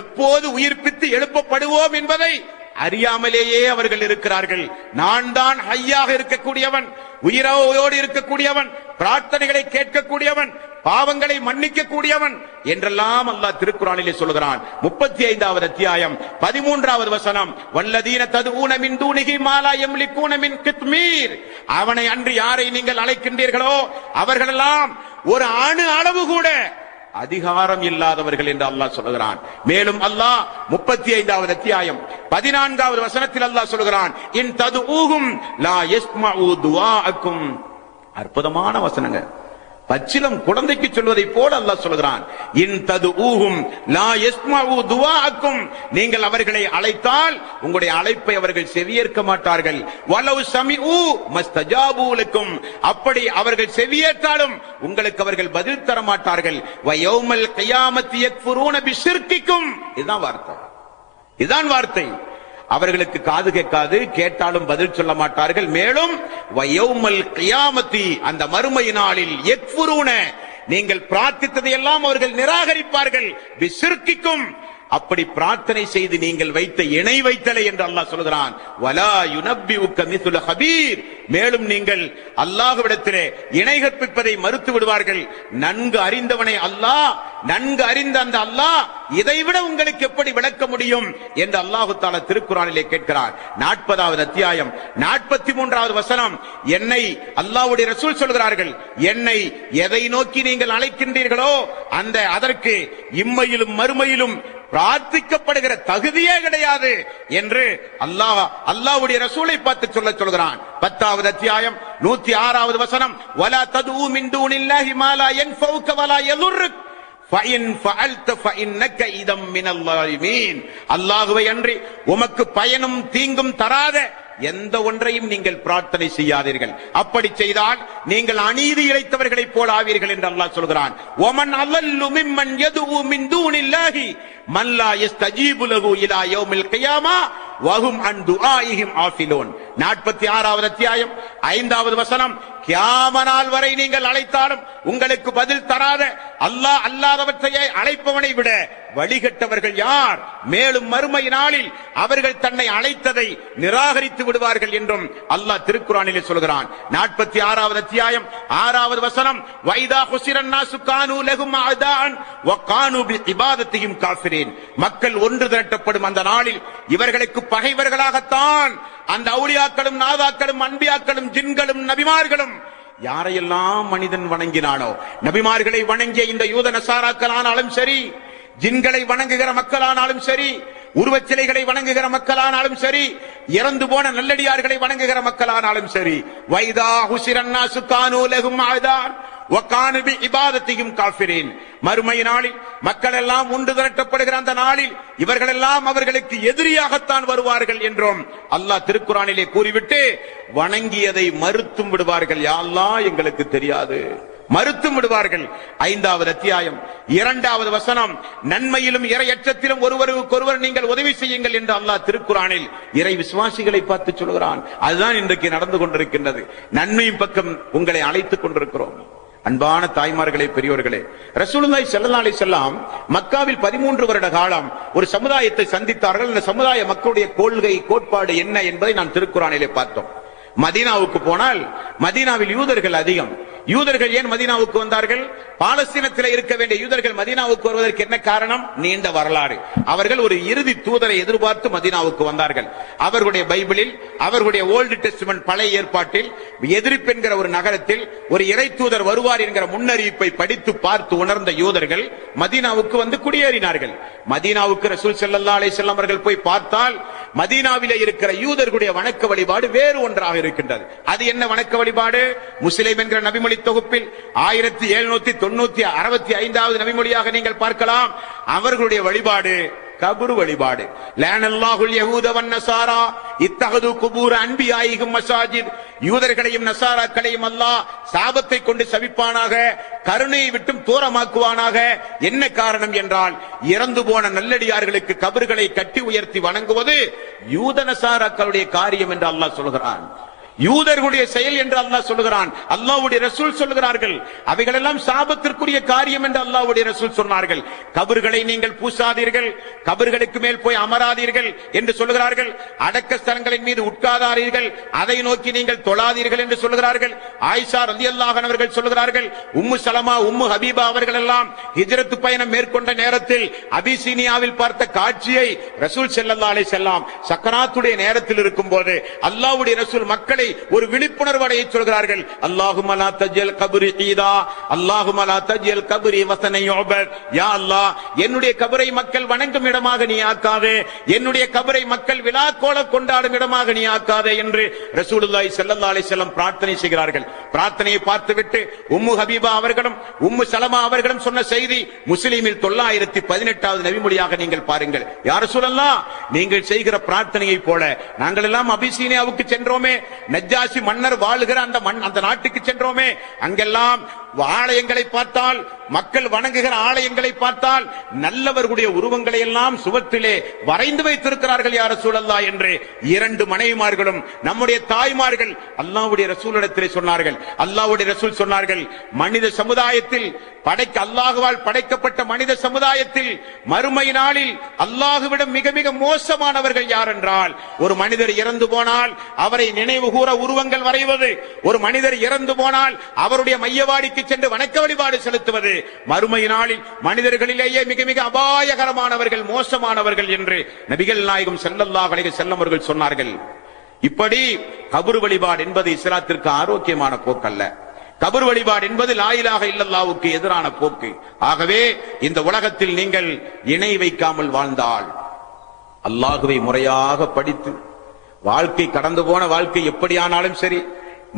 எப்போது உயிர்ப்பித்து எழுப்பப்படுவோம் என்பதை அறியாமலேயே அவர்கள் இருக்கிறார்கள். நான் தான் ஹய்யாக இருக்கக்கூடியவன், உயிரோடு இருக்கக்கூடியவன், பிரார்த்தனைகளை கேட்கக்கூடியவன், பாவங்களை மன்னிக்க கூடியவன் என்றெல்லாம் அல்லாஹ் திருக்குர்ஆனிலே சொல்கிறான். 35வது அத்தியாயம் 13வது வசனம், வல்லதீன ததுஊன மின் தூனிஹி மா லா யம்லிகூன மின் கித்மீர், அவனை அன்று யாரை நீங்கள் அழைக்கின்றீர்களோ அவர்களெல்லாம் ஒரு அணு அளவு கூட அதிகாரம் இல்லாதவர்கள் என்று அல்லாஹ் சொல்கிறான். மேலும் அல்லாஹ் 35வது அத்தியாயம் 14வது வசனத்தில் அல்லாஹ் சொல்கிறான், இன் ததுஊஹும் லா யஸ்மஉ துஆஅக்கும். அற்புதமான வசனங்க, பச்சிலம் குழந்தைக்கு சொல்வதை போல அல்லாஹ் சொல்கிறான். இன் ததுஊஹும் லா யஸ்மஉ துஆஅக்கும், நீங்கள் அவர்களை அழைத்தால் உங்களுடைய அழைப்பை அவர்கள் செவியேற்க மாட்டார்கள். வலவ் சமிஉ மஸ்தஜாபு லக்கும், அப்படி அவர்கள் செவியேற்றாலும் உங்களுக்கு அவர்கள் பதில் தர மாட்டார்கள். வ யௌமல் கியாமத்தி யக்ஃபுரூன பிஷிர்கிக்கும், இதுதான் வார்த்தை, இதுதான் வார்த்தை. அவர்களுக்கு காது கேட்காது, கேட்டாலும் பதில் சொல்ல மாட்டார்கள். மேலும் வயௌமல் கியாமத்தி, அந்த மறுமை நாளில் யக்ஃபுரூன, நீங்கள் பிரார்த்தித்ததை எல்லாம் அவர்கள் நிராகரிப்பார்கள். பிஷிர்கிக்கும், அப்படி பிரார்த்தனை செய்து நீங்கள் வைத்த இணை வைத்தலை என்று அல்லாஹ் சொல்கிறான். வலா யுனப்பிஉக மிஸ்லு ஹபீர், மேலும் நீங்கள் அல்லாஹ்விடத்திலே இணை கற்பிப்பதை மறுத்து விடுவார்கள். நன்கு அறிந்தவனை அல்லாஹ், நன்கு அறிந்த அந்த அல்லாஹ் இதைவிட உங்களுக்கு எப்படி விளக்க முடியும் என்று அல்லாஹ் தஆலா திருக்குர்ஆனிலே கேட்கிறார். 40வது அத்தியாயம் 43வது வசனம், என்னை அல்லாஹ்வுடைய ரசூல் சொல்கிறார்கள், என்னை எதை நோக்கி நீங்கள் அழைக்கின்றீர்களோ அந்த அதற்கு இம்மையிலும் மறுமையிலும் பிரார்த்திக்கப்படுகிற தகுதியே கிடையாது என்று அல்லாஹ்வுடைய ரசூலை பார்த்து சொல்கிறான். 10வது அத்தியாயம் 106வது வசனம், வலா ததுஊ மின் தூனில்லாஹி மா லா யன்ஃபஉக வலா யதுர்ருக் ஃபஇன் ஃபஅல்த ஃபஇன்னக இதம் மினல் ஸாலிமீன், அல்லாஹ்வை அன்றி உமக்கு பயனும் தீங்கும் தராத எந்த ஒன்றையும் நீங்கள் பிரார்த்தனை செய்யாதீர்கள். அப்படி செய்தால் நீங்கள் அநீதி இழைத்தவர்களைப் போல ஆவீர்கள் என்று அல்லாஹ் சொல்கிறான். வமன் அல்லல்லு மிம்மன் யதுஊ மின் தூனில்லாஹி மன் லா யஸ்தஜீபு லஹு இலா யௌமில் கியாமா வஹும் அன் துஆஇஹிம் ஆஃபிலூன். 46வது அத்தியாயம் 5வது வசனம், கியாம நாள் வரை நீங்கள் அழைத்தாலும் உங்களுக்கு பதில் தராத அல்லாஹ் அல்லாதவற்றையே அழைப்பவனை விட வழிகட்டவர்கள் யார்? மேலும் மறுமை நாளில் அவர்கள் தன்னை அழைத்ததை நிராகரித்து விடுவார்கள் என்றும் அல்லாஹ் திருக்குர்ஆனிலே சொல்கிறான். 46வது அத்தியாயம் 6வது வசனம், வைதா ஹுசிரன் நாசு கானூ லஹும் அதான் வ கானூ பிஇபாதத்திஹிம் காஃபிரீன், மக்கள் ஒன்று திரட்டப்படும் அந்த நாளில் இவர்களுக்கு பகைவர்களாகத்தான் அந்த அவுலியாக்களும் நாதாக்களும் அன்பியாக்களும் ஜின்களும் நபிமார்களும், யாரையெல்லாம் மனிதன் வணங்கினானோ, நபிமார்களை வணங்கிய இந்த யூத நசாராக்களானாலும் சரி, ஜின்களை வணங்குகிற மக்களானாலும் சரி, உருவச்சிலைகளை வணங்குகிற மக்களானாலும் சரி, இறந்து போன நல்லடியார்களை வணங்குகிற மக்களானாலும் சரி, வைதா ஹுசிரன் நாசு கானூ லஹும் அதான் வ கானூ பிஇபாதத்திஹிம் காஃபிரீன், மறுமை நாளில் மக்கள் எல்லாம் ஒன்று திரட்டப்படுகிற அந்த நாளில் இவர்கள் எல்லாம் அவர்களுக்கு எதிரியாகத்தான் வருவார்கள் என்றும் அல்லாஹ் திருக்குர்ஆனிலே கூறிவிட்டு வணங்கியதை மறுத்தும் விடுவார்கள். யா அல்லாஹ் எங்களுக்கு தெரியாது, மறுத்தும் விடுவார்கள். 5வது அத்தியாயம் 2வது வசனம், நன்மையிலும் இறையற்றத்திலும் ஒருவருக்கொருவர் நீங்கள் உதவி செய்யுங்கள் என்று அல்லாஹ் திருக்குர்ஆனில் இறை விசுவாசிகளை பார்த்து சொல்கிறான். அதுதான் இன்றைக்கு நடந்து கொண்டிருக்கின்றது. நன்மையின் பக்கம் உங்களை அழைத்துக் கொண்டிருக்கிறோம். அன்பான தாய்மார்களே, பெரியோர்களே, ரசூலுல்லாஹி ஸல்லல்லாஹு அலைஹி வஸல்லம் மக்காவில் 13 வருட காலம் ஒரு சமுதாயத்தை சந்தித்தார்கள். இந்த சமுதாய மக்களுடைய கொள்கை கோட்பாடு என்ன என்பதை நாம் திருக்குர்ஆனிலே பார்த்தோம். மதீனாவுக்கு போனால் மதீனாவில் யூதர்கள் அதிகம். யூதர்கள் ஏன் மதீனாவுக்கு வந்தார்கள்? பாலஸ்தீனத்தில் இருக்க வேண்டிய யூதர்கள் மதீனாவுக்கு வருவதற்கு என்ன காரணம்? நீண்ட வரலாறு. அவர்கள் ஒரு இறுதி தூதரை எதிர்பார்த்து மதீனாவுக்கு வந்தார்கள். அவர்களுடைய பைபிளில், அவர்களுடைய ஓல்டு டெஸ்டமென்ட் பழைய ஏற்பாட்டில் எதிரிப் என்கிற ஒரு நகரத்தில் ஒரு இறை தூதர் வருவார் என்கிற முன்னறிவிப்பை படித்து பார்த்து உணர்ந்த யூதர்கள் மதீனாவுக்கு வந்து குடியேறினார்கள். மதீனாவுக்கு ரசூல் ஸல்லல்லாஹு அலைஹி வஸல்லம் அவர்கள் போய் பார்த்தால் மதீனாவிலே இருக்கிற யூதர்களுடைய வணக்க வழிபாடு வேறு ஒன்றாக இருக்கின்றது. அது என்ன வணக்க வழிபாடு? முஸ்லிம் என்கிற நபிமொழி தொகுப்பில் 1765வது நபிமொழியாக நீங்கள் பார்க்கலாம். அவர்களுடைய வழிபாடு கபர் வழிபாடு. லானல்லாஹுல் யஹூத வன் நஸாரா இத்தஹது குபூர் அன்பியாயிஹிம் மசாஜித். யூதர்களையும் நஸாராக்களையும் அல்லாஹ் சாபத்தை கொண்டு சபிப்பானாக, கருணையை விட்டும் தூரமாக்குவானாக. என்ன காரணம் என்றால், இறந்து போன நல்லடியார்களுக்கு கபர்களை கட்டி உயர்த்தி வணங்குவது யூத நஸாராக்களுடைய காரியம் என்று அல்லாஹ் சொல்கிறான். யூதர்களுடைய செயல் என்று அல்லாஹ் சொல்லுகிறான். அல்லாஹ்வுடைய ரசூல் சொல்லுகிறார்கள் அவைகளெல்லாம் சாபத்திற்குரிய காரியம் என்று அல்லாஹ்வுடைய ரசூல் சொன்னார்கள். கபர்களை நீங்கள் பூசாதீர்கள், கபர்களுக்கு மேல் போய் அமராதீர்கள் என்று சொல்லுகிறார்கள். அடக்க ஸ்தலங்களின் மீது உட்காராதீர்கள், அதை நோக்கி நீங்கள் தொழாதீர்கள் என்று சொல்லுகிறார்கள். ஆயிஷா ரலியல்லாஹு அன்ஹா அவர்கள் சொல்லுகிறார்கள், உம்மு சலமா, உம்மு ஹபீபா அவர்கள் எல்லாம் ஹிஜ்ரத் பயணம் மேற்கொண்ட நேரத்தில் அபிசீனியாவில் பார்த்த காட்சியை ரசூல் ஸல்லல்லாஹு அலைஹி வஸல்லம் சக்கராத்துடைய நேரத்தில் இருக்கும்போது அல்லாஹ்வுடைய ரசூல் மக்களை ஒரு விழிப்புணர்வு அடைய சொல்கிறார்கள். அல்லாஹும்ம லா தஜ்அல் கப்ரி ஈதா, அல்லாஹும்ம லா தஜ்அல் கப்ரி வஸன யுபத். யா அல்லாஹ், என்னுடைய கபரை மக்கள் வணங்கும் இடமாக நீ ஆக்காதே, என்னுடைய கபரை மக்கள் விழாக்கோல கொண்டாடும் இடமாக நீ ஆக்காதே என்று ரசூலுல்லாஹி ஸல்லல்லாஹு அலைஹி வஸல்லம் பிரார்த்தனை செய்கிறார்கள். பிரார்த்தனையை பார்த்துவிட்டு உம்மு ஹபீபா அவர்களும் உம்மு சலமா அவர்களும் சொன்ன செய்தி முஸ்லிமில் 918வது நபிமொழியாக நீங்கள் பாருங்கள். யா ரசூலல்லாஹ், நீங்கள் செய்கிற பிரார்த்தனையை போல நாங்கள் எல்லாம் அபிசீனியாவுக்கு சென்றோமே, நஜ்ஜாசி மன்னர் வாழுகிற அந்த நாட்டுக்கு சென்றோமே, அங்கெல்லாம் ஆலயங்களை பார்த்தால், மக்கள் வணங்குகிற ஆலயங்களை பார்த்தால் நல்லவர்களுடைய உருவங்களை எல்லாம் சுவற்றிலே வரைந்து வைத்திருக்கிறார்கள் யா ரசூலல்லாஹ் என்று 2 மனைவிமார்களும் நம்முடைய தாய்மார்கள் அல்லாஹ்வுடைய ரசூலிடத்திலே சொன்னார்கள். அல்லாஹ்வுடைய ரசூல் சொன்னார்கள், மனித சமுதாயத்தில் அல்லாஹ்வால் படைக்கப்பட்ட மனித சமுதாயத்தில் மறுமை நாளில் அல்லாஹ்விடம் மிக மிக மோசமானவர்கள் யார் என்றால், ஒரு மனிதர் இறந்து போனால் அவரை நினைவு கூற உருவங்கள் வரைவது, ஒரு மனிதர் இறந்து போனால் அவருடைய மையவாடிக்கு சென்று வணக்க வழிபாடு செலுத்துவது, மறுமை நாளில் மனிதர்களிலேயே மிக மிக அபாயகரமானவர்கள், மோசமானவர்கள் என்று நபிகள் நாயகம் ஸல்லல்லாஹு அலைஹி வஸல்லம் அவர்கள் சொன்னார்கள். இப்படி கபர் வழிபாடு என்பது இஸ்லாத்திற்கு ஆரோக்கியமான போக்கல்ல. கபர் வழிபாடு என்பது லா இலாஹ இல்லல்லாஹ்வுக்கு எதிரான போக்கு. ஆகவே இந்த உலகத்தில் நீங்கள் இணை வைக்காமல் வாழ்ந்தால், அல்லாஹ்வை முறையாக படித்து வாழ்க்கை, கடந்து போன வாழ்க்கை எப்படியானாலும் சரி,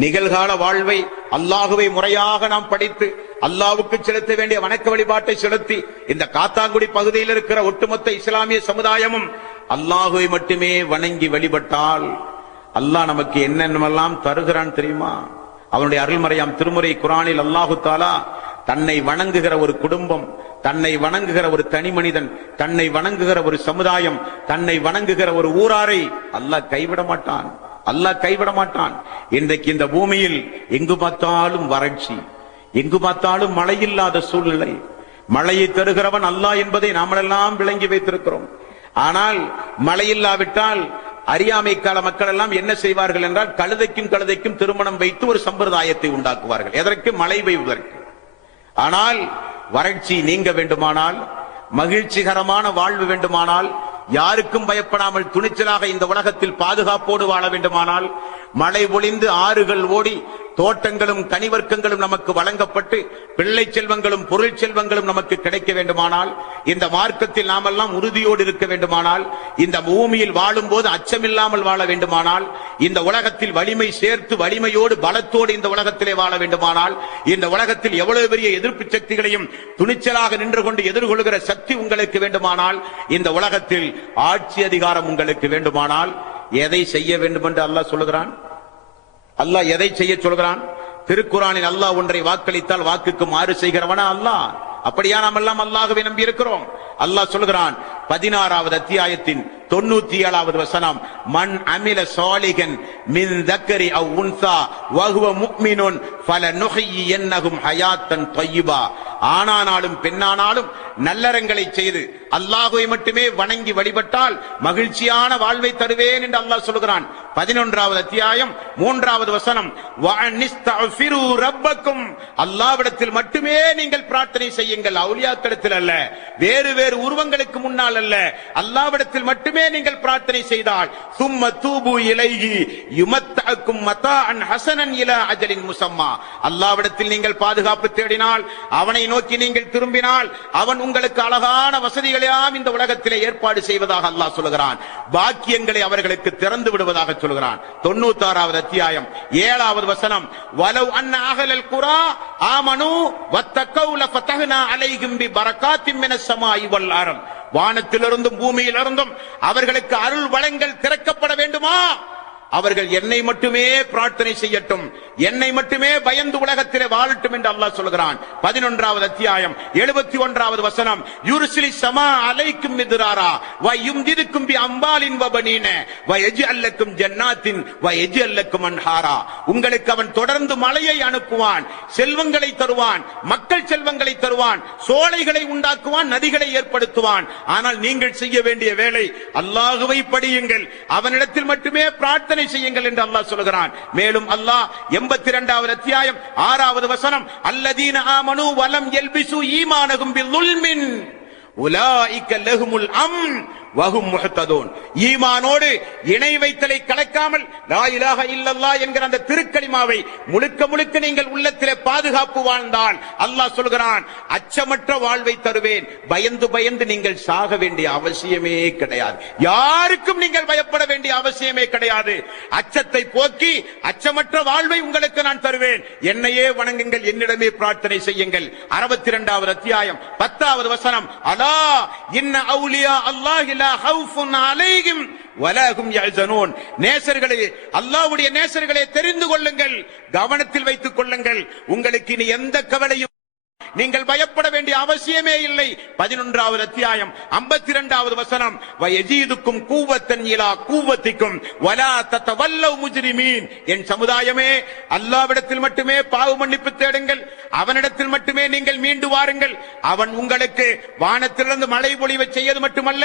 நிகழ்கால வாழ்வை அல்லாஹ்வை முறையாக நாம் படித்து அல்லாஹ்வுக்கு செலுத்த வேண்டிய வணக்க வழிபாட்டை செலுத்தி, இந்த காத்தாங்குடி பகுதியில் இருக்கிற ஒட்டுமொத்த இஸ்லாமிய சமுதாயமும் அல்லாஹ்வை மட்டுமே வணங்கி வழிபட்டால் அல்லாஹ் நமக்கு என்னென்னலாம் தருகிறான் தெரியுமா? அவனுடைய அருள்மறையாம் திருமுறை குர்ஆனில் அல்லாஹு தஆலா தன்னை வணங்குகிற ஒரு குடும்பம், தன்னை வணங்குகிற ஒரு தனி மனிதன், தன்னை வணங்குகிற ஒரு சமுதாயம், தன்னை வணங்குகிற ஒரு ஊராரை அல்லாஹ் கைவிட மாட்டான். அல்லாஹ் கைவிட மாட்டான். இன்றைக்கு இந்த பூமியில் எங்கு பார்த்தாலும் வறட்சி, எங்கு பார்த்தாலும் மழை இல்லாத சூழ்நிலை. மழையை தருகிறவன் அல்லாஹ் என்பதை நாமெல்லாம் விளங்கி வைத்திருக்கிறோம். ஆனால் மழை இல்லாவிட்டால் அறியாமை கால மக்கள் எல்லாம் என்ன செய்வார்கள் என்றால், கழுதைக்கும் திருமணம் வைத்து ஒரு சம்பிரதாயத்தை உண்டாக்குவார்கள். எதற்கு? மழை பெய்வதற்கு. ஆனால் வறட்சி நீங்க வேண்டுமானால், மகிழ்ச்சிகரமான வாழ்வு வேண்டுமானால், யாருக்கும் பயப்படாமல் துணிச்சலாக இந்த உலகத்தில் பாதுகாப்போடு வாழ வேண்டுமானால், மழை பொழிந்து ஆறுகள் ஓடி தோட்டங்களும் கனிவர்க்கங்களும் நமக்கு வழங்கப்பட்டு பிள்ளை செல்வங்களும் பொருள் செல்வங்களும் நமக்கு கிடைக்க வேண்டுமானால், இந்த மார்க்கத்தில் நாமெல்லாம் உறுதியோடு இருக்க வேண்டுமானால், இந்த பூமியில் வாழும் போது அச்சமில்லாமல் வாழ வேண்டுமானால், இந்த உலகத்தில் வலிமை சேர்த்து வலிமையோடு பலத்தோடு இந்த உலகத்திலே வாழ வேண்டுமானால், இந்த உலகத்தில் எவ்வளவு பெரிய எதிர்ப்பு சக்திகளையும் துணிச்சலாக நின்று கொண்டு எதிர்கொள்கிற சக்தி உங்களுக்கு வேண்டுமானால், இந்த உலகத்தில் ஆட்சி அதிகாரம் உங்களுக்கு வேண்டுமானால், எதை செய்ய வேண்டும் என்று அல்லாஹ் சொல்லுகிறான்? அல்லாஹ் எதை செய்ய சொல்கிறான்? திருக்குர்ஆனில் அல்லாஹ் ஒன்றை வாக்களித்தால் வாக்குக்கு மாறு செய்கிறவனா அல்லாஹ்? அப்படியா நாம் எல்லாம் அல்லாஹ்வை நம்பி இருக்கிறோம்? அல்லாஹ் சொல்கிறான் 16வது அத்தியாயத்தின் 97வது வசனம், மன் அமில சாலிகன் மின் தக்கரி அவ் உன்சா வஹுவ முஃமினுன் ஃபலனுஹ்யியன்னஹும் ஹயாத்தன் தய்யிபா. ஆணானாலும் பெண்ணானாலும் நல்லறங்களை செய்து அல்லாஹ்வை மட்டுமே வணங்கி வழிபட்டால் மகிழ்ச்சியான வாழ்வை தருவேன் என்று அல்லாஹ் சொல்கிறான். 11வது அத்தியாயம் 3வது வசனம், வஅனிஸ்தஃபிரு ரப்பக்கும், அல்லாஹ்விடத்தில் மட்டுமே நீங்கள் பிரார்த்தனை செய்யுங்கள், அவுலியாக்களிடத்தில் அல்ல, வேறு வேறு உருவங்களுக்கு முன்னால் அல்ல, அல்லாஹ்விடத்தில் மட்டுமே நீங்கள் பிரார்த்தனை செய்தால் சும்ம தூபு இலைஹி யுமத்தஅக்கும் மதாஅன் ஹஸனன் இலா அஜலின் முஸம்மா, அல்லாஹ்விடத்தில் நீங்கள் பாதுகாப்பு தேடினால், அவனை நோக்கி நீங்கள் திரும்பினால், அவன் உங்களுக்கு அழகான வசதிகளையாம் இந்த உலகத்திலே ஏற்பாடு செய்வதாக அல்லாஹ் சொல்கிறான். பாக்கியங்களை அவர்களுக்கு திறந்து விடுவதாக சொல்கிறான். 96வது அத்தியாயம் 7வது வசனம், வலவ் அன்ன அஹ்லல் குரா ஆமனு வத்தகௌ லஃபதஹ்னா அலைஹிம் பிபரகாத்தின் மினஸ் ஸமாஇ வல் அர்த், வானத்திலிருந்தும் பூமியிலிருந்தும் அவர்களுக்கு அருள் வளங்கள் திறக்கப்பட வேண்டுமா? அவர்கள் என்னை மட்டுமே பிரார்த்தனை செய்யட்டும், என்னை மட்டுமே பயந்து உலகத்திலே வாழட்டும் என்று அல்லாஹ் சொல்கிறான். 11வது அத்தியாயம் 71வது வசனம், யுர்சிலி ஸமா அலைக்கும் மித்ராரா வ யும்திதுக்கும் பி அம்பாலின் வ பனீன வ யஜ்அல் லக்கும் ஜன்னாத்தின் வ யஜ்அல் லக்கும் அன்ஹாரா, உங்களுக்கு அவன் தொடர்ந்து மழையை அனுப்புவான், செல்வங்களை தருவான், மக்கள் செல்வங்களை தருவான், சோலைகளை உண்டாக்குவான், நதிகளை ஏற்படுத்துவான். ஆனால் நீங்கள் செய்ய வேண்டிய வேலை அல்லாஹ்வை படியுங்கள், அவனிடத்தில் மட்டுமே பிரார்த்தனை செய்யுங்கள் என்று அல்லாஹ் சொல்கிறான். மேலும் அல்லாஹ் 82வது அத்தியாயம் 6வது வசனம், அல்லதீன ஆமனு வலம் யல்பிசு ஈமானஹும் பில்லுல்மின் உலாயிக லஹுமுல் அம்ன் வஹும் முஹ்ததூன், ஈமானோடு இணை வைத்தலை கலக்காமல் லா இலாஹ இல்லல்லாஹ் என்கிற அந்த திருக்கலிமாவை முழுக்க முழுக்க நீங்கள் உள்ளத்திலே பாதுகாப்பு வாழ்ந்தால் அல்லாஹ் சொல்கிறான், அச்சமற்ற வாழ்வை தருவேன், பயந்து பயந்து நீங்கள் சாக வேண்டிய அவசியமே கிடையாது, யாருக்கும் நீங்கள் பயப்பட வேண்டிய அவசியமே கிடையாது. அச்சத்தை போக்கி அச்சமற்ற வாழ்வை உங்களுக்கு நான் தருவேன், என்னையே வணங்குங்கள், என்னிடமே பிரார்த்தனை செய்யுங்கள். 62வது அத்தியாயம் 10வது வசனம், அலா இன்ன அவுலியா அல்லாஹ் லா ஹவுஃபுன் அலைஹிம் வலா ஹும் யஹ்ஸனூன், நேசர்களே, அல்லாஹ்வுடைய நேசர்களே தெரிந்து கொள்ளுங்கள், கவனத்தில் வைத்துக் கொள்ளுங்கள், உங்களுக்கு இனி எந்த கவலையும், நீங்கள் பயப்பட வேண்டிய அவசியமே இல்லை. 11வது அத்தியாயம் 52வது வசனம், வயஜீதுக்கும் கூவத்தன் இலா கூவத்திக்கும் வலா ததவல்லவ் முஜ்ரிமீன், என் சமுதாயமே, அல்லாஹ்விடத்தில் மட்டுமே பாவ மன்னிப்பு தேடுங்கள், அவனிடத்தில் மட்டுமே நீங்கள் மீண்டு வாருங்கள், அவன் உங்களுக்கு வானத்திலிருந்து மழை பொழிவை செய்வது மட்டுமல்ல,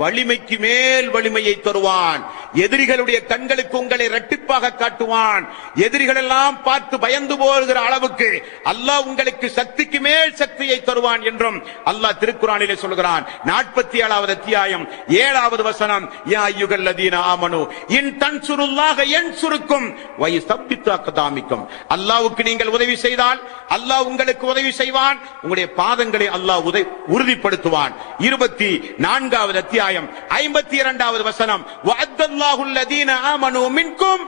வலிமைக்கு மேல் வலிமையை தருவான், எதிரிகளுடைய கண்களுக்கு உங்களை இரட்டிப்பாக காட்டுவான், எதிரிகள் எல்லாம் பார்த்து பயந்து போகிற அளவுக்கு அல்லாஹ் உங்களுக்கு சக்திக்கு மேல் சக்தியை தருவான் என்றும் அல்லாஹ் திருக்குர்ஆனிலே சொல்கிறான். 47வது அத்தியாயம் 7வது வசனம், யா அய்யுஹல்லதீன ஆமனு இன் தன்சுருல்லாஹ யன்சுருக்கும் வ யுஸப்பித்து அக்தாமிக்கும், அல்லாஹ்வுக்கு நீங்கள் உதவி செய்தால் அல்லாஹ் உங்களுக்கு உதவி செய்வான், உங்களுடைய பாதங்களை அல்லாஹ் உறுதிப்படுத்துவான். 24வது அத்தியாயம் 52வது வசனம், வஅத்தல்லாஹு அல்லதீன ஆமனு மின்கும்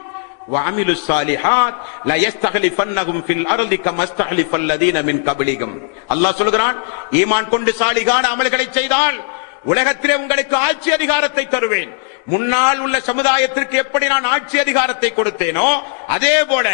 وعملوا الصالحات لا يستخلفنهم في الارض كما استخلف الذين من قبلهم, அல்லாஹ் சொல்கிறான், ஈமான் கொண்டு சாலிகான அமல்களை செய்தால் உலகத்திலே உங்களுக்கு ஆட்சி அதிகாரத்தை தருவேன், முன்னால் உள்ள சமுதாயத்திற்கு எப்படி நான் ஆட்சி அதிகாரத்தை கொடுத்தேனோ அதே போல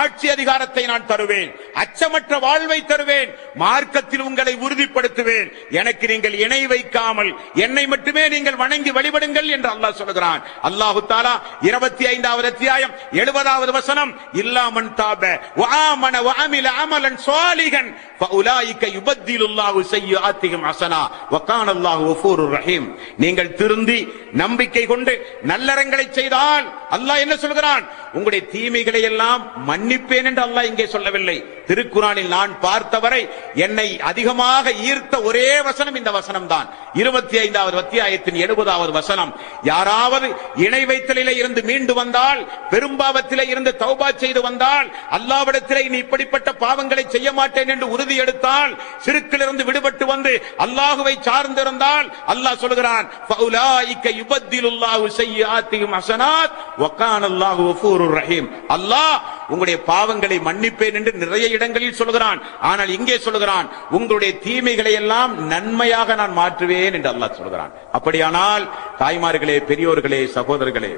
ஆட்சி அதிகாரத்தை நான் தருவேன், அச்சமற்ற வாழ்வை தருவேன், மார்க்கத்தில் உங்களை உறுதிப்படுத்துவேன், எனக்கு நீங்கள் இணை வைக்காமல் என்னை மட்டுமே நீங்கள் வணங்கி வழிபடுங்கள் என்று அல்லாஹ் சொல்கிறான். அல்லாஹு தஆலா 25வது அத்தியாயம் 70வது வசனம், இல்லா மன் தாப வ ஆமன வ அமில அமலன் ஸாலிஹன் ஃபஉலாயிக யுபத்திலுல்லாஹு ஸய்யிஆத்திஹிம் ஹஸனா வ கான அல்லாஹு கஃபூருர் ரஹீம், நீங்கள் திருந்தி நம்பிக்கை கொண்டு நல்லறங்களை செய்தால் அல்லாஹ் என்ன சொல்கிறான், உங்களுடைய தீமைகளை எல்லாம் மன்னிப்பேன் என்று அல்லாஹ் இங்கே சொல்லவில்லை. திருக்குர்ஆனில் நான் பார்த்தவரை என்னை அதிகமாக ஈர்த்த ஒரே வசனம் இந்த வசனம் தான். 25வது அத்தியாயத்தின் 70வது வசனம், யாராவது இணை வைத்தலிலே இருந்து மீண்டு வந்தால், பெரும்பாவத்திலே இருந்து தௌபா செய்து வந்தால், அல்லாஹ்விடத்திலே இனி இப்படிப்பட்ட பாவங்களை செய்ய மாட்டேன் என்று உறுதி எடுத்தால், சிறுக்கிலிருந்து விடுபட்டு வந்து அல்லாஹ்வை சார்ந்திருந்தால் அல்லாஹ் சொல்கிறான், ஃபஉலாயிக யுபத்திலுல்லாஹு ஸய்யிஆத்திஹிம் ஹஸனாத் வ கான அல்லாஹு கஃபூருர் ரஹீம், அல்லாஹ் உங்களுடைய பாவங்களை மன்னிப்பேன் என்று நிறைய இடங்களில் சொல்கிறான். ஆனால் இங்கே சொல்கிறான், உங்களுடைய தீமைகளை எல்லாம் நன்மையாக நான் மாற்றுவேன் என்று அல்லாஹ் சொல்கிறான். அப்படியானால் தாய்மார்களே, பெரியோர்களே, சகோதரர்களே,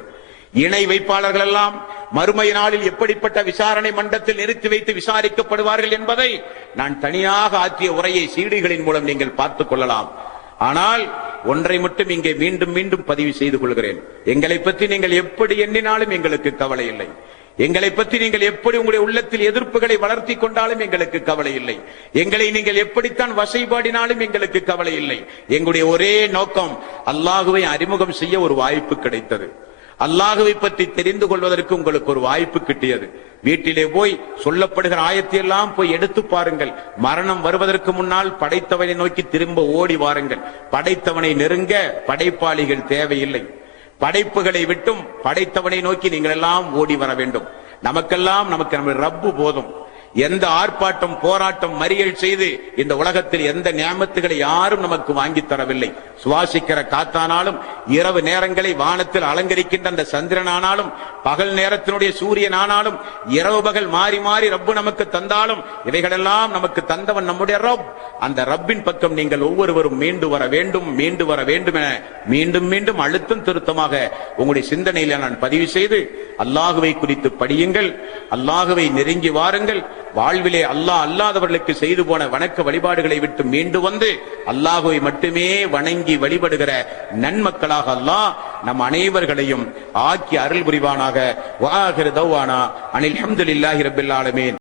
இணை வைப்பாளர்கள் எல்லாம் மறுமை நாளில் எப்படிப்பட்ட விசாரணை மண்டத்தில் நிறுத்தி வைத்து விசாரிக்கப்படுவார்கள் என்பதை நான் தனியாக ஆற்றிய உரையை சீடிகளின் மூலம் நீங்கள் பார்த்துக் கொள்ளலாம். ஆனால் ஒன்றை மட்டும் இங்கே மீண்டும் மீண்டும் பதிவு செய்து கொள்கிறேன். எங்களை பற்றி நீங்கள் எப்படி எண்ணினாலும் எங்களுக்கு கவலை இல்லை. எங்களை பற்றி நீங்கள் எப்படி உங்களுடைய உள்ளத்தில் எதிர்ப்புகளை வளர்த்தி கொண்டாலும் எங்களுக்கு கவலை இல்லை. எங்களை நீங்கள் எப்படித்தான் வசைபாடினாலும் எங்களுக்கு கவலை இல்லை. எங்களுடைய ஒரே நோக்கம் அல்லாஹுவை அறிமுகம் செய்ய ஒரு வாய்ப்பு கிடைத்தது. அல்லாஹுவை பற்றி தெரிந்து கொள்வதற்கு உங்களுக்கு ஒரு வாய்ப்பு கிட்டியது. வீட்டிலே போய் சொல்லப்படுகிற ஆயத்தையெல்லாம் போய் எடுத்து பாருங்கள். மரணம் வருவதற்கு முன்னால் படைத்தவனை நோக்கி திரும்ப ஓடி வாருங்கள். படைத்தவனை நெருங்க படைப்பாளிகள் தேவையில்லை. படைப்புகளை விட்டும் படைத்தவனை நோக்கி நீங்கள் எல்லாம் ஓடி வர வேண்டும். நமக்கெல்லாம் நம்ம ரப்பு போதும். எந்த ஆர்ப்பாட்டம் போராட்டம் மறியல் செய்து இந்த உலகத்தில் எந்த நியாமத்துகளை யாரும் நமக்கு வாங்கி தரவில்லை. சுவாசிக்கிற காத்தானாலும், இரவு நேரங்களை வானத்தில் அலங்கரிக்கின்ற அந்த சந்திரனானாலும், பகல் நேரத்தினுடைய சூரியன் ஆனாலும், இரவு பகல் மாறி மாறி ரப்பு நமக்கு தந்தாலும், இவைகளெல்லாம் நமக்கு தந்தவன் நம்முடைய ரப். அந்த ரப்பின் பக்கம் நீங்கள் ஒவ்வொருவரும் மீண்டு வர வேண்டும் என மீண்டும் மீண்டும் அழுத்தம் திருத்தமாக உங்களுடைய சிந்தனையில நான் பதிவு செய்து, அல்லாஹுவை குறித்து படியுங்கள், அல்லாஹுவை நெருங்கி வாருங்கள். வாழ்விலே அல்லாஹ் அல்லாதவர்களுக்கு செய்து போன வணக்க வழிபாடுகளை விட்டு மீண்டு வந்து அல்லாஹுவை மட்டுமே வணங்கி வழிபடுகிற நன்மக்களாக அல்லாஹ் நம் அனைவர்களையும் ஆக்கி அருள் புரிவானாக. வஆகிரு தவ்வானா அனில் ஹம்துலில்லாஹி ரப்பில் ஆலமீன்.